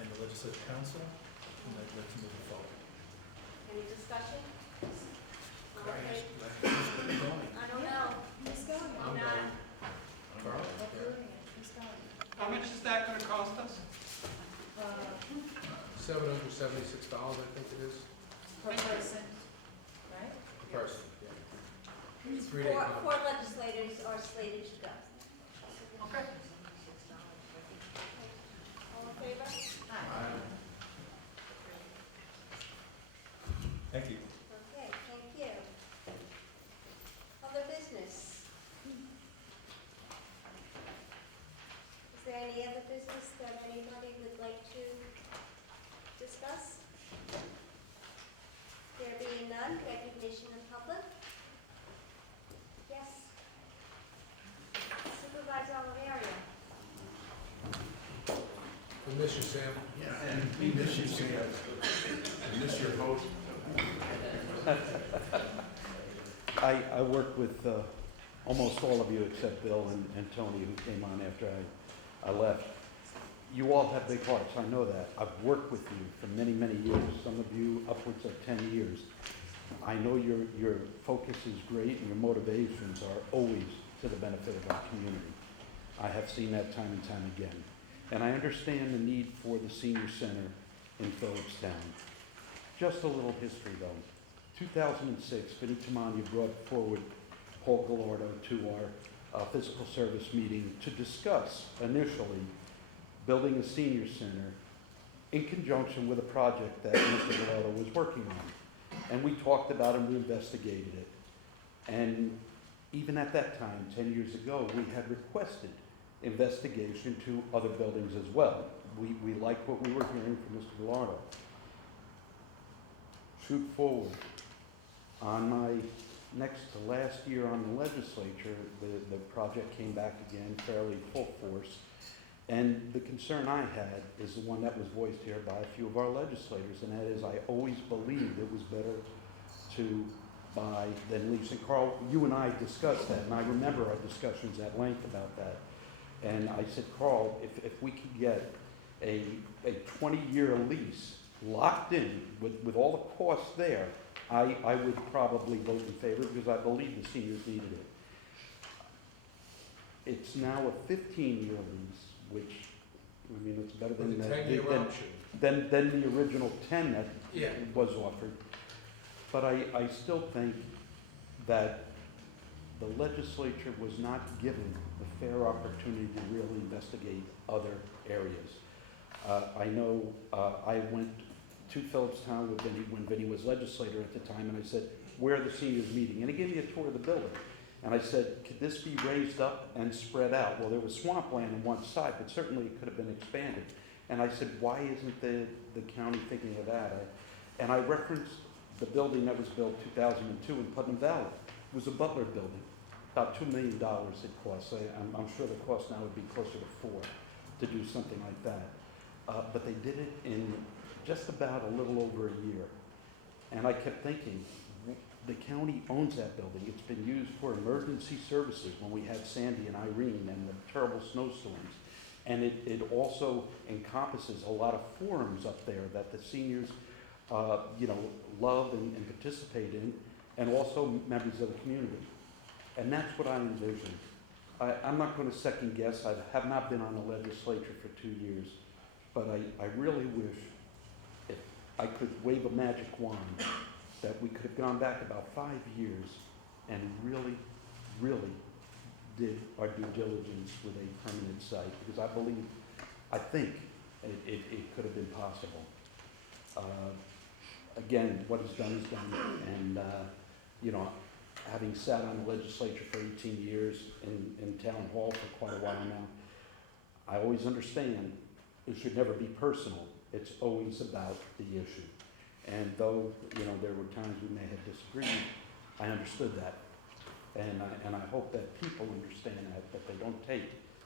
and the Legislative Council, and I'd like to move it forward. Any discussion? Can I Okay. ask $76, I think it is, Per person, right? per person, yeah. Four 3-day conference. four legislators are slated to go. Okay. All in favor? Aye. Thank you. Okay, thank you. Other business? Is there any other business that anybody would like to discuss? There being none, recognition in public? Yes. Supervisor Oliveri? We miss you, Sam. Yeah, and we miss you, Sam. We miss your host. I work with almost all of you except Bill and Tony, who came on after I left. You all have big hearts, I know that. I've worked with you for many, many years, some of you upwards of 10 years. I know your focus is great and your motivations are always to the benefit of our community. I have seen that time and time again. And I understand the need for the senior center in Phillipstown. Just a little history though. 2006, Vinnie Tamagna brought forward Paul Gallardo to our physical service meeting to discuss initially building a senior center in conjunction with a project that Mr. Gallardo was working on. And we talked about it and we investigated it. And even at that time, 10 years ago, we had requested investigation to other buildings as well. We liked what we were hearing from Mr. Gallardo. Shoot forward. On my next to last year on the legislature, the project came back again fairly full force. And the concern I had is the one that was voiced here by a few of our legislators, and that is I always believed it was better to buy than lease. And Carl, you and I discussed that, and I remember our discussions at length about that. And I said, Carl, if we could get a 20-year lease locked in with all the costs there, I would probably vote in favor because I believe the seniors needed it. It's now a 15-year lease, which, I mean, it's better than With a 10-year option. than the original 10 that Yeah. was offered. But I still think that the legislature was not given the fair opportunity to really investigate other areas. I know I went to Phillipstown with Vinnie when Vinnie was legislator at the time, and I said, where are the seniors meeting? And he gave me a tour of the building. And I said, could this be raised up and spread out? Well, there was swampland on one side, but certainly it could have been expanded. And I said, why isn't the county thinking of that? And I referenced the building that was built 2002 in Putnam Valley. It was a Butler building. About $2 million it cost. I'm sure the cost now would be closer to $4 million to do something like that. But they did it in just about a little over a year. And I kept thinking, the county owns that building. It's been used for emergency services when we had Sandy and Irene and the terrible snowstorms. And it also encompasses a lot of forums up there that the seniors love and participate in, and also members of the community. And that's what I envision. I'm not going to second guess. I have not been on the legislature for 2 years, but I really wish if I could wave a magic wand that we could have gone back about 5 years and really, really did our due diligence with a permanent site, because I think it could have been possible. Again, what is done is done, and having sat on the legislature for 18 years in town hall for quite a while now, I always understand it should never be personal. It's always about the issue. And though, there were times we may have disagreed, I understood that. And I hope that people understand that they don't take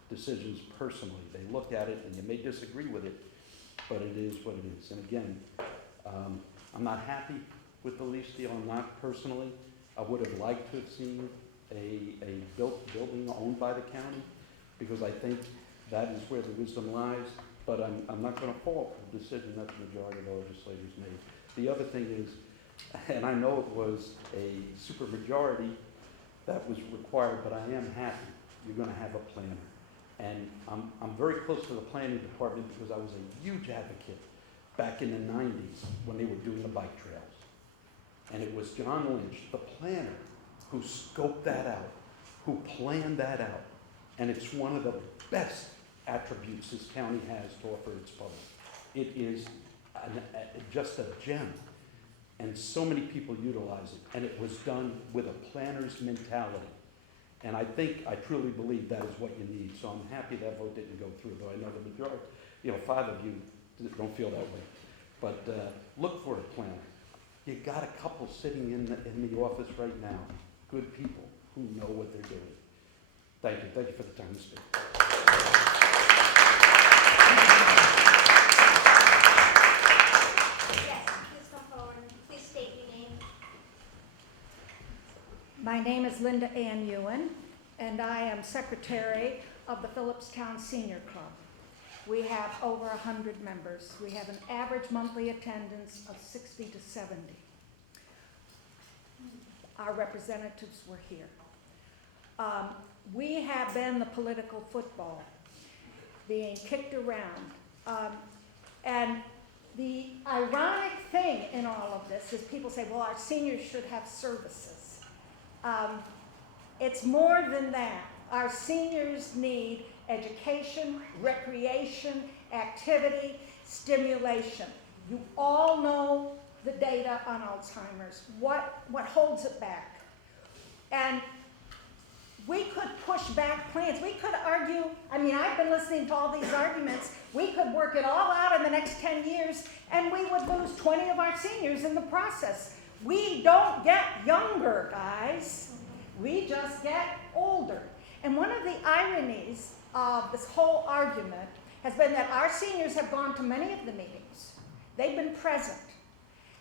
decisions personally. They look at it, and you may disagree with it, but it is what it is. And again, I'm not happy with the lease deal. I'm not personally. I would have liked to have seen a built building owned by the county, because I think that is where the wisdom lies. But I'm not going to fault the decision that the majority of the legislators made. The other thing is, and I know it was a supermajority that was required, but I am happy you're going to have a planner. And I'm very close to the planning department because I was a huge advocate back in the 90s when they were doing the bike trails. And it was John Lynch, the planner, who scoped that out, who planned that out. And it's one of the best attributes this county has to offer its public. It is just a gem. And so many people utilize it. And it was done with a planner's mentality. And I truly believe that is what you need. So I'm happy that vote didn't go through, though I know the majority, 5 of you don't feel that way. But look for a planner. You got a couple sitting in the office right now, good people who know what they're doing. Thank you. Thank you for the time to speak. Yes, please come forward and please state your name. My name is Linda Ann Ewan, and I am secretary of the Phillipstown Senior Club. We have over 100 members. We have an average monthly attendance of 60 to 70. Our representatives were here. We have been the political football being kicked around. And the ironic thing in all of this is people say, well, our seniors should have services. It's more than that. Our seniors need education, recreation, activity, stimulation. You all know the data on Alzheimer's, what holds it back. And we could push back plans. We could argue, I've been listening to all these arguments. We could work it all out in the next 10 years, and we would lose 20 of our seniors in the process. We don't get younger, guys. We just get older. And one of the ironies of this whole argument has been that our seniors have gone to many of the meetings. They've been present.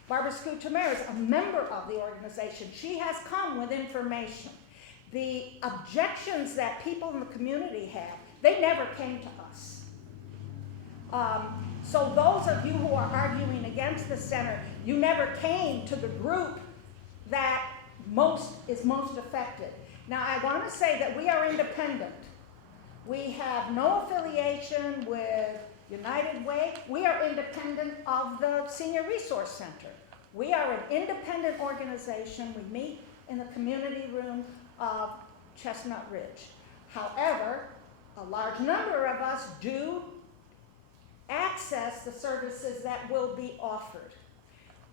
Barbara Scutamera is a member of the organization. She has come with information. The objections that people in the community have, they never came to us. So those of you who are arguing against the center, you never came to the group that is most affected. Now, I want to say that we are independent. We have no affiliation with United Way. We are independent of the Senior Resource Center. We are an independent organization. We meet in the community room of Chestnut Ridge. However, a large number of us do access the services that will be offered.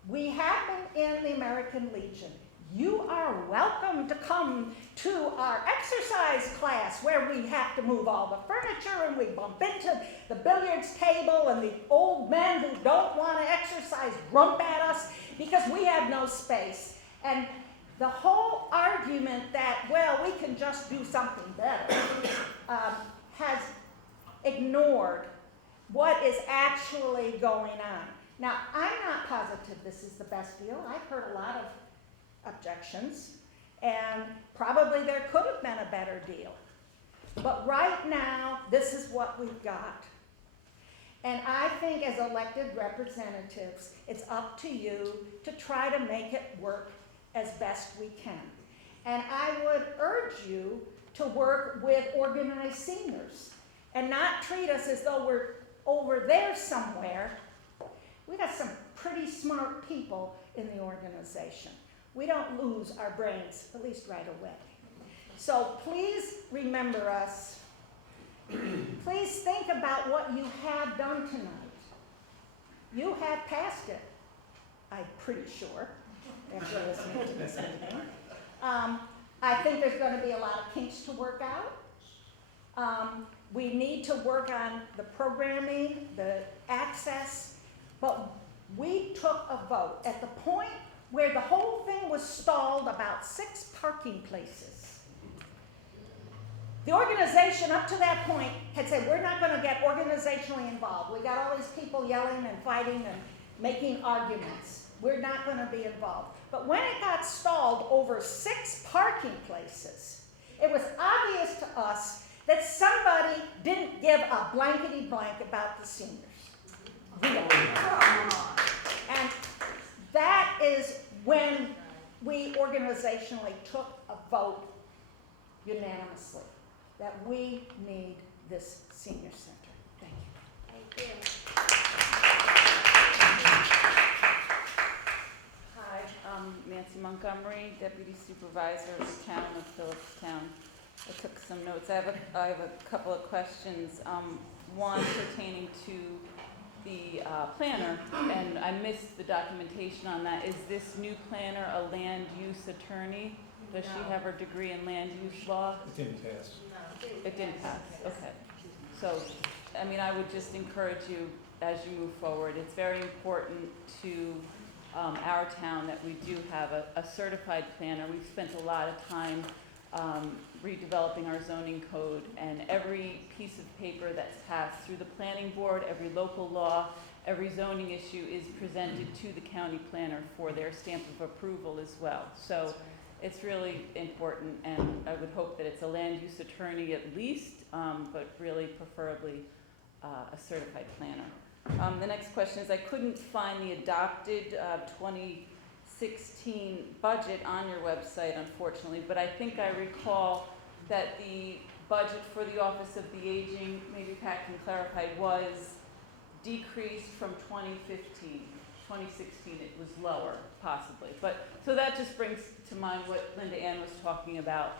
We have been in the American Legion. You are welcome to come to our exercise class where we have to move all the furniture and we bump into the billiards table and the old men who don't want to exercise grump at us because we have no space. And the whole argument that, well, we can just do something better has ignored what is actually going on. Now, I'm not positive this is the best deal. I've heard a lot of objections, and probably there could have been a better deal. But right now, this is what we've got. And I think as elected representatives, it's up to you to try to make it work as best we can. And I would urge you to work with organized seniors and not treat us as though we're over there somewhere. We got some pretty smart people in the organization. We don't lose our brains, at least right away. So please remember us. Please think about what you have done tonight. You have passed it, I'm pretty sure, after listening to this meeting. I think there's going to be a lot of kinks to work out. We need to work on the programming, the access, but we took a vote at the point where the whole thing was stalled about 6 parking places. The organization up to that point had said, we're not going to get organizationally involved. We got all these people yelling and fighting and making arguments. We're not going to be involved. But when it got stalled over 6 parking places, it was obvious to us that somebody didn't give a blankety blank about the seniors. Really. And that is when we organizationally took a vote unanimously that we need this senior center. Thank you. Thank you. Nancy Montgomery, Deputy Supervisor of the Town of Phillipstown. I took some notes. I have a couple of questions. One pertaining to the planner, and I missed the documentation on that. Is this new planner a land use attorney? Does she have her degree in land use law? It didn't pass. It didn't pass, okay. So, I mean, I would just encourage you, as you move forward, it's very important to our town that we do have a certified planner. We've spent a lot of time redeveloping our zoning code, and every piece of paper that's passed through the planning board, every local law, every zoning issue is presented to the county planner for their stamp of approval as well. So it's really important, and I would hope that it's a land use attorney at least, but really preferably a certified planner. The next question is, I couldn't find the adopted 2016 budget on your website, unfortunately, but I think I recall that the budget for the Office of the Aging, maybe Pat can clarify, was decreased from 2015. 2016 it was lower, possibly. But so that just brings to mind what Linda Ann was talking about.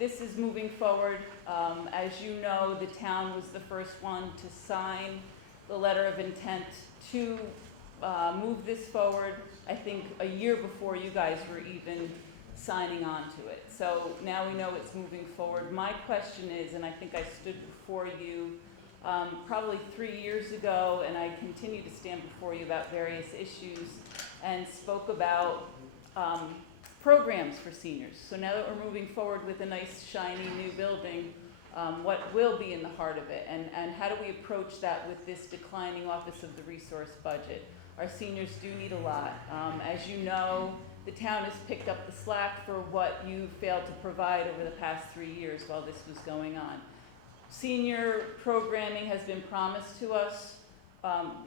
This is moving forward. As you know, the town was the first one to sign the letter of intent to move this forward, I think a year before you guys were even signing on to it. So now we know it's moving forward. My question is, and I think I stood before you probably 3 years ago, and I continue to stand before you about various issues, and spoke about programs for seniors. So now that we're moving forward with a nice, shiny new building, what will be in the heart of it, and how do we approach that with this declining Office of the Resource budget? Our seniors do need a lot. As you know, the town has picked up the slack for what you failed to provide over the past 3 years while this was going on. Senior programming has been promised to us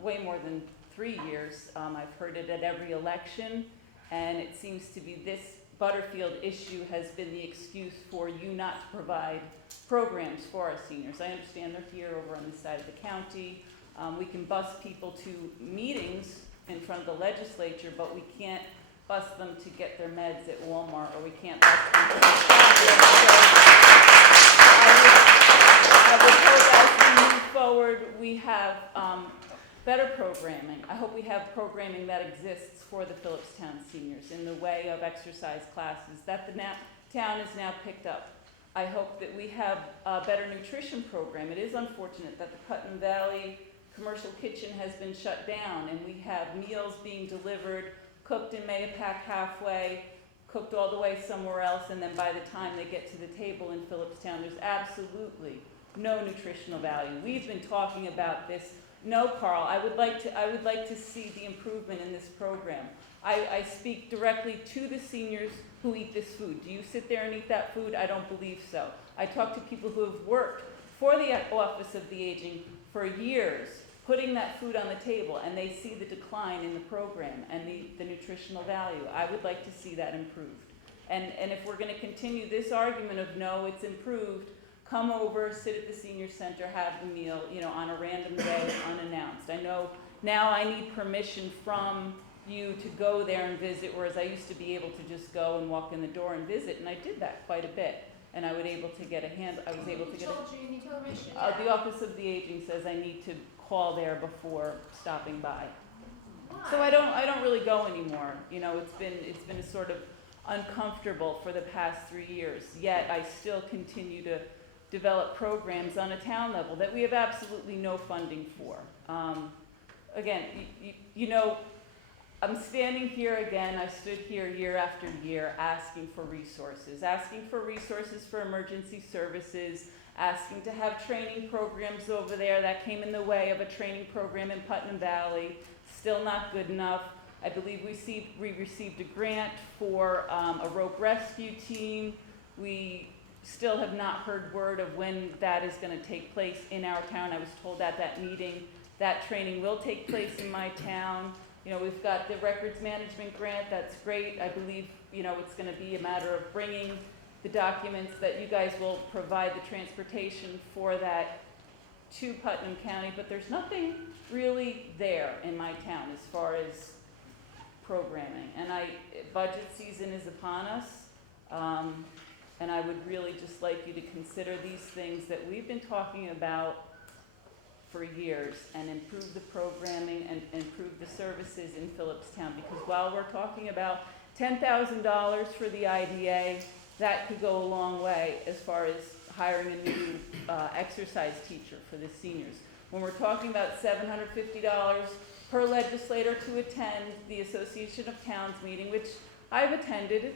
way more than 3 years. I've heard it at every election, and it seems to be this Butterfield issue has been the excuse for you not to provide programs for our seniors. I understand they're here over on this side of the county. We can bus people to meetings in front of the legislature, but we can't bus them to get their meds at Walmart, or we can't bus them to the I would hope as we move forward, we have better programming. I hope we have programming that exists for the Phillipstown seniors in the way of exercise classes that the town has now picked up. I hope that we have a better nutrition program. It is unfortunate that the Putnam Valley Commercial Kitchen has been shut down, and we have meals being delivered, cooked in Mahopac halfway, cooked all the way somewhere else, and then by the time they get to the table in Phillipstown, there's absolutely no nutritional value. We've been talking about this. No, Carl, I would like to see the improvement in this program. I speak directly to the seniors who eat this food. Do you sit there and eat that food? I don't believe so. I talk to people who have worked for the Office of the Aging for years, putting that food on the table, and they see the decline in the program and the nutritional value. I would like to see that improved. And if we're going to continue this argument of no, it's improved, come over, sit at the senior center, have the meal, on a random day, unannounced. I know now I need permission from you to go there and visit, whereas I used to be able to just go and walk in the door and visit, and I did that quite a bit. And I was able to get Told you you need permission. the Office of the Aging says I need to call there before stopping by. So I don't really go anymore. It's been sort of uncomfortable for the past 3 years. Yet I still continue to develop programs on a town level that we have absolutely no funding for. Again, I'm standing here again. I stood here year after year asking for resources for emergency services, asking to have training programs over there. That came in the way of a training program in Putnam Valley. Still not good enough. I believe we received a grant for a rope rescue team. We still have not heard word of when that is going to take place in our town. I was told at that meeting that training will take place in my town. We've got the records management grant. That's great. I believe, it's going to be a matter of bringing the documents that you guys will provide the transportation for that to Putnam County, but there's nothing really there in my town as far as programming. And budget season is upon us, and I would really just like you to consider these things that we've been talking about for years and improve the programming and improve the services in Phillipstown. Because while we're talking about $10,000 for the IDA, that could go a long way as far as hiring a new exercise teacher for the seniors. When we're talking about $750 per legislator to attend the Association of Towns meeting, which I've attended,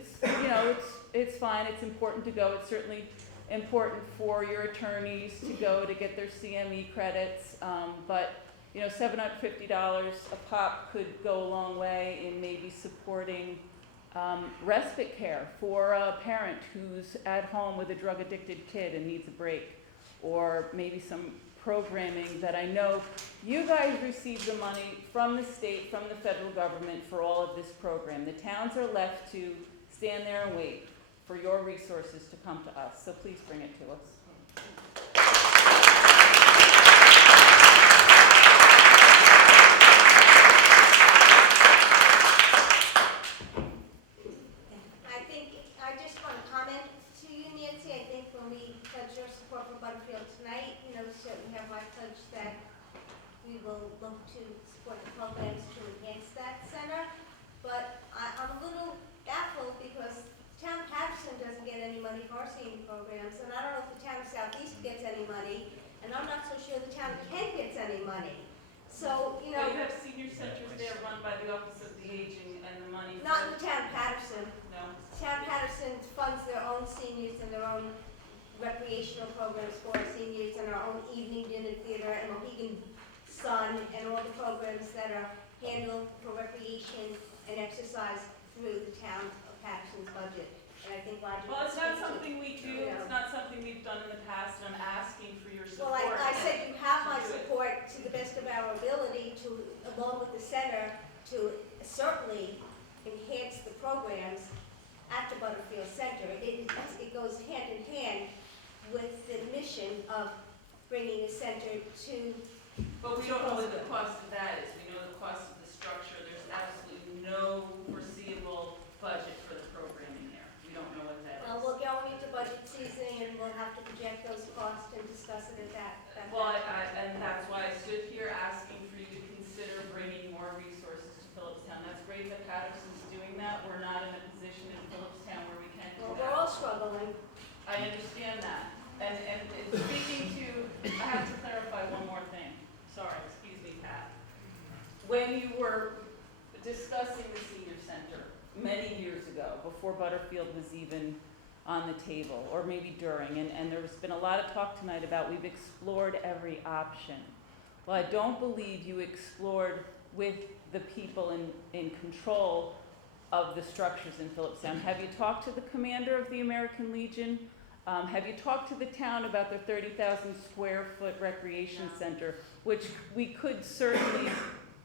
it's fine, it's important to go. It's certainly important for your attorneys to go to get their CME credits, but $750 a pop could go a long way in maybe supporting respite care for a parent who's at home with a drug-addicted kid and needs a break, or maybe some programming that I know you guys receive the money from the state, from the federal government for all of this program. The towns are left to stand there and wait for your resources to come to us, so please bring it to us. I just want to comment to you, Nancy. I think when we pledge your support for Butterfield tonight, certainly have my pledge that we will look to support the programs to enhance that center. But I'm a little baffled because town of Patterson doesn't get any money for our senior programs, and I don't know if the town of Southeast gets any money, and I'm not so sure the town of Kent gets any money. So, You have senior centers there run by the Office of the Aging, and the money. Not in the town of Patterson. No. Town of Patterson funds their own seniors and their own recreational programs for our seniors, and our own evening dinner theater and Mohegan Sun, and all the programs that are handled for recreation and exercise through the town of Patterson's budget. And I think Roger. Well, it's not something we do, it's not something we've done in the past, and I'm asking for your Well, support. I said you have my to do it. support to the best of our ability to, along with the center, to certainly enhance the programs at the Butterfield Center. It goes hand in hand with the mission of bringing a center to. But we don't know what the cost of that is. We know the cost of the structure. There's absolutely no foreseeable budget for the programming there. We don't know what that is. Well, we're going into budget season, and we'll have to project those costs and discuss it at that. Well, and that's why I stood here asking for you to consider bringing more resources to Phillipstown. That's great that Patterson's doing that. We're not in a position in Phillipstown where we can do Well, that. we're all struggling. I understand that. And speaking to, I have to clarify one more thing. Sorry, excuse me, Pat. When you were discussing the senior center many years ago, before Butterfield was even on the table, or maybe during, and there's been a lot of talk tonight about we've explored every option. Well, I don't believe you explored with the people in control of the structures in Phillipstown. Have you talked to the commander of the American Legion? Have you talked to the town about their 30,000 square foot recreation center, which we could certainly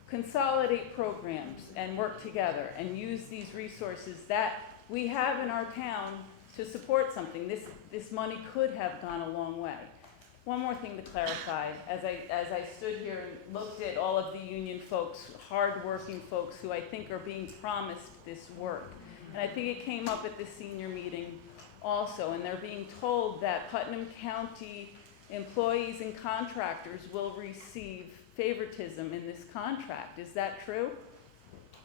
consolidate programs and work together and use these resources that we have in our town to support something? This money could have gone a long way. One more thing to clarify, as I stood here and looked at all of the union folks, hardworking folks who I think are being promised this work, and I think it came up at the senior meeting also, and they're being told that Putnam County employees and contractors will receive favoritism in this contract. Is that true?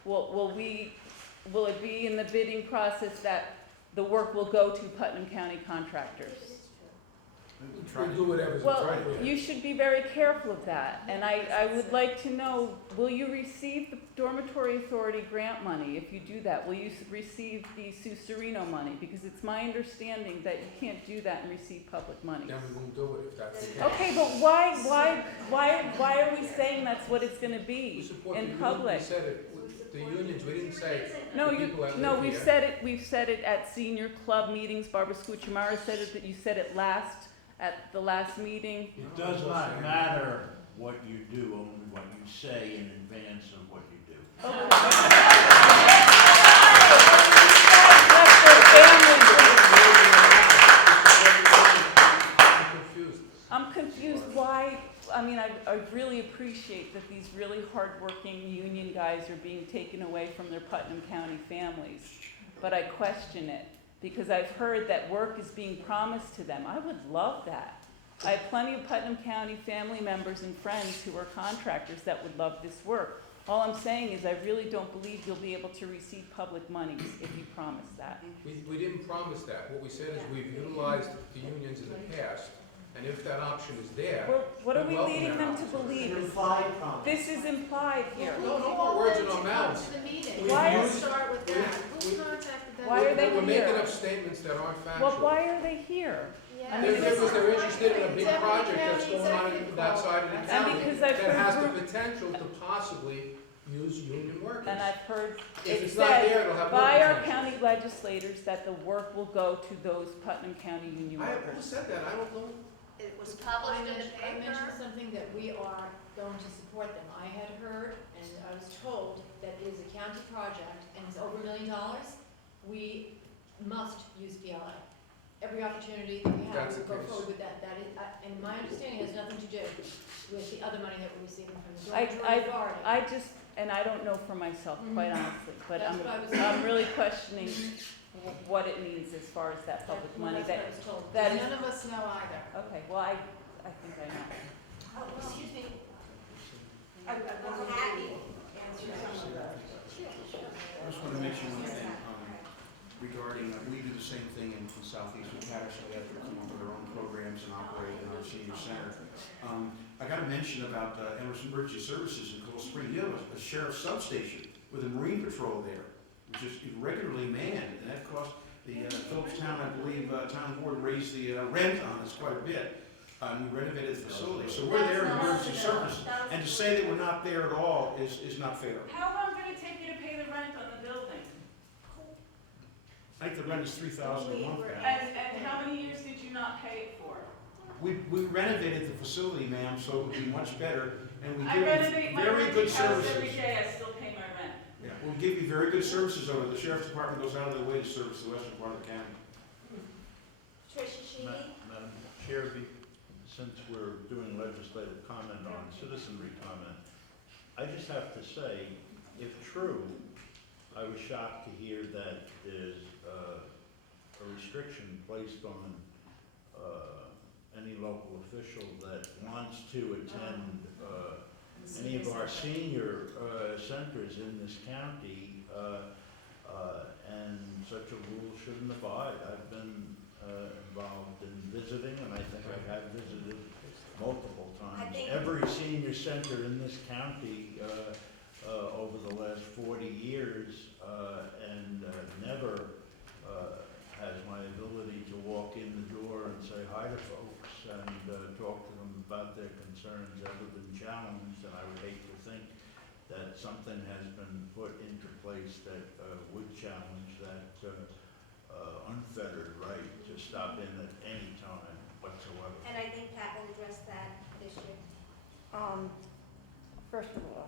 Will it be in the bidding process that the work will go to Putnam County contractors? We'll do whatever's Well, appropriate. you should be very careful of that, and I would like to know, will you receive the Dormitory Authority grant money? If you do that, will you receive the Sue Serino money? Because it's my understanding that you can't do that and receive public money. Then we won't do it if that's the case. Okay, but why are we saying that's what it's gonna We be support the in union. public? We said it, the unions, we didn't say No, the people that no, live we've here. said it at senior club meetings. Barbara Scucciamara said it, that you said it at the last meeting. It does not matter what you do, only what you say in advance of what you do. I'm confused why, I mean, I really appreciate that these really hardworking union guys are being taken away from their Putnam County families. But I question it, because I've heard that work is being promised to them. I would love that. I have plenty of Putnam County family members and friends who are contractors that would love this work. All I'm saying is I really don't believe you'll be able to receive public monies if you promise that. We didn't promise that. What we said is we've utilized the unions in the past, and if that option is there. Well, what are we welcome leading that them to opportunity. believe? This is implied here. No, don't put words in our mouths. To the meeting. Why Let's is- start with that. Who contacted them? Why are they We're making here? up statements that aren't factual. Well, why are they here? I mean, They're because they're interested in a big Deputy project that's County going on Executive in that side of the Call. county And because I've that has heard the potential to possibly use union workers. And I've heard If it it's not there, said it'll have no by our potential. county legislators that the work will go to those Putnam County union Who workers. said that? I don't know. It was I published in the mentioned paper. something that we are going to support them. I had heard, and I was told, that it is a county project, and it's over $1 million. We must use PLA. Every opportunity that we have, That's we the go case. forward with that. That is, and my understanding has nothing to do with the other money that we're receiving from the I, Dormitory Authority. I just, and I don't know for myself, quite honestly, but That's what I was I'm really questioning what it means as far as that public Well, money. that's what That, I was told. that is, None of us know either. okay, well, I think I know. Oh, excuse me. I was happy. Answer some of those. I just want to mention one thing regarding, we do the same thing in Southeast with Patterson. They have to come up with their own programs and operate in our senior center. I got to mention about Emerson Emergency Services in Cold Spring. You have a sheriff's substation with a Marine Patrol there, which is regularly manned, and that cost the Phillipstown, I believe, town board raised the rent on us quite a bit. We renovated the facility, so we're there in emergency services. And to say that we're not there at all is not fair. How long did it take you to pay the rent on the building? I think the rent is $3,000 a month now. And how many years did you not pay it for? We renovated the facility, ma'am, so it would be much better, and we I give renovate you my very rented good house services. every day, I still pay my rent. Yeah, we'll give you very good services over. The sheriff's department goes out of their way to service the western part of the county. Tricia Sheedy? Madam Chair, since we're doing legislative comment on citizenry comment, I just have to say, if true, I was shocked to hear that there's a restriction placed on any local official that wants to attend any of our senior centers in this county, and such a rule shouldn't abide. I've been involved in visiting, and I think I have visited multiple times. Every senior center in this county over the last 40 years, and never has my ability to walk in the door and say hi to folks and talk to them about their concerns ever been challenged. And I would hate to think that something has been put into place that would challenge that unfettered right to stop in at any time whatsoever. And I think Pat will address that issue. First of all,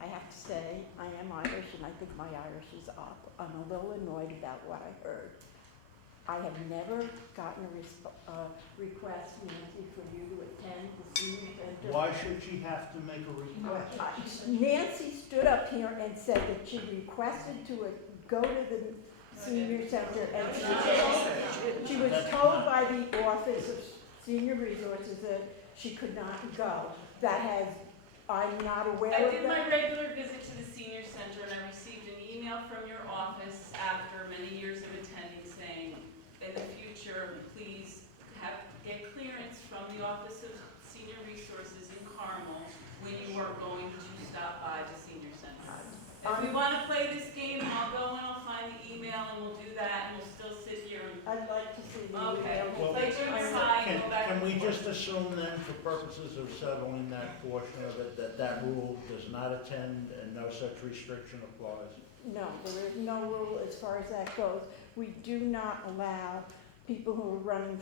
I have to say, I am Irish, and I think my Irish is up. I'm a little annoyed about what I heard. I have never gotten a request, Nancy, for you to attend the senior center. Why should she have to make a request? Nancy stood up here and said that she requested to go to the senior center, and she was told by the Office of Senior Resources that she could not go. That has, I'm not aware I of did my that. regular visit to the senior center, and I received an email from your office after many years of attending saying, in the future, please get clearance from the Office of Senior Resources in Carmel when you are going to stop by the senior center. If we want to play this game, I'll go and I'll find the email, and we'll do that, and we'll still sit here and. I'd like to see the Okay, email. we'll play your side, and go back Can and we forth. just assume then, for purposes of settling that portion of it, that that rule does not attend and no such restriction applies? No, there is no rule as far as that goes. We do not allow people who are running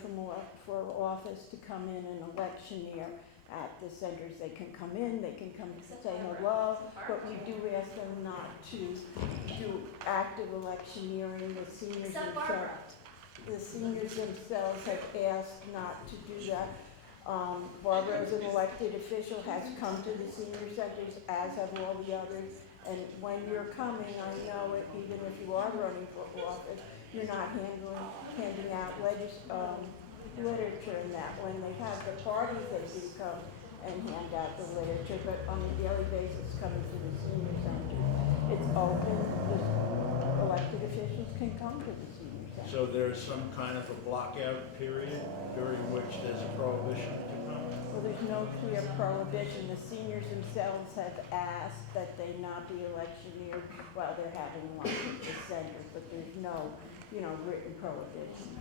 for office to come in and electioneer at the centers. They can come in, they can come and say hello, but we do ask them not to do active electioneering. The seniors Except themselves, Barbara. the seniors themselves have asked not to do that. Barbara, as an elected official, has come to the senior centers, as have all the others. And when you're coming, I know it, even if you are running for office, you're not handing out literature and that. When they have the parties, they do come and hand out the literature, but on a daily basis, coming to the senior center, it's open. The elected officials can come to the senior center. So there's some kind of a blockout period during which there's a prohibition to come? Well, there's no clear prohibition. The seniors themselves have asked that they not be electioneered while they're having lunch at the center, but there's no, written prohibition.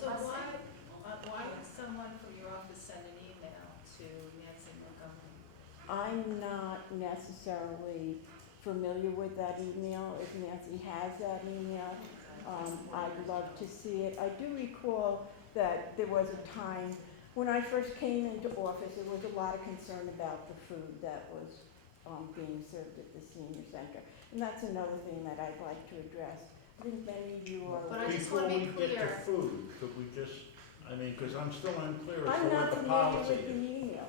So why would someone from your office send an email to Nancy Montgomery? I'm not necessarily familiar with that email. If Nancy has that email, I'd love to see it. I do recall that there was a time when I first came into office, there was a lot of concern about the food that was being served at the senior center. And that's another thing that I'd like to address. I think many of you are. But I just want to be Before we get clear. to food, could we just, because I'm still unclear as I'm to not what the familiar policy with the is. email.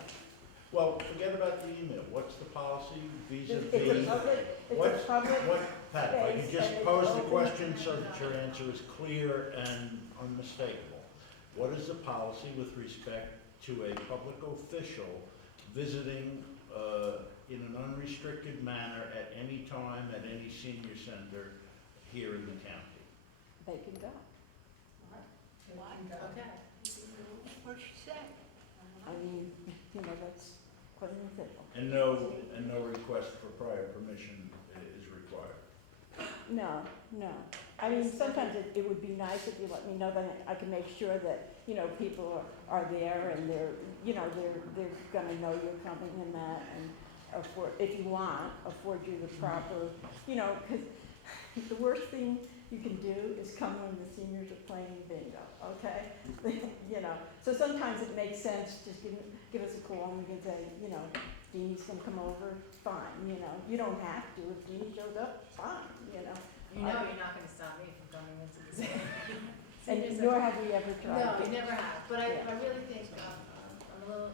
Well, forget about the email. What's the policy It's a vis-a-vis? public Pat, if you space just and it's pose the open. question so that your answer is clear and unmistakable. What is the policy with respect to a public official visiting in an unrestricted manner at any time at any senior center here in the county? They can go. Okay. What she said. I mean, that's plain and simple. And no request for prior permission is required. No. I mean, sometimes it would be nice if you let me know, then I can make sure that, people are there and they're gonna know you're coming and that, and if you want, afford you the proper, because the worst thing you can do is come when the seniors are playing bingo, okay? So sometimes it makes sense, just give us a call and we can say, Deanie's gonna come over, fine, you don't have to, if Deanie shows up, fine, You know you're not going to stop me from coming into the center. And nor have we ever tried. No, to. you never have, but Yeah. I really think, I'm a little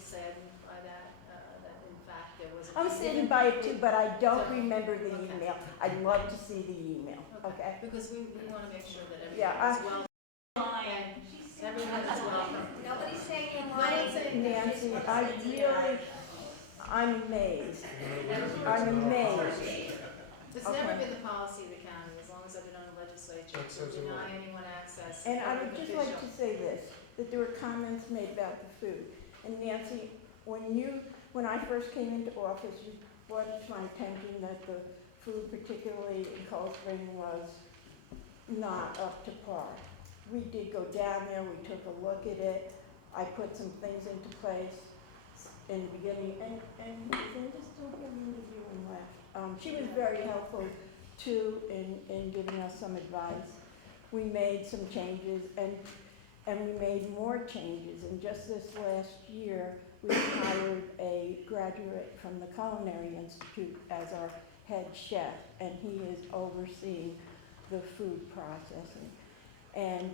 saddened by that, that in fact there was. I'm sitting by it too, but I don't remember the email. I'd love to see the email, okay? Because we want to make sure that Yeah, everyone is well. And everyone is welcome. Nobody's saying you're No one's lying. saying- Nancy, I'm amazed. I'm amazed. It's Okay. never been the policy of the county, as long as I've been on the legislature, That to says it deny all. anyone access. And I would public just like official. to say this, that there were comments made about the food. And Nancy, when I first came into office, you brought it to my attention that the food, particularly in Cold Spring, was not up to par. We did go down there, we took a look at it, I put some things into place in the beginning, and Linda's still here, Linda Ewan left. She was very helpful too in giving us some advice. We made some changes and we made more changes, and just this last year, we hired a graduate from the Culinary Institute as our head chef, and he is overseeing the food processing. And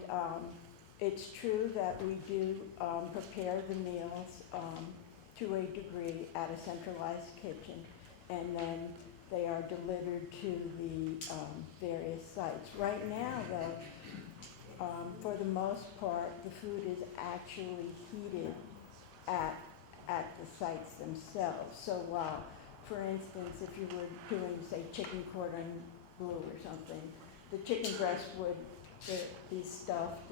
it's true that we do prepare the meals to a degree at a centralized kitchen, and then they are delivered to the various sites. Right now, though, for the most part, the food is actually heated at the sites themselves. So while, for instance, if you were doing, say, chicken cordon bleu or something, the chicken breast would be stuffed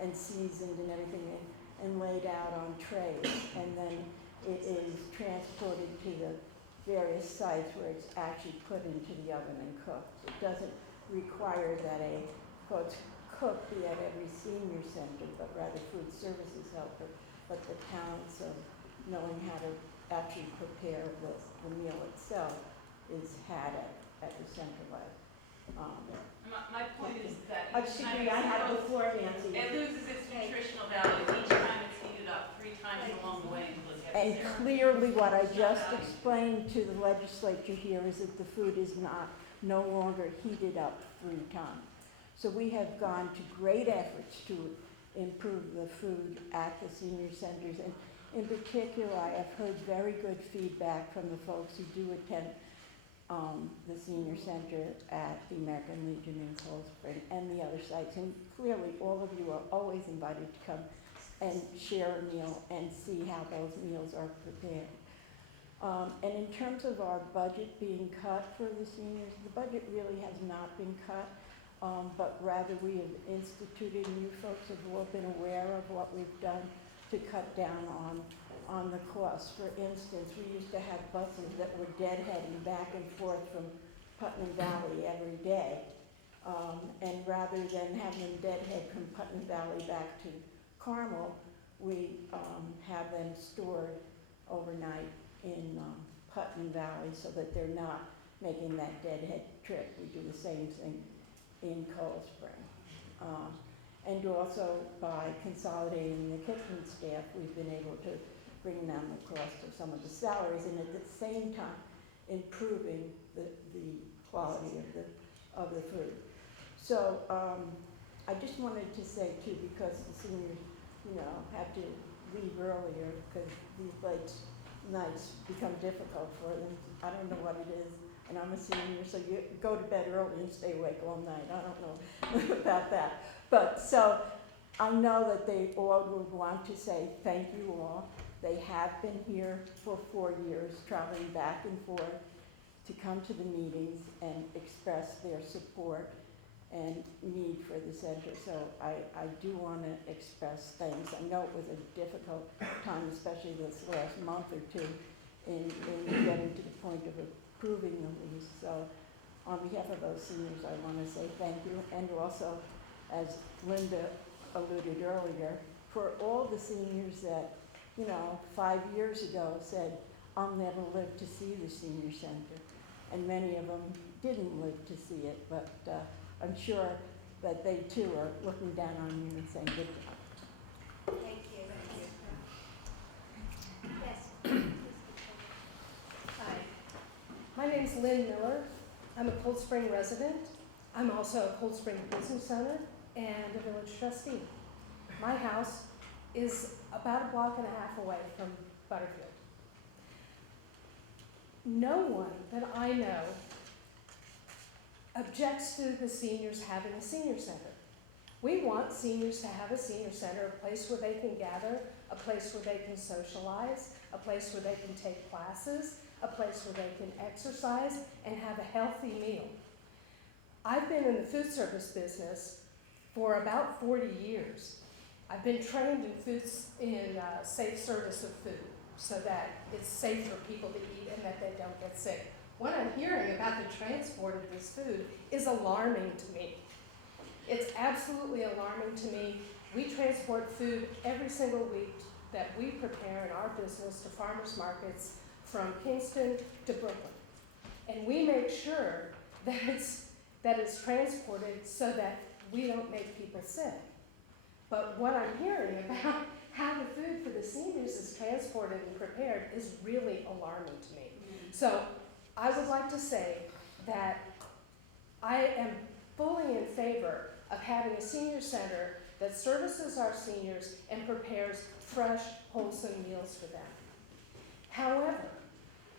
and seasoned and everything and laid out on trays, and then it is transported to the various sites where it's actually put into the oven and cooked. It doesn't require that a cook be at every senior center, but rather food services helper, but the talents of knowing how to actually prepare the meal itself is had at the centralized. My point is that each Excuse time me, I had it's the floor, Nancy. it loses its nutritional value. Each time it's heated up 3 times along the way until it gets And there. clearly, what I just explained to the legislature here is that the food is no longer heated up 3 times. So we have gone to great efforts to improve the food at the senior centers. And in particular, I have heard very good feedback from the folks who do attend the senior center at the American Legion in Cold Spring and the other sites. And clearly, all of you are always invited to come and share a meal and see how those meals are prepared. And in terms of our budget being cut for the seniors, the budget really has not been cut, but rather we have instituted, and you folks have all been aware of what we've done to cut down on the costs. For instance, we used to have buses that were deadheading back and forth from Putnam Valley every day. And rather than having them deadhead from Putnam Valley back to Carmel, we have them stored overnight in Putnam Valley so that they're not making that deadhead trip. We do the same thing in Cold Spring. And also by consolidating the kitchen staff, we've been able to bring down the cost of some of the salaries and at the same time improving the quality of the food. So I just wanted to say too, because the seniors, have to leave earlier because these late nights become difficult for them. I don't know what it is, and I'm a senior, so you go to bed early and stay awake all night. I don't know about that. But so I know that they all would want to say thank you all. They have been here for 4 years, traveling back and forth to come to the meetings and express their support and need for the center. So I do want to express thanks. I know it was a difficult time, especially this last month or two, in getting to the point of approving the lease. So on behalf of those seniors, I want to say thank you. And also, as Linda alluded earlier, for all the seniors that 5 years ago said, I'll never live to see the senior center. And many of them didn't live to see it, but I'm sure that they too are looking down on you and saying good job. Thank you. Yes. Hi, my name's Lynn Miller. I'm a Cold Spring resident. I'm also a Cold Spring business owner and a village trustee. My house is about a block and a half away from Butterfield. No one that I know objects to the seniors having a senior center. We want seniors to have a senior center, a place where they can gather, a place where they can socialize, a place where they can take classes, a place where they can exercise and have a healthy meal. I've been in the food service business for about 40 years. I've been trained in safe service of food so that it's safe for people to eat and that they don't get sick. What I'm hearing about the transport of this food is alarming to me. It's absolutely alarming to me. We transport food every single week that we prepare in our business to farmers markets from Kingston to Brooklyn. And we make sure that it's transported so that we don't make people sick. But what I'm hearing about how the food for the seniors is transported and prepared is really alarming to me. So I would like to say that I am fully in favor of having a senior center that services our seniors and prepares fresh, wholesome meals for them. However,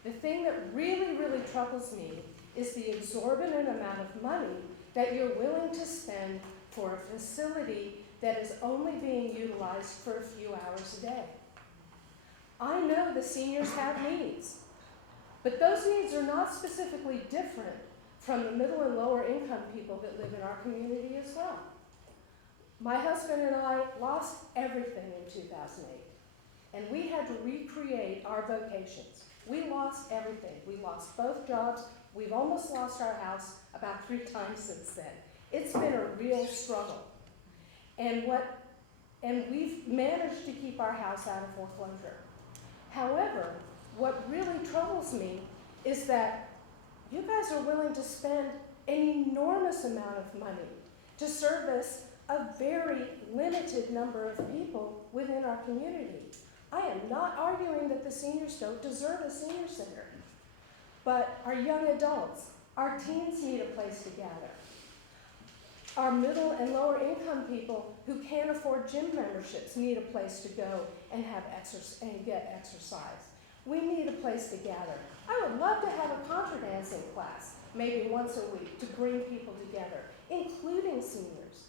the thing that really, really troubles me is the exorbitant amount of money that you're willing to spend for a facility that is only being utilized for a few hours a day. I know the seniors have needs, but those needs are not specifically different from the middle and lower income people that live in our community as well. My husband and I lost everything in 2008, and we had to recreate our vocations. We lost everything. We lost both jobs. We've almost lost our house about 3 times since then. It's been a real struggle. And we've managed to keep our house out of foreclosure. However, what really troubles me is that you guys are willing to spend an enormous amount of money to service a very limited number of people within our community. I am not arguing that the seniors don't deserve a senior center, but our young adults, our teens need a place to gather. Our middle and lower income people who can't afford gym memberships need a place to go and have and get exercise. We need a place to gather. I would love to have a contra dancing class, maybe once a week, to bring people together, including seniors.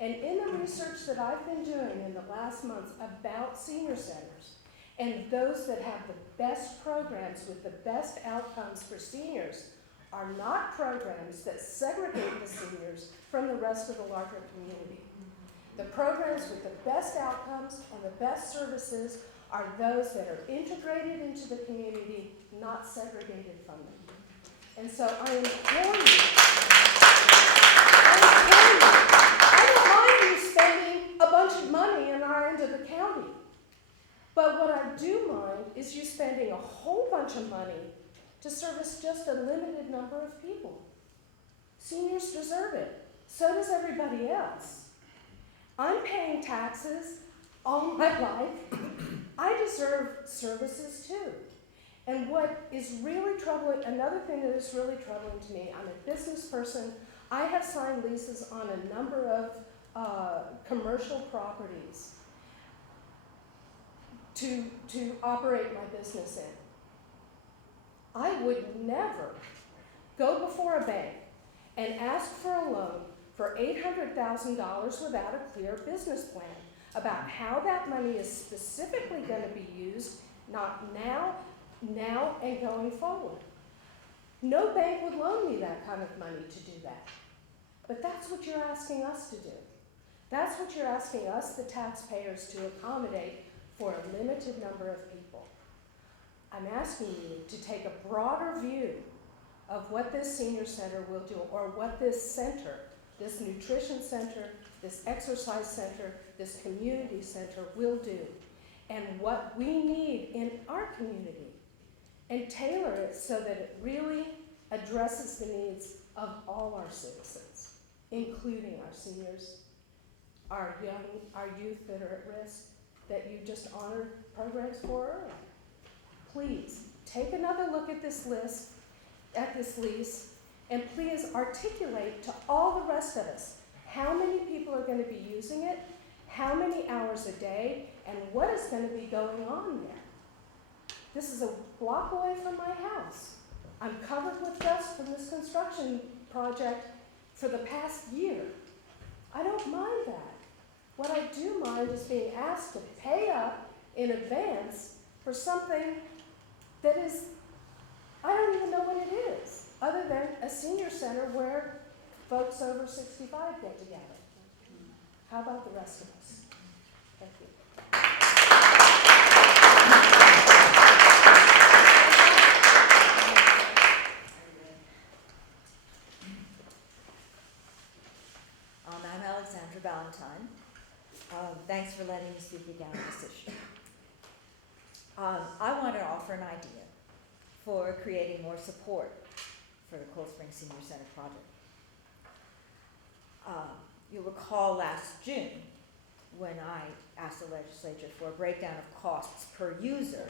And in the research that I've been doing in the last months about senior centers, and those that have the best programs with the best outcomes for seniors are not programs that segregate the seniors from the rest of the larger community. The programs with the best outcomes and the best services are those that are integrated into the community, not segregated from them. And so I implore you, I don't mind you spending a bunch of money in our end of the county. But what I do mind is you spending a whole bunch of money to service just a limited number of people. Seniors deserve it. So does everybody else. I'm paying taxes all my life. I deserve services too. And what is really troubling, another thing that is really troubling to me, I'm a business person. I have signed leases on a number of commercial properties to operate my business in. I would never go before a bank and ask for a loan for $800,000 without a clear business plan about how that money is specifically going to be used, not now and going forward. No bank would loan me that kind of money to do that. But that's what you're asking us to do. That's what you're asking us, the taxpayers, to accommodate for a limited number of people. I'm asking you to take a broader view of what this senior center will do, or what this center, this nutrition center, this exercise center, this community center will do, and what we need in our community, and tailor it so that it really addresses the needs of all our citizens, including our seniors, our youth that are at risk, that you just honored programs for earlier. Please, take another look at this list, at this lease, and please articulate to all the rest of us how many people are going to be using it, how many hours a day, and what is going to be going on there. This is a block away from my house. I'm covered with dust from this construction project for the past year. I don't mind that. What I do mind is being asked to pay up in advance for something that is, I don't even know what it is, other than a senior center where folks over 65 get together. How about the rest of us? Thank you. I'm Alexandra Valentine. Thanks for letting me speak again on this issue. I want to offer an idea for creating more support for the Cold Spring Senior Center project. You'll recall last June when I asked the legislature for a breakdown of costs per user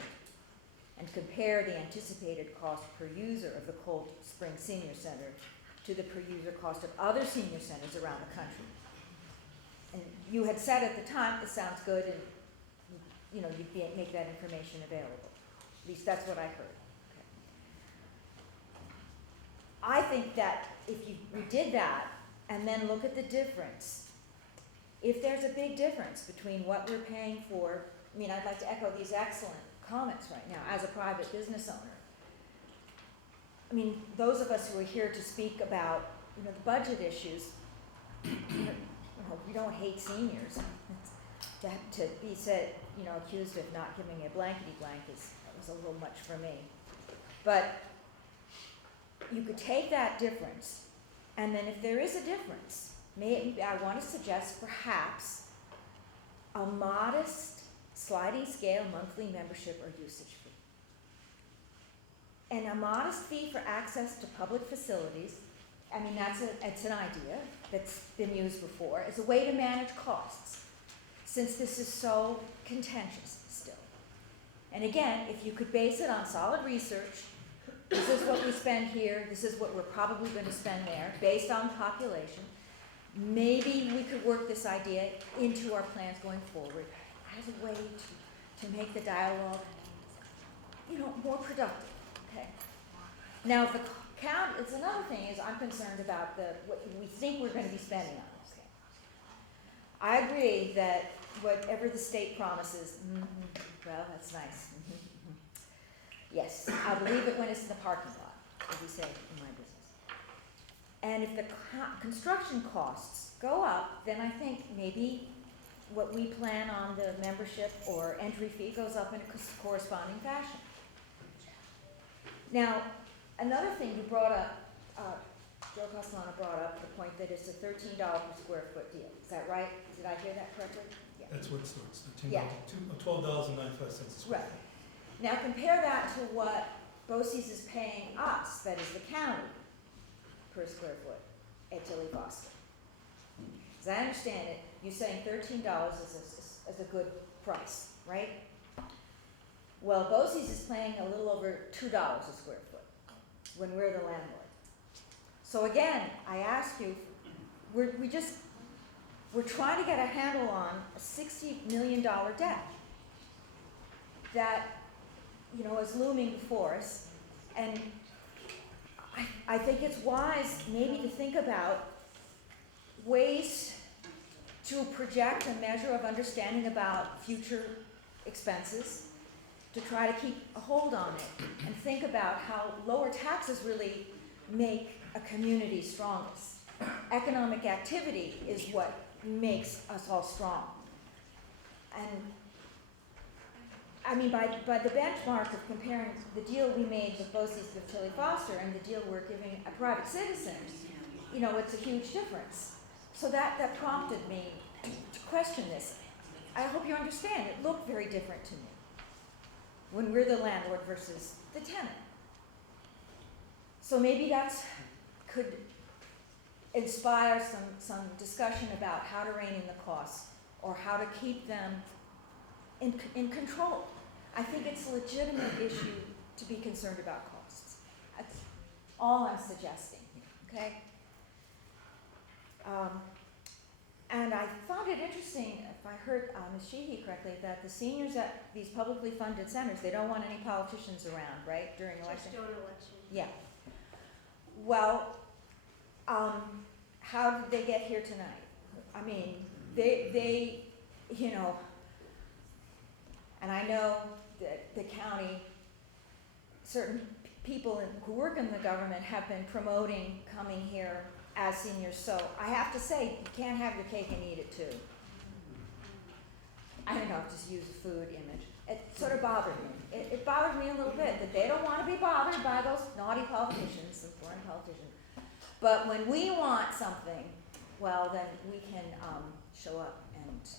and compare the anticipated cost per user of the Cold Spring Senior Center to the per user cost of other senior centers around the country. And you had said at the time, this sounds good, and you'd make that information available. At least that's what I heard. Okay. I think that if we did that and then look at the difference, if there's a big difference between what we're paying for, I'd like to echo these excellent comments right now as a private business owner. Those of us who are here to speak about, the budget issues, we don't hate seniors. To be said, accused of not giving a blankety blank was a little much for me. But you could take that difference, and then if there is a difference, I want to suggest perhaps a modest sliding scale monthly membership or usage fee. And a modest fee for access to public facilities, it's an idea that's been used before, as a way to manage costs, since this is so contentious still. And again, if you could base it on solid research, this is what we spend here, this is what we're probably going to spend there, based on population, maybe we could work this idea into our plans going forward as a way to make the dialogue, more productive, okay? Now, the count, it's another thing is I'm concerned about what we think we're going to be spending on this. Okay? I agree that whatever the state promises, well, that's nice. Yes, I believe it when it's in the parking lot, as we say in my business. And if the construction costs go up, then I think maybe what we plan on the membership or entry fee goes up in a corresponding fashion. Now, another thing you brought up, Joe Castellano brought up the point that it's a $13 per square foot deal. Is that right? Did I hear that correctly? Yeah. That's what it starts, Yeah. $12.95 a square Right. foot. Now compare that to what BOCES is paying us, that is the county, per square foot at Tilly Foster. As I understand it, you're saying $13 is a good price, right? Well, BOCES is paying a little over $2 a square foot when we're the landlord. So again, I ask you, we're trying to get a handle on a $60 million debt that, is looming before us. And I think it's wise maybe to think about ways to project a measure of understanding about future expenses, to try to keep a hold on it, and think about how lower taxes really make a community strongest. Economic activity is what makes us all strong. And I mean, by the benchmark of comparing the deal we made with BOCES with Tilly Foster and the deal we're giving a private citizen, it's a huge difference. So that prompted me to question this. I hope you understand, it looked very different to me when we're the landlord versus the tenant. So maybe that could inspire some discussion about how to rein in the costs or how to keep them in control. I think it's a legitimate issue to be concerned about costs. That's all I'm suggesting, okay? And I found it interesting, if I heard Ms. Sheehy correctly, that the seniors at these publicly funded centers, they don't want any politicians around, right, during election? Just during election. Yeah. Well, how did they get here tonight? I mean, they and I know that the county, certain people who work in the government have been promoting coming here as seniors. So I have to say, you can't have your cake and eat it too. I don't know, just use a food image. It sort of bothered me. It bothered me a little bit that they don't want to be bothered by those naughty politicians and foreign politicians. But when we want something, well, then we can show up and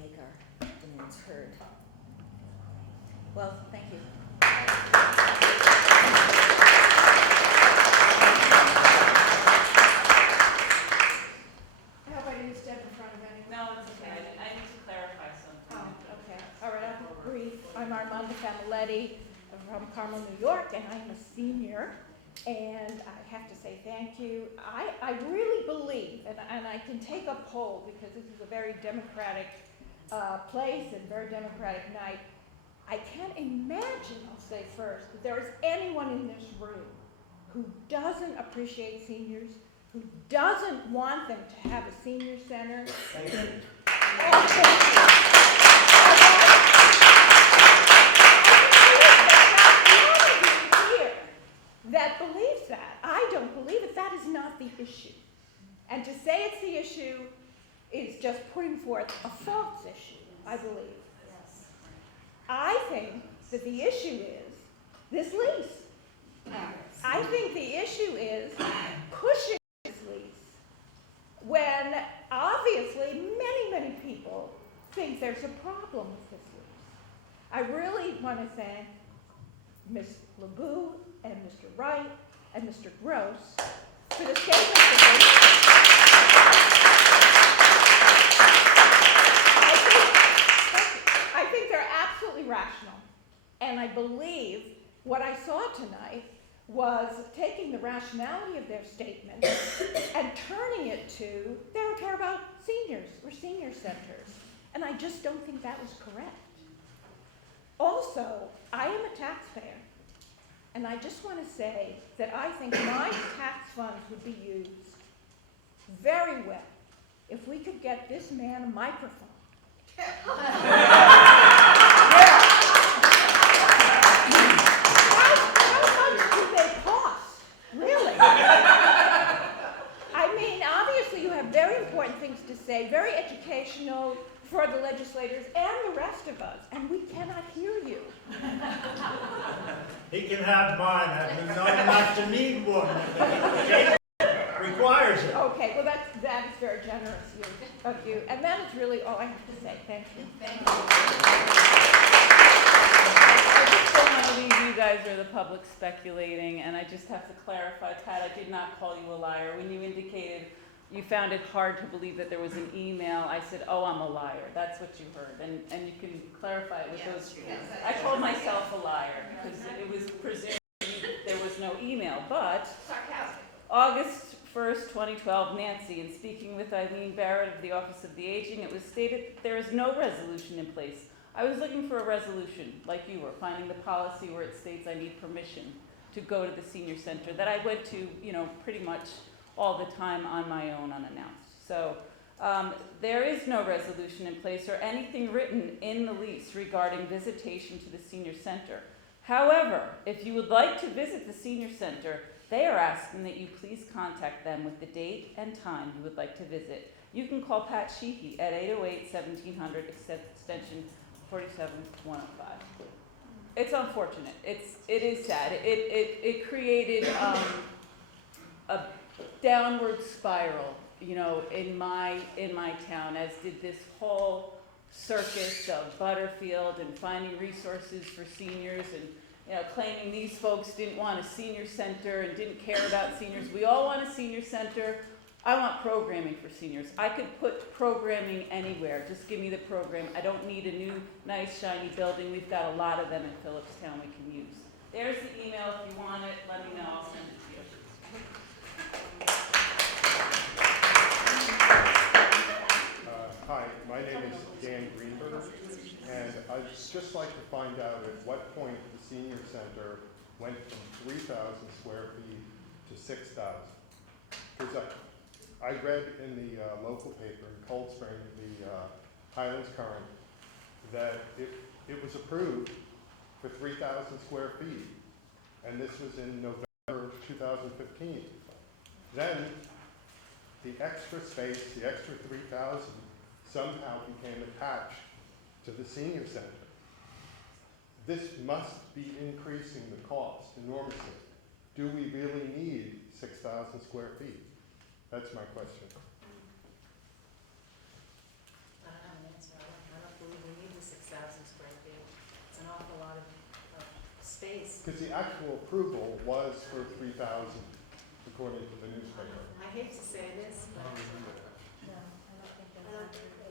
make our demands heard. Well, thank you. I hope I didn't step in front of anyone. No, it's okay. I need to clarify something. Oh, okay. All right, I'll be brief. I'm Armanda Familetti from Carmel, New York, and I'm a senior. And I have to say thank you. I really believe, and I can take a poll because this is a very democratic place and very democratic night. I can't imagine, I'll say first, that there is anyone in this room who doesn't appreciate seniors, who doesn't want them to have a senior center. Thank you. That believes that. I don't believe it. That is not the issue. And to say it's the issue is just putting forth a false issue, I believe. Yes. I think that the issue is this lease. I think the issue is pushing this lease when obviously many, many people think there's a problem with this lease. I really want to thank Ms. LeBou and Mr. Wright and Mr. Gross for the statements that they I think they're absolutely rational. And I believe what I saw tonight was taking the rationality of their statement and turning it to, they don't care about seniors or senior centers. And I just don't think that was correct. Also, I am a taxpayer, and I just want to say that I think my tax funds would be used very well if we could get this man a microphone. How much do they cost? Really? I mean, obviously you have very important things to say, very educational for the legislators and the rest of us, and we cannot hear you. He can have mine. I've been known not to need one. Requires it. Okay, well that is very generous of you, and that is really all I have to say. Thank you. Thank you. I just don't want to leave you guys or the public speculating, and I just have to clarify, Pat, I did not call you a liar. When you indicated you found it hard to believe that there was an email, I said, oh, I'm a liar. That's what you heard, and you can clarify it with those. I called myself a liar because it was presumed there was no email, but August 1st, 2012, Nancy, in speaking with Eileen Barrett of the Office of the Aging, it was stated that there is no resolution in place. I was looking for a resolution, like you were, finding the policy where it states I need permission to go to the senior center, that I went to, pretty much all the time on my own unannounced. So there is no resolution in place or anything written in the lease regarding visitation to the senior center. However, if you would like to visit the senior center, they are asking that you please contact them with the date and time you would like to visit. You can call Pat Sheehy at 808-1700 extension 47105. It's unfortunate. It is sad. It created a downward spiral, in my town, as did this whole circus of Butterfield and finding resources for seniors and claiming these folks didn't want a senior center and didn't care about seniors. We all want a senior center. I want programming for seniors. I could put programming anywhere. Just give me the program. I don't need a new, nice, shiny building. We've got a lot of them in Phillipstown we can use. There's the email. If you want it, let me know. I'll send it to you. Hi, my name is Dan Greenberg, and I'd just like to find out at what point the senior center went from 3,000 square feet to 6,000. Because I read in the local paper in Cold Spring, the Highlands Current, that it was approved for 3,000 square feet, and this was in November of 2015. Then the extra space, the extra 3,000, somehow became attached to the senior center. This must be increasing the cost enormously. Do we really need 6,000 square feet? That's my question. I don't have an answer. I don't believe we need the 6,000 square feet. It's an awful lot of space. Because the actual approval was for 3,000, according to the newspaper. I hate to say this, but.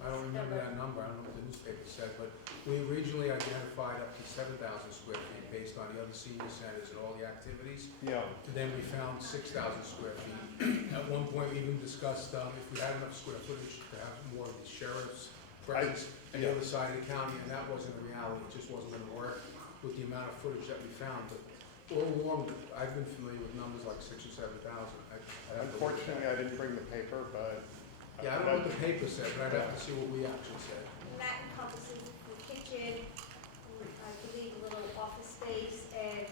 I don't remember that number, I don't know what the newspaper said, but we originally identified up to 7,000 square feet based on the other senior centers and all the activities. Yeah. And then we found 6,000 square feet. At one point, we even discussed if we had enough square footage to have more of the sheriff's presence on the other side of the county, and that wasn't a reality. It just wasn't gonna work with the amount of footage that we found. But all along, I've been familiar with numbers like 6,000 or 7,000. Unfortunately, I didn't bring the paper, but yeah, I don't know what the paper said, but I'd have to see what we actually said. And that encompasses the kitchen, I believe a little office space and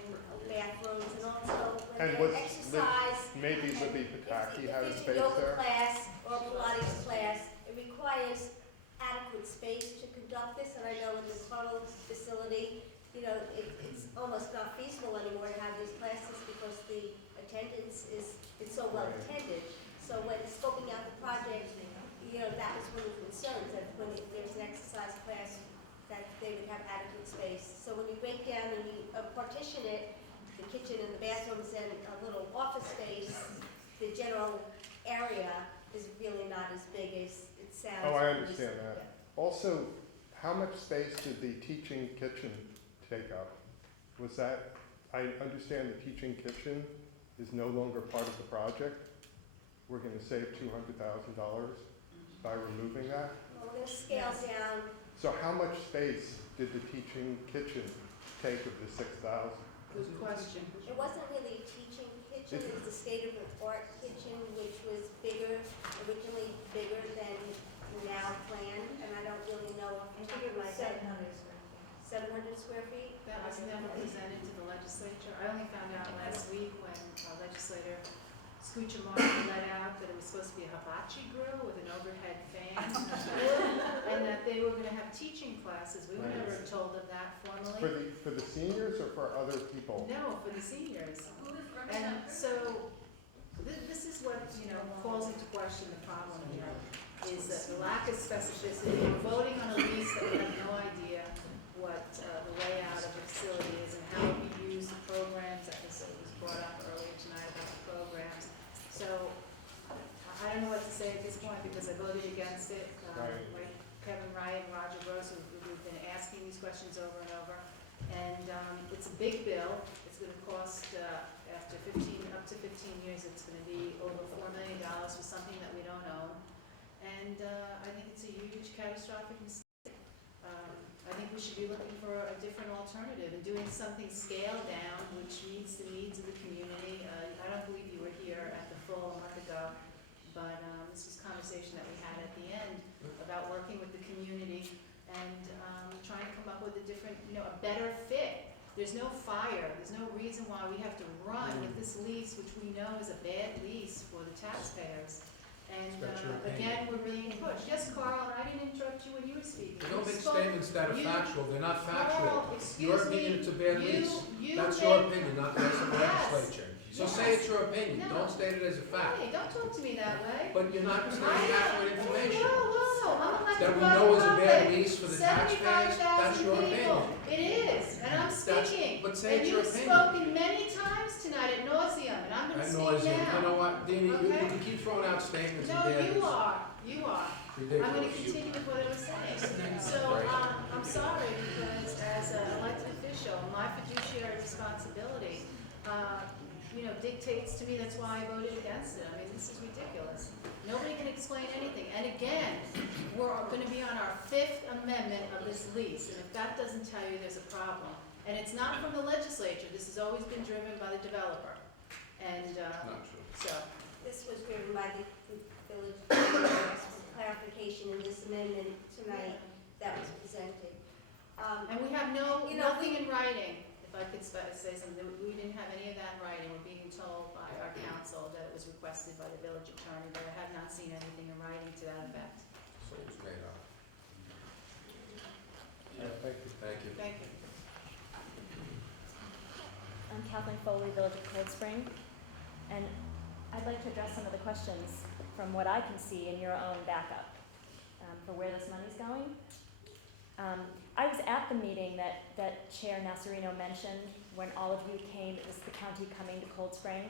bathrooms, and also And when was they exercise. maybe Libby Pataki had a If space there's a yoga there? class or a Pilates class, it requires adequate space to conduct this, and I know in the Tuttle facility, it's almost not feasible anymore to have these classes because the attendance it's so well attended. So when scoping out the project, that was one of the concerns, that when there's an exercise class, that they would have adequate space. So when you break down and you partition it, the kitchen and the bathrooms and a little office space, the general area is really not as big as it sounds. Oh, I understand that. Also, how much space did the teaching kitchen take up? Was that, I understand the teaching kitchen is no longer part of the project. We're gonna save $200,000 by removing that. Well, we're gonna scale down. So how much space did the teaching kitchen take of the 6,000? Good question. It wasn't really a teaching kitchen, it was a state-of-the-art kitchen, which was originally bigger than now planned, and I don't really know off the top of my head. 700 square feet? That was never presented to the legislature. I only found out last week when legislator Scucciamari let out that it was supposed to be a hibachi grill with an overhead fan, and that they were gonna have teaching classes. We were never told of that formally. For the seniors or for other people? No, for the seniors. And so, this is what, calls into question the problem here, is that the lack of specificity. We're voting on a lease that we have no idea what the layout of the facility is and how we use the programs. That was brought up earlier tonight about the programs. So, I don't know what to say at this point because I voted against it. Like Kevin Wright and Roger Gross, we've been asking these questions over and over. And it's a big bill. It's going to cost, after up to 15 years, it's going to be over $4 million for something that we don't own. And I think it's a huge catastrophic mistake. I think we should be looking for a different alternative and doing something scaled down, which meets the needs of the community. I don't believe you were here at the full a month ago, but this was a conversation that we had at the end about working with the community and trying to come up with a different, a better fit. There's no fire. There's no reason why we have to run with this lease, which we know is a bad lease for the taxpayers. And again, we're being pushed. Yes, Carl, and I didn't interrupt you when you were speaking. Don't make statements that are factual, they're not factual. Carl, Your excuse opinion, me, it's a bad lease. That's you your make- opinion, not the rest of the Yes. legislature. So Yes. say it's your opinion, No. don't state it as a fact. Hey, don't talk to me that way. But you're not stating accurate information. Whoa, I'm elected That we by know the is a bad public. lease for the taxpayers, that's your 75,000 people. opinion. It is, and I'm speaking. But say it's your And opinion. you've spoken many times tonight at nauseam, and I'm gonna Ad speak nauseam. now. You know what, Dini, you Okay. can keep throwing out statements and No, bad you leases. are, you are. I'm gonna Ridiculous. continue with what I was saying. So, I'm sorry, because as an elected official, my fiduciary responsibility, dictates to me, that's why I voted against it. I mean, this is ridiculous. Nobody can explain anything. And again, we're gonna be on our 5th amendment of this lease, and if that doesn't tell you there's a problem. And it's not from the legislature, this has always been driven by the developer. And, Not true. so, This was driven by the village, clarification in this amendment tonight that was presented. and we have nothing in writing, if I could say something. We didn't have any of that in writing. We're being told by our council that it was requested by the village attorney, but I have not seen anything in writing to that effect. So it was made up. Thank you. Thank you. Thank you. I'm Kathleen Foley, Village of Cold Spring, and I'd like to address some of the questions from what I can see in your own backup for where this money's going. I was at the meeting that Chair Nasarino mentioned when all of you came. It was the county coming to Cold Spring,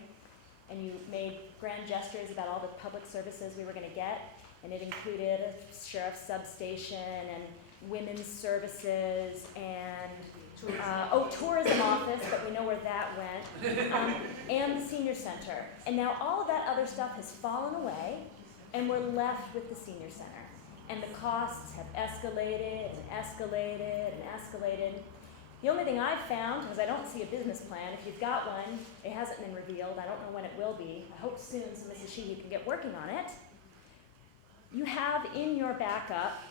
and you made grand gestures about all the public services we were going to get, and it included a sheriff's substation and women's services and tourism office, but we know where that went, and the senior center. And now all of that other stuff has fallen away, and we're left with the senior center. And the costs have escalated and escalated and escalated. The only thing I've found, because I don't see a business plan, if you've got one, it hasn't been revealed. I don't know when it will be. I hope soon so Mrs. Sheehy can get working on it. You have in your backup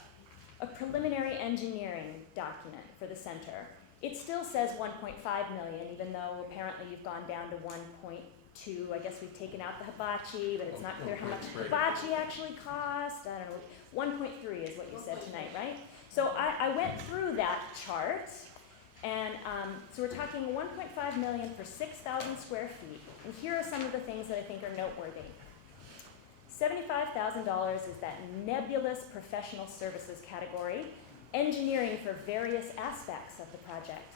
a preliminary engineering document for the center. It still says 1.5 million, even though apparently you've gone down to 1.2. I guess we've taken out the hibachi, but it's not clear how much hibachi actually cost. I don't know. 1.3 is what you said tonight, right? So I went through that chart, and so we're talking 1.5 million for 6,000 square feet. And here are some of the things that I think are noteworthy. $75,000 is that nebulous professional services category, engineering for various aspects of the project.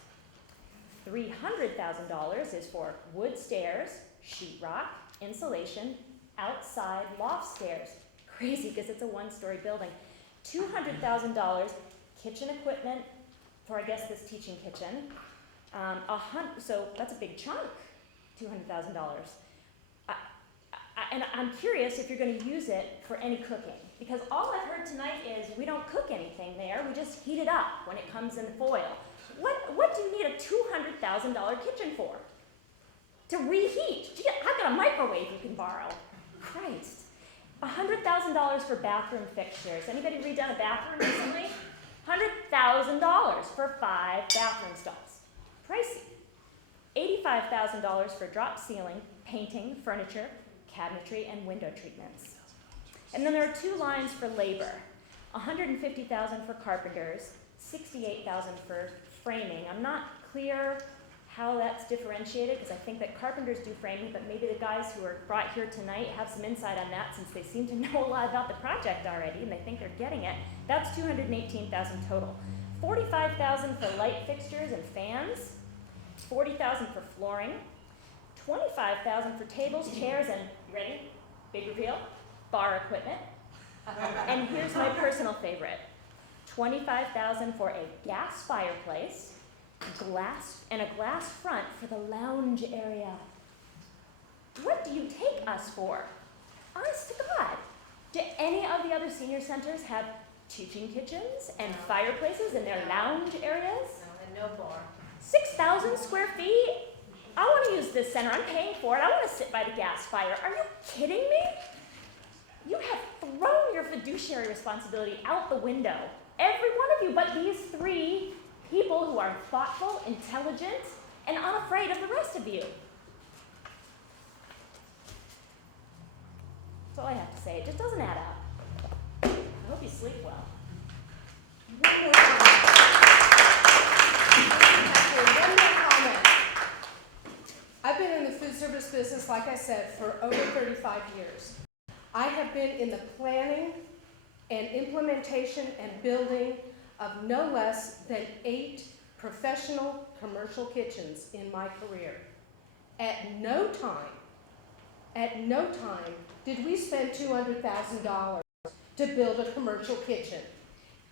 $300,000 is for wood stairs, sheetrock, insulation, outside loft stairs. Crazy because it's a one-story building. $200,000 kitchen equipment for, I guess, this teaching kitchen. So that's a big chunk, $200,000. And I'm curious if you're going to use it for any cooking, because all I've heard tonight is we don't cook anything there, we just heat it up when it comes in foil. What do you need a $200,000 kitchen for? To reheat? I've got a microwave you can borrow. Christ. $100,000 for bathroom fixtures. Anybody redone a bathroom recently? $100,000 for 5 bathroom stalls. Pricey. $85,000 for drop ceiling, painting, furniture, cabinetry, and window treatments. And then there are 2 lines for labor. $150,000 for carpenters, $68,000 for framing. I'm not clear how that's differentiated, because I think that carpenters do framing, but maybe the guys who are brought here tonight have some insight on that, since they seem to know a lot about the project already and they think they're getting it. That's $218,000 total. $45,000 for light fixtures and fans, $40,000 for flooring, $25,000 for tables, chairs, and, ready, big reveal, bar equipment. And here's my personal favorite, $25,000 for a gas fireplace, and a glass front for the lounge area. What do you take us for? Honest to God, do any of the other senior centers have teaching kitchens and fireplaces in their lounge areas? No, and no bar. 6,000 square feet? I want to use this center. I'm paying for it. I want to sit by the gas fire. Are you kidding me? You have thrown your fiduciary responsibility out the window. Every one of you, but these 3 people who are thoughtful, intelligent, and unafraid of the rest of you. That's all I have to say. It just doesn't add up. I hope you sleep well. One more comment. I've been in the food service business, like I said, for over 35 years. I have been in the planning and implementation and building of no less than 8 professional commercial kitchens in my career. At no time did we spend $200,000 to build a commercial kitchen,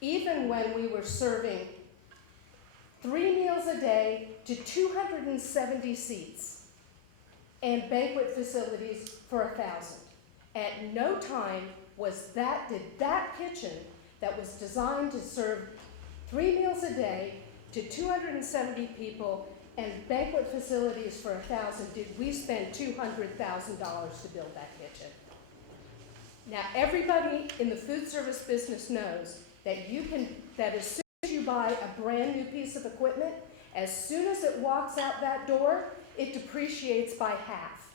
even when we were serving 3 meals a day to 270 seats and banquet facilities for 1,000. At no time did that kitchen that was designed to serve 3 meals a day to 270 people and banquet facilities for 1,000, did we spend $200,000 to build that kitchen. Now, everybody in the food service business knows that that as soon as you buy a brand new piece of equipment, as soon as it walks out that door, it depreciates by half.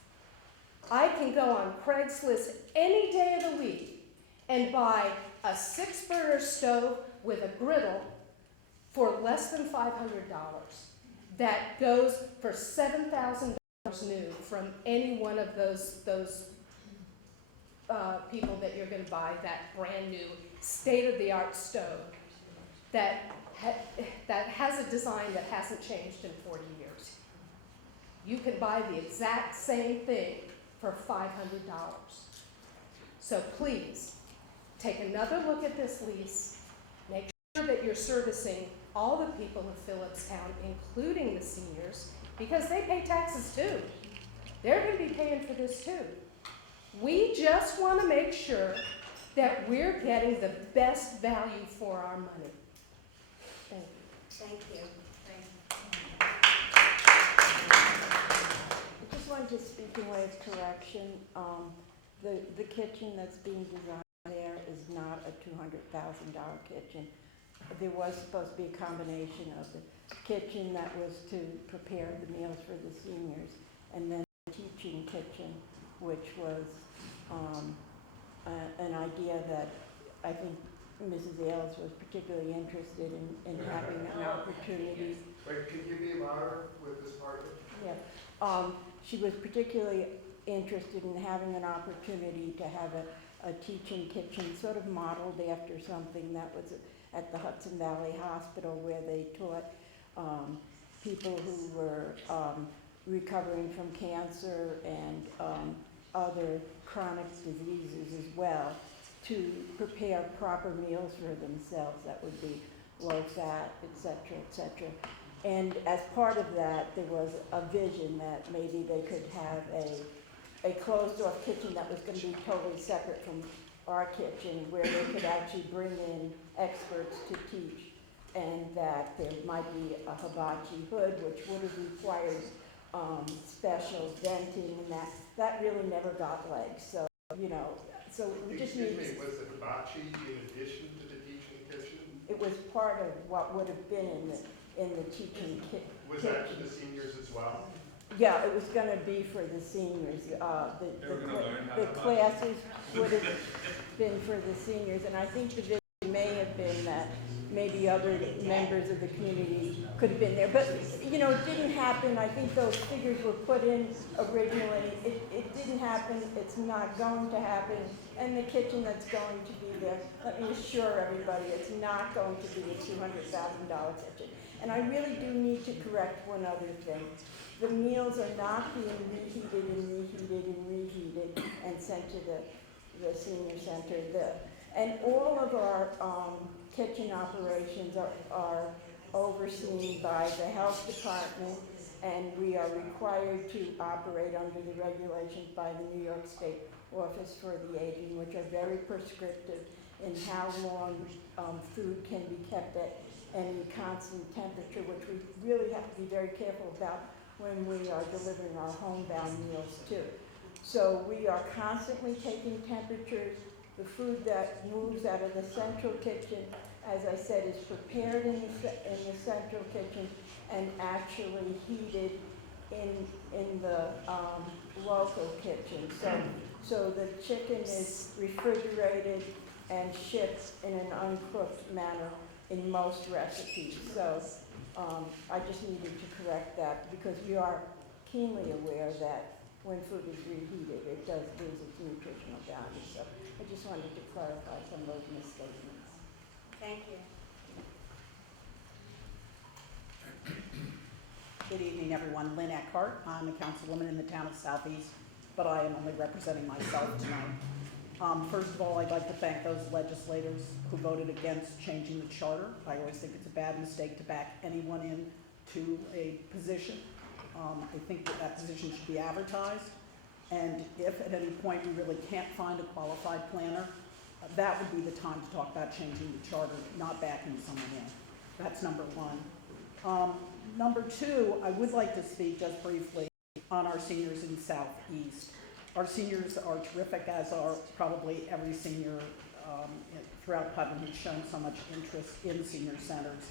I can go on Craigslist any day of the week and buy a 6-burner stove with a griddle for less than $500. That goes for $7,000 new from any one of those people that you're going to buy that brand new state-of-the-art stove that has a design that hasn't changed in 40 years. You can buy the exact same thing for $500. So please, take another look at this lease. Make sure that you're servicing all the people of Phillipstown, including the seniors, because they pay taxes too. They're going to be paying for this too. We just want to make sure that we're getting the best value for our money. Thank you. Thank you. I just wanted to speak in way of correction. The kitchen that's being designed there is not a $200,000 kitchen. There was supposed to be a combination of the kitchen that was to prepare the meals for the seniors, and then the teaching kitchen, which was an idea that I think Mrs. Ailes was particularly interested in having an opportunity. Wait, could you be louder with this part? Yeah. She was particularly interested in having an opportunity to have a teaching kitchen sort of modeled after something that was at the Hudson Valley Hospital, where they taught people who were recovering from cancer and other chronic diseases as well to prepare proper meals for themselves that would be low fat, et cetera, And as part of that, there was a vision that maybe they could have a closed-off kitchen that was going to be totally separate from our kitchen, where they could actually bring in experts to teach, and that there might be a hibachi hood, which would have required special venting, and that really never got legs. So, you know, so we just need. Excuse me, was the hibachi in addition to the teaching kitchen? It was part of what would have been in the teaching kitchen. Was that for the seniors as well? Yeah, it was gonna be for the seniors. The classes would have been for the seniors, and I think the vision may have been that maybe other members of the community could have been there. But, you know, it didn't happen. I think those figures were put in originally. It didn't happen. It's not going to happen. And the kitchen that's going to be there, let me assure everybody, it's not going to be a $200,000 kitchen. And I really do need to correct one other thing. The meals are not being reheated and reheated and reheated and sent to the senior center. And all of our kitchen operations are overseen by the health department, and we are required to operate under the regulations by the New York State Office for the Aging, which are very prescriptive in how long food can be kept at any constant temperature, which we really have to be very careful about when we are delivering our homebound meals too. So we are constantly taking temperatures. The food that moves out of the central kitchen, as I said, is prepared in the central kitchen and actually heated in the local kitchen. So the chicken is refrigerated and shipped in an uncooked manner in most recipes. So I just needed to correct that, because we are keenly aware that when food is reheated, it does lose its nutritional value. So I just wanted to clarify some of those misstatements. Thank you. Good evening, everyone. Lynn Eckhart. I'm a councilwoman in the town of Southeast, but I am only representing myself tonight. First of all, I'd like to thank those legislators who voted against changing the charter. I always think it's a bad mistake to back anyone into a position. I think that position should be advertised, and if at any point we really can't find a qualified planner, that would be the time to talk about changing the charter, not backing someone in. That's number one. Number two, I would like to speak just briefly on our seniors in Southeast. Our seniors are terrific, as are probably every senior throughout Putnam who's shown so much interest in senior centers.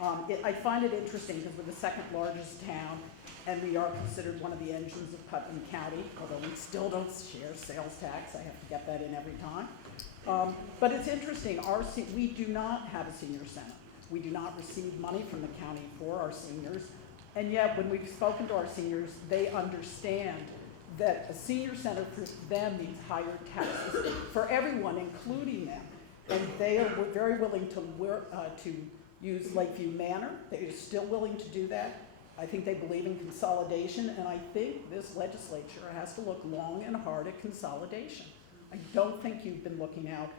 I find it interesting because we're the second largest town, and we are considered one of the engines of Putnam County, although we still don't share sales tax. I have to get that in every time. But it's interesting, we do not have a senior center. We do not receive money from the county for our seniors, and yet when we've spoken to our seniors, they understand that a senior center for them means higher taxes for everyone, including them. And they are very willing to use Lakeview Manor. They are still willing to do that. I think they believe in consolidation, and I think this legislature has to look long and hard at consolidation. I don't think you've been looking out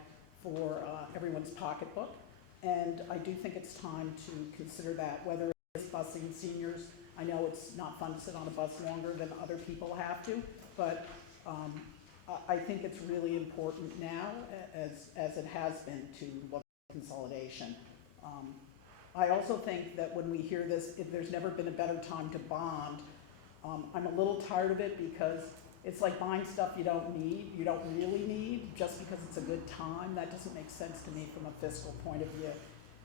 for everyone's pocketbook, and I do think it's time to consider that, whether it's busing seniors. I know it's not fun to sit on a bus longer than other people have to, but I think it's really important now, as it has been, to look at consolidation. I also think that when we hear this, if there's never been a better time to bond, I'm a little tired of it, because it's like buying stuff you don't really need, just because it's a good time. That doesn't make sense to me from a fiscal point of view.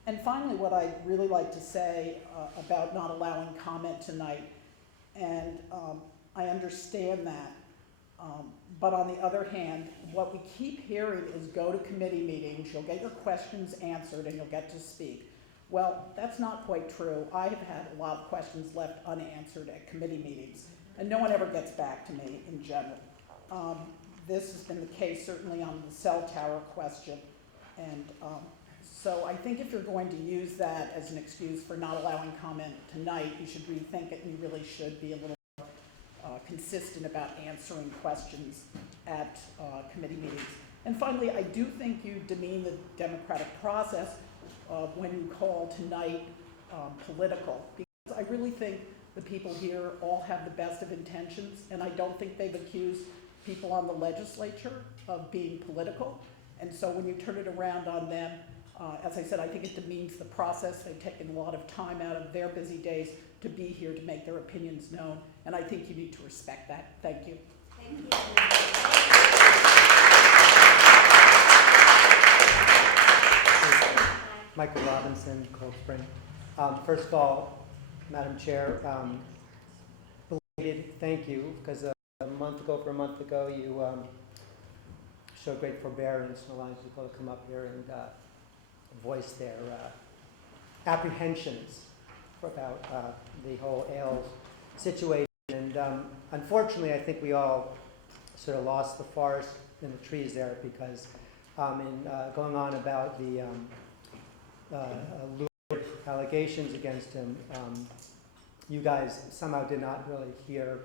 And finally, what I'd really like to say about not allowing comment tonight, and I understand that, but on the other hand, what we keep hearing is go to committee meetings, you'll get your questions answered, and you'll get to speak. Well, that's not quite true. I have had a lot of questions left unanswered at committee meetings, and no one ever gets back to me in general. This has been the case certainly on the cell tower question, and so I think if you're going to use that as an excuse for not allowing comment tonight, you should rethink it, and you really should be a little more consistent about answering questions at committee meetings. And finally, I do think you demean the democratic process when you call tonight political. I really think the people here all have the best of intentions, and I don't think they've accused people on the legislature of being political. And so when you turn it around on them, as I said, I think it demeans the process. They've taken a lot of time out of their busy days to be here to make their opinions known, and I think you need to respect that. Thank you. Thank you. Michael Robinson, Cold Spring. First of all, Madam Chair, belated thank you, because a month ago, you showed great forbearance and allowing people to come up here and voice their apprehensions about the whole AILS situation. And unfortunately, I think we all sort of lost the forest in the trees there, because in going on about the lewd allegations against him, you guys somehow did not really hear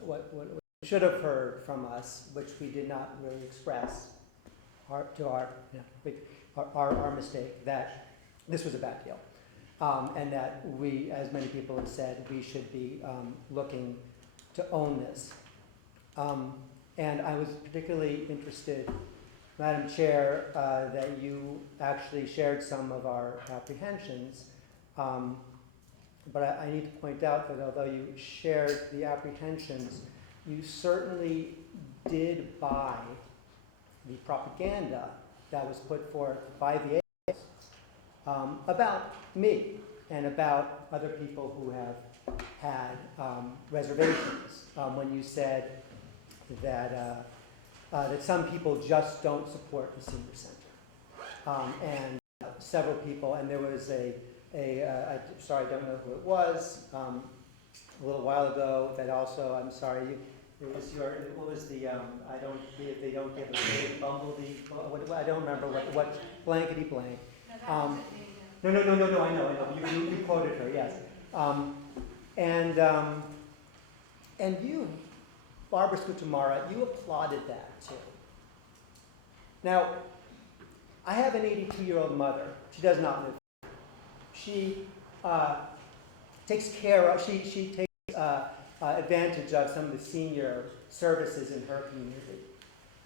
what we should have heard from us, which we did not really express our mistake, that this was a bad deal. And that we, as many people have said, we should be looking to own this. And I was particularly interested, Madam Chair, that you actually shared some of our apprehensions. But I need to point out that although you shared the apprehensions, you certainly did buy the propaganda that was put forth by the AILS about me and about other people who have had reservations, when you said that that some people just don't support the senior center, and several people, and there was sorry, I don't know who it was, a little while ago that also, I'm sorry, it was what was the, they don't give a big bumblebee, I don't remember what blankety blank. No, I know, you quoted her, yes. And you, Barbara Scutamara, you applauded that too. Now, I have an 82-year-old mother. She does not live. She takes care of, she takes advantage of some of the senior services in her community.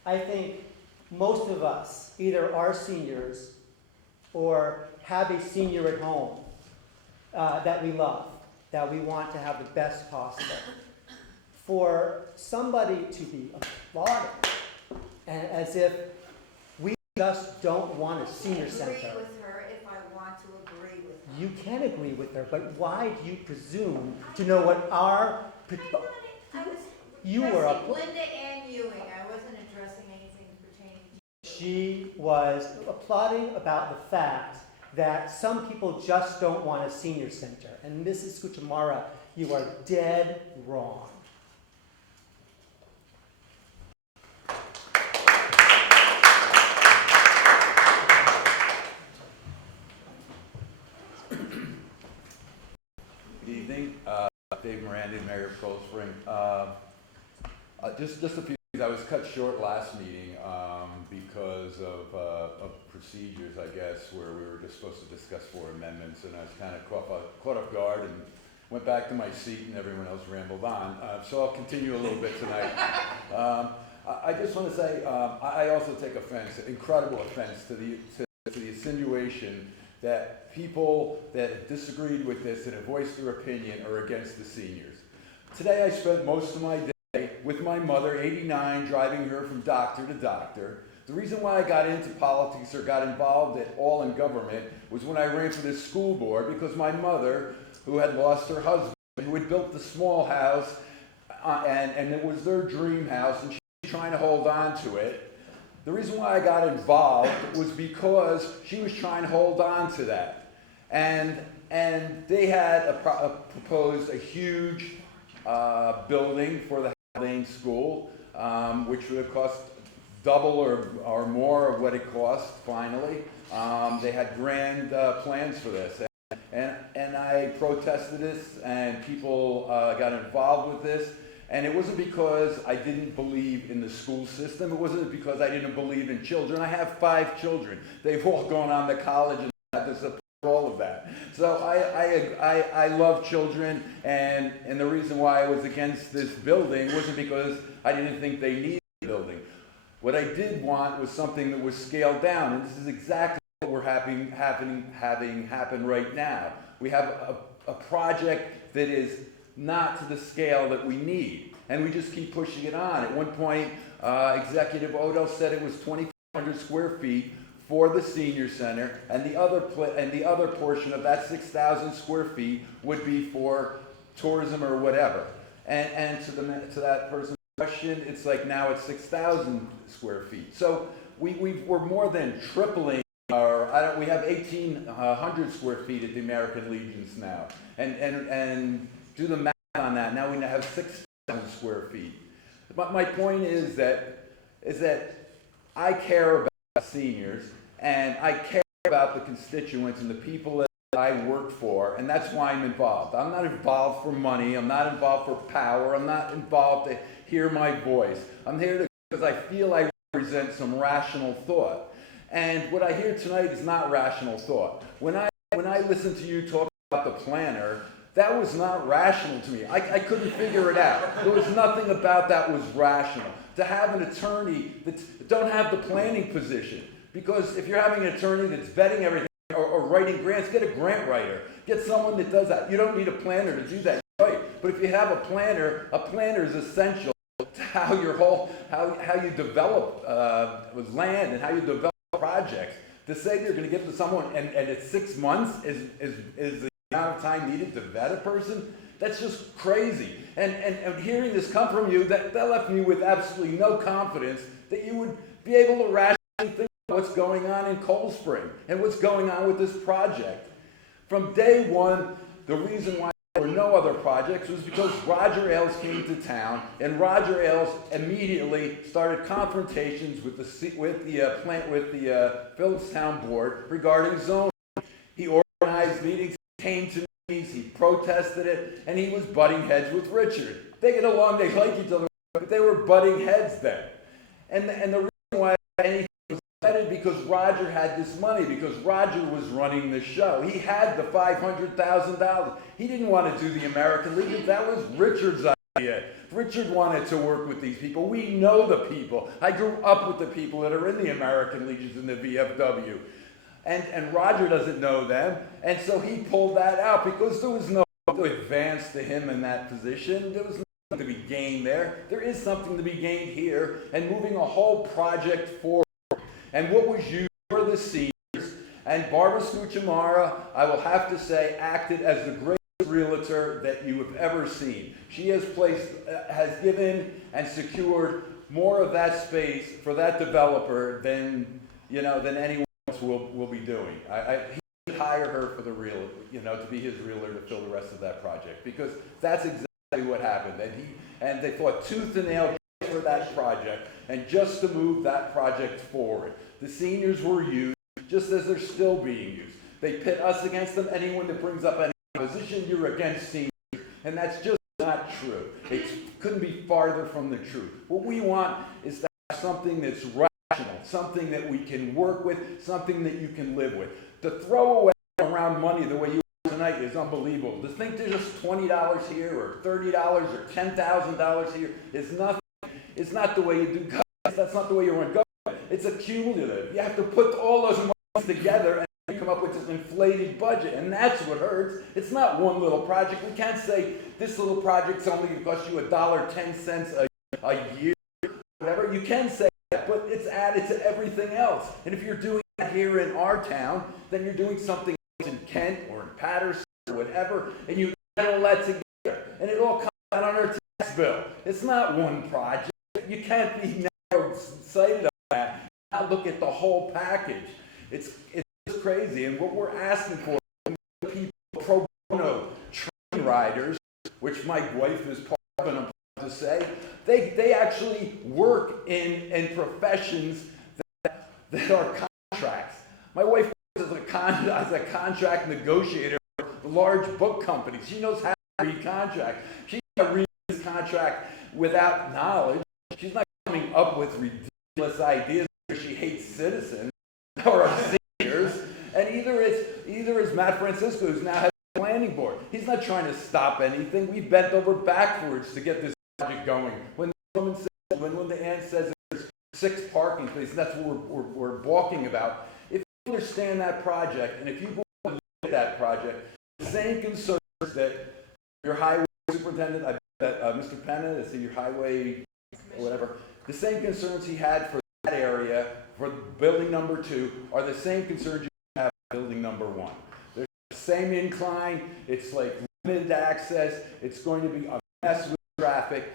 I think most of us either are seniors or have a senior at home that we love, that we want to have the best possible. For somebody to be applauded as if we just don't want a senior center. I agree with her if I want to agree with her. You can agree with her, but why do you presume to know what our... You were Linda Ann Ewing. I wasn't addressing anything pertaining to... She was applauding about the fact that some people just don't want a senior center. And Mrs. Scutamara, you are dead wrong. Good evening, Dave Miranda, Mayor of Cold Spring. Just a few things. I was cut short last meeting because of procedures, I guess, where we were just supposed to discuss 4 amendments, and I was kind of caught off guard and went back to my seat, and everyone else rambled on. So I'll continue a little bit tonight. I just want to say I also take offense, incredible offense, to the insinuation that people that have disagreed with this and have voiced their opinion are against the seniors. Today I spent most of my day with my mother, 89, driving her from doctor to doctor. The reason why I got into politics or got involved at all in government was when I ran for this school board, because my mother, who had lost her husband, who had built the small house, and it was their dream house, and she was trying to hold on to it. The reason why I got involved was because she was trying to hold on to that. And they had proposed a huge building for the Haldane School, which would have cost double or more of what it cost finally. They had grand plans for this. And I protested this, and people got involved with this. And it wasn't because I didn't believe in the school system. It wasn't because I didn't believe in children. I have 5 children. They've all gone on to college and had the support all of that. So I love children, and the reason why I was against this building wasn't because I didn't think they needed the building. What I did want was something that was scaled down, and this is exactly what we're having happen right now. We have a project that is not to the scale that we need, and we just keep pushing it on. At one point, Executive Odell said it was 2,500 square feet for the senior center, and the other portion of that 6,000 square feet would be for tourism or whatever. And to that person's question, it's like now it's 6,000 square feet. So we're more than tripling our. We have 1,800 square feet at the American Legions now, and do the math on that. Now we have 6,000 square feet. But my point is that I care about seniors, and I care about the constituents and the people that I work for, and that's why I'm involved. I'm not involved for money. I'm not involved for power. I'm not involved to hear my voice. I'm here because I feel I represent some rational thought. And what I hear tonight is not rational thought. When I listen to you talk about the planner, that was not rational to me. I couldn't figure it out. There was nothing about that was rational. To have an attorney that don't have the planning position, because if you're having an attorney that's vetting everything or writing grants, get a grant writer. Get someone that does that. You don't need a planner to do that, right? But if you have a planner is essential to how you develop with land and how you develop projects. To say you're going to give to someone and it's 6 months is the amount of time needed to vet a person, that's just crazy. And hearing this come from you, that left me with absolutely no confidence that you would be able to rationally think about what's going on in Cold Spring and what's going on with this project. From day one, the reason why there were no other projects was because Roger Ailes came to town, and Roger Ailes immediately started confrontations with the Phillipstown board regarding zoning. He organized meetings, came to meetings, he protested it, and he was butting heads with Richard. They get along, they like each other, but they were butting heads then. And the reason why anything was vetted because Roger had this money, because Roger was running the show. He had the $500,000. He didn't want to do the American Legion. That was Richard's idea. Richard wanted to work with these people. We know the people. I grew up with the people that are in the American Legions in the VFW. And Roger doesn't know them, and so he pulled that out because there was no advance to him in that position. There was nothing to be gained there. There is something to be gained here, and moving a whole project forward. And what was used for the seniors, and Barbara Scucciamara, I will have to say, acted as the greatest realtor that you have ever seen. She has given and secured more of that space for that developer than anyone will be doing. He would hire her for the to be his realtor to fill the rest of that project, because that's exactly what happened. And they fought tooth and nail for that project and just to move that project forward. The seniors were used just as they're still being used. They pit us against them. Anyone that brings up any opposition, you're against seniors, and that's just not true. It couldn't be farther from the truth. What we want is to have something that's rational, something that we can work with, something that you can live with. To throw away around money the way you are tonight is unbelievable. To think there's just $20 here or $30 or $10,000 here is nothing. It's not the way you do government. That's not the way you run government. It's accumulative. You have to put all those monies together and come up with this inflated budget, and that's what hurts. It's not one little project. We can't say this little project's only going to cost you $1.10 a year, whatever. You can say that, but it's added to everything else. And if you're doing that here in our town, then you're doing something else in Kent or in Patterson or whatever, and you add all that together, and it all comes out on our tax bill. It's not one project. You can't be narrow-sighted on that. Now look at the whole package. It's just crazy. And what we're asking for, people pro bono train riders, which my wife is part of, and I'm proud to say, they actually work in professions that are contracts. My wife works as a contract negotiator for large book companies. She knows how to read contracts. She's not reading this contract without knowledge. She's not coming up with ridiculous ideas because she hates citizens or seniors. And either it's Matt Francisco, who's now head of the planning board. He's not trying to stop anything. We bent over backwards to get this project going. When the woman says, when the aunt says there's 6 parking places, that's what we're balking about. If you understand that project, and if you look at that project, the same concerns that your highway superintendent, I bet that Mr. Penna, is your highway, or whatever, the same concerns he had for that area, for building number 2, are the same concerns you have for building number 1. There's the same incline, it's like limited access, it's going to be a mess with traffic,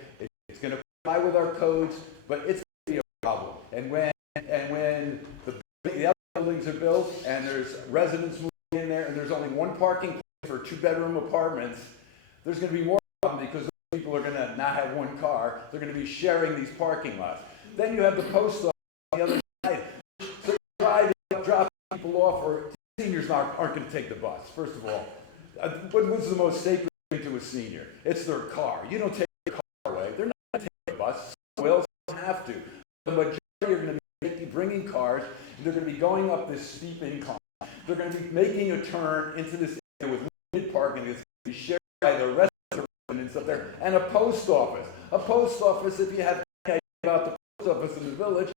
it's going to comply with our codes, but it's going to be a problem. And when the other buildings are built, and there's residents moving in there, and there's only 1 parking place for 2-bedroom apartments, there's going to be more problem because those people are going to not have 1 car. They're going to be sharing these parking lots. Then you have the post office on the other side. So you drive, drop people off, or seniors aren't going to take the bus, first of all. What's the most sacred thing to a senior? It's their car. You don't take their car away. They're not going to take the bus. Someone else doesn't have to. The majority are going to be bringing cars, and they're going to be going up this steep incline. They're going to be making a turn into this area with limited parking. It's going to be shared by the rest of the residents up there, and a post office. A post office, if you have any idea about the post office in the village,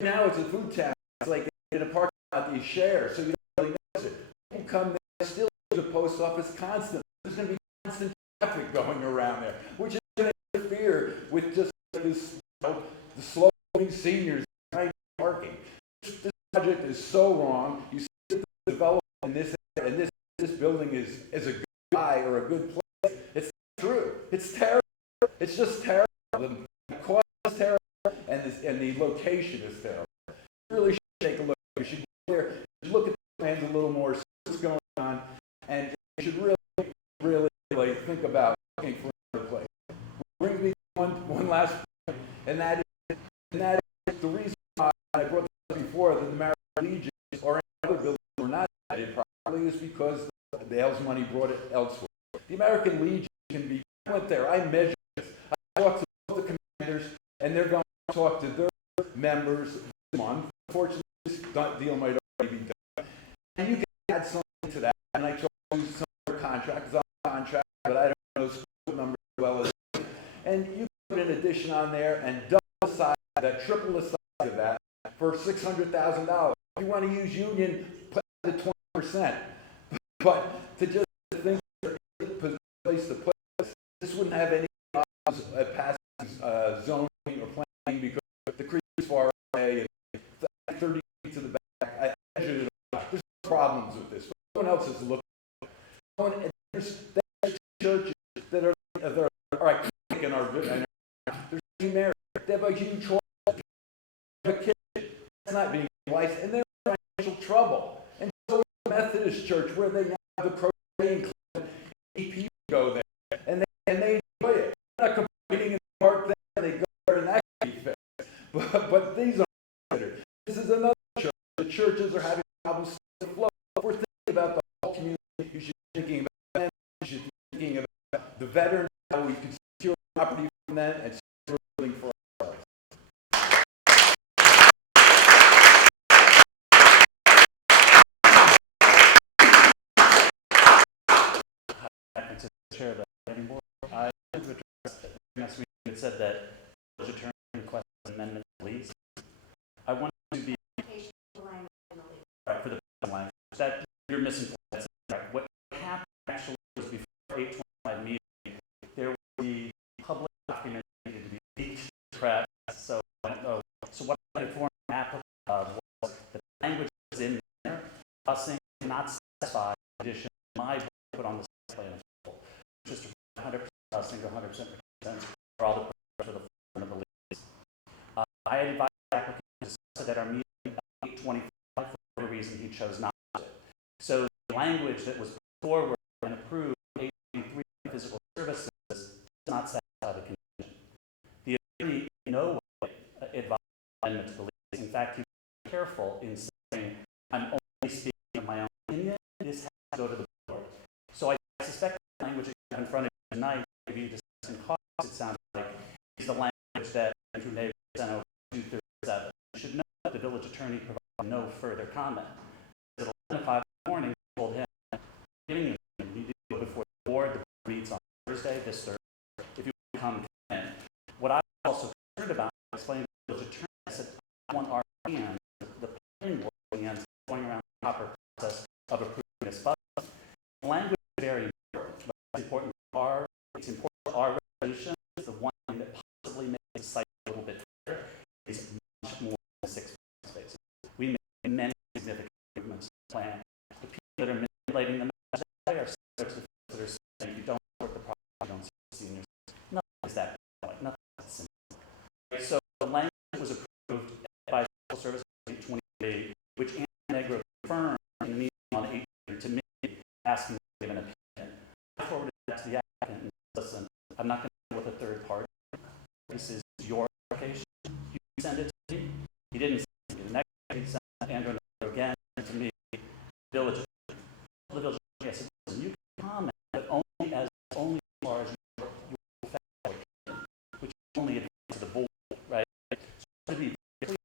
now it's a food town. It's like in a parking lot that you share, so you don't really notice it. People come there, still use the post office constantly. There's going to be constant traffic going around there, which is going to interfere with just this, the slow-moving seniors parking. This project is so wrong. You see the development in this area, and this building is a good guy or a good place. It's not true. It's terrible. It's just terrible. The cost is terrible, and the location is terrible. You really should take a look. You should go there, you should look at the plans a little more, see what's going on, and you should really think about looking for another place. Brings me to one last point, and that is the reason why I brought this up before that the American Legion or any other buildings were not added properly is because the Ailes money brought it elsewhere. The American Legion can be, I went there, I measured this. I talked to both the commanders, and they're going to talk to their members this month. Unfortunately, this deal might already be done. And you can add something to that, and I told you some other contract, because I'm on contract, but I don't know school numbers as well as you. And you can put an addition on there and double the size of that, triple the size of that for $600,000. If you want to use union, put it to 20%. But to just think there is a place to put this wouldn't have any problems at passing zoning or planning because the creek is far away and 30 feet to the back. I measured it out. There's no problems with this. No one else is looking. There's churches that are all right, in our there's married. They have a huge hall, they have a kitchen. That's not being licensed, and they're in financial trouble. And so is the Methodist Church, where they now have the Crocheting Club, and people go there, and they enjoy it. They're not competing in the park there, they go there and that can be fixed. But these are considered. This is another church. The churches are having problems to flow. If we're thinking about the whole community, you should be thinking about them, you should be thinking about the veterans, how we can secure property from them, and secure building for ourselves. Chair of the planning board. I would address next week it said that the village attorney requested an amendment to the lease. I want to be right for the language that you're missing. That's correct. What happened actually was before 825 meeting, there was the public document needed to be leaked to the press. So what I informed the applicant of was the language was in there, busing not satisfied condition my board put on the site plan. Just 100% busing, 100% for all the for the form of the lease. I had advised the applicant to discuss it at our meeting at 825 for whatever reason he chose not to. So the language that was put forward and approved 823 physical services does not satisfy the condition. The attorney in no way advised amendment to the lease. In fact, he was careful in saying, I'm only speaking of my own opinion. This has to go to the board. So I suspect the language that you have in front of you tonight, if you discuss in costs, it sounds like is the language that Andrew Neighbor sent over 237. You should know that the village attorney provided no further comment. At 11:05 in the morning, told him this Thursday, if you come in. What I'm also concerned about, I explained to the village attorney, I said, I want our hands, the planning board hands, going around the proper process of approving this budget. Language is very important, but it's important for our resolution, the one thing that possibly makes the site a little bit better is much more than 6 spaces. We made many significant improvements to the plan. The people that are manipulating the message are similar to the folks that are saying you don't support the project, you don't support seniors. Nothing is that like nothing is simple. So the language was approved by Civil Service 28, which Ann Negro confirmed in a meeting on 8 to me, asking to give an opinion. I forwarded that to the applicant and said, listen, I'm not going to deal with a third party. This is your application. You send it to me. He didn't send it to me. The next day he sent Andrew again to me. The village I said, listen, you can comment, but only as far as your factual opinion, which only advances to the board, right? So to be clear,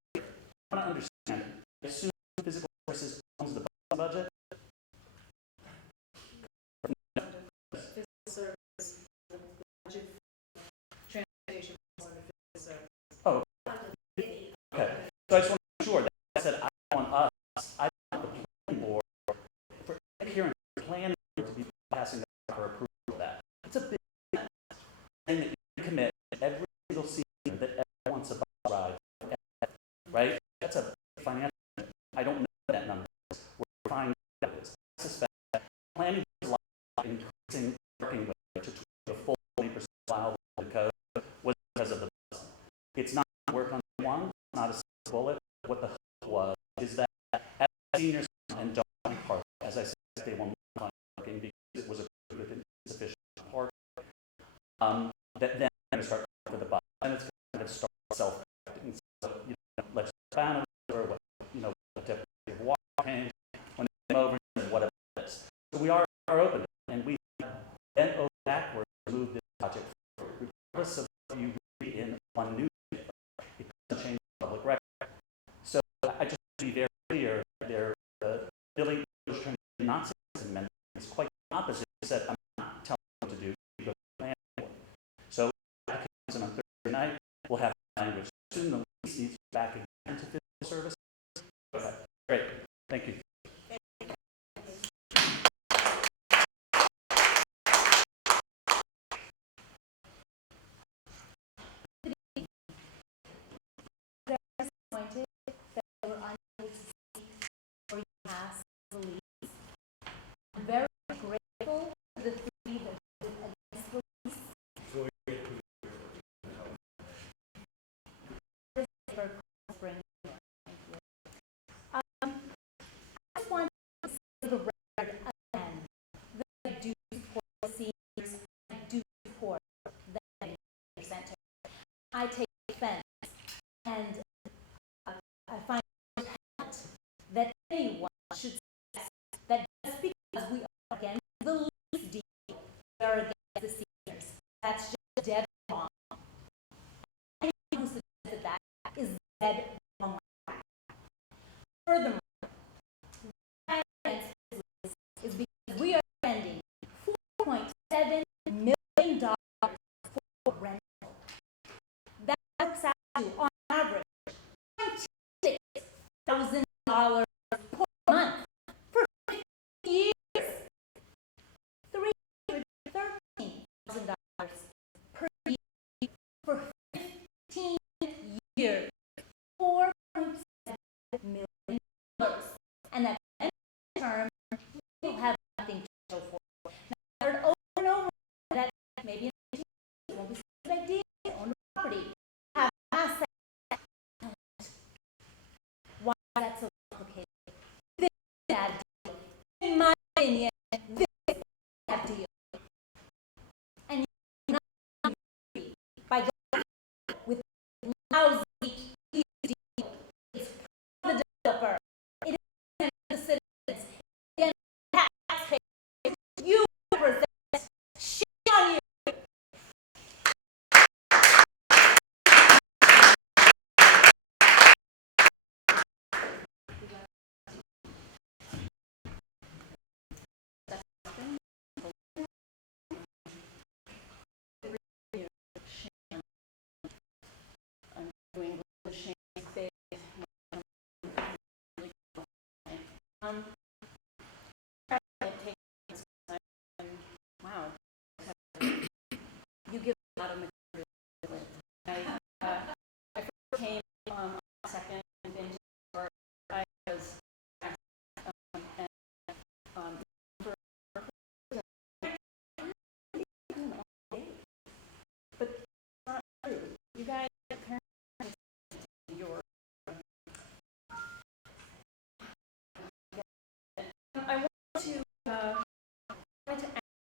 I want to understand, assume physical services owns the budget. Physical service, the budget, transportation, physical service. Oh, okay. So I just want to make sure that I said I want us, I want the planning board for hearing the planning board to be passing the proper approval of that. It's a big thing that you commit every single season that everyone wants a bus ride, right? That's a financial. I don't know what that number is. We're finding out it is. I suspect that planning board's law increasing working with to the full 20% allowable in the code was because of the bus. It's not work on one, not a silver bullet. What the hope was is that as seniors and don't like park, as I said, they won't on parking because it was approved with insufficient park. That then going to start with the bus, and it's going to start self-correcting. So, let's ban or what, what type of water tank when they come over and whatever it is. So we are open, and we bent over backwards to move this project forward, regardless of what you read in one newspaper. It doesn't change the public record. So I just want to be very clear. Billy was trying to not say this amendment. It's quite the opposite. He said, I'm not telling you what to do. You go to the planning board. So on Thursday night, we'll have language. Soon the lease needs back again to physical services. Okay, great. Thank you. Disappointed that they were unable to speak or pass the lease. I'm very grateful to the three that voted against the lease. For Cold Spring. I just want to say the record again that I do support the seniors. I do support the senior center. I take offense, and I find it repellent that anyone should suggest that just because we are against the lease deal, we are against the seniors. That's just dead wrong. Anyone who suggested that is dead wrong. Furthermore, why I'm against this lease is because we are spending $4.7 million for rental. That works out to, on average, $26,000 per month for 50 years. $313,000 per year for 15 years. $4.7 million. And at the end of the term, we will have nothing to show for it. Now, I've heard over and over that maybe in 15 years it won't be such a big deal to own the property. Have assets. Why is that so complicated? This is a bad deal. In my opinion, this is a bad deal. And you're not free by going with lousy deal. It's the developer. It isn't the citizens. Again, taxpayers. You represent. Shame on you. Wow. You give a lot of material. I first came second in January. I was and but it's not true. You guys apparently your I want to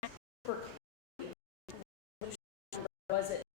ask for was it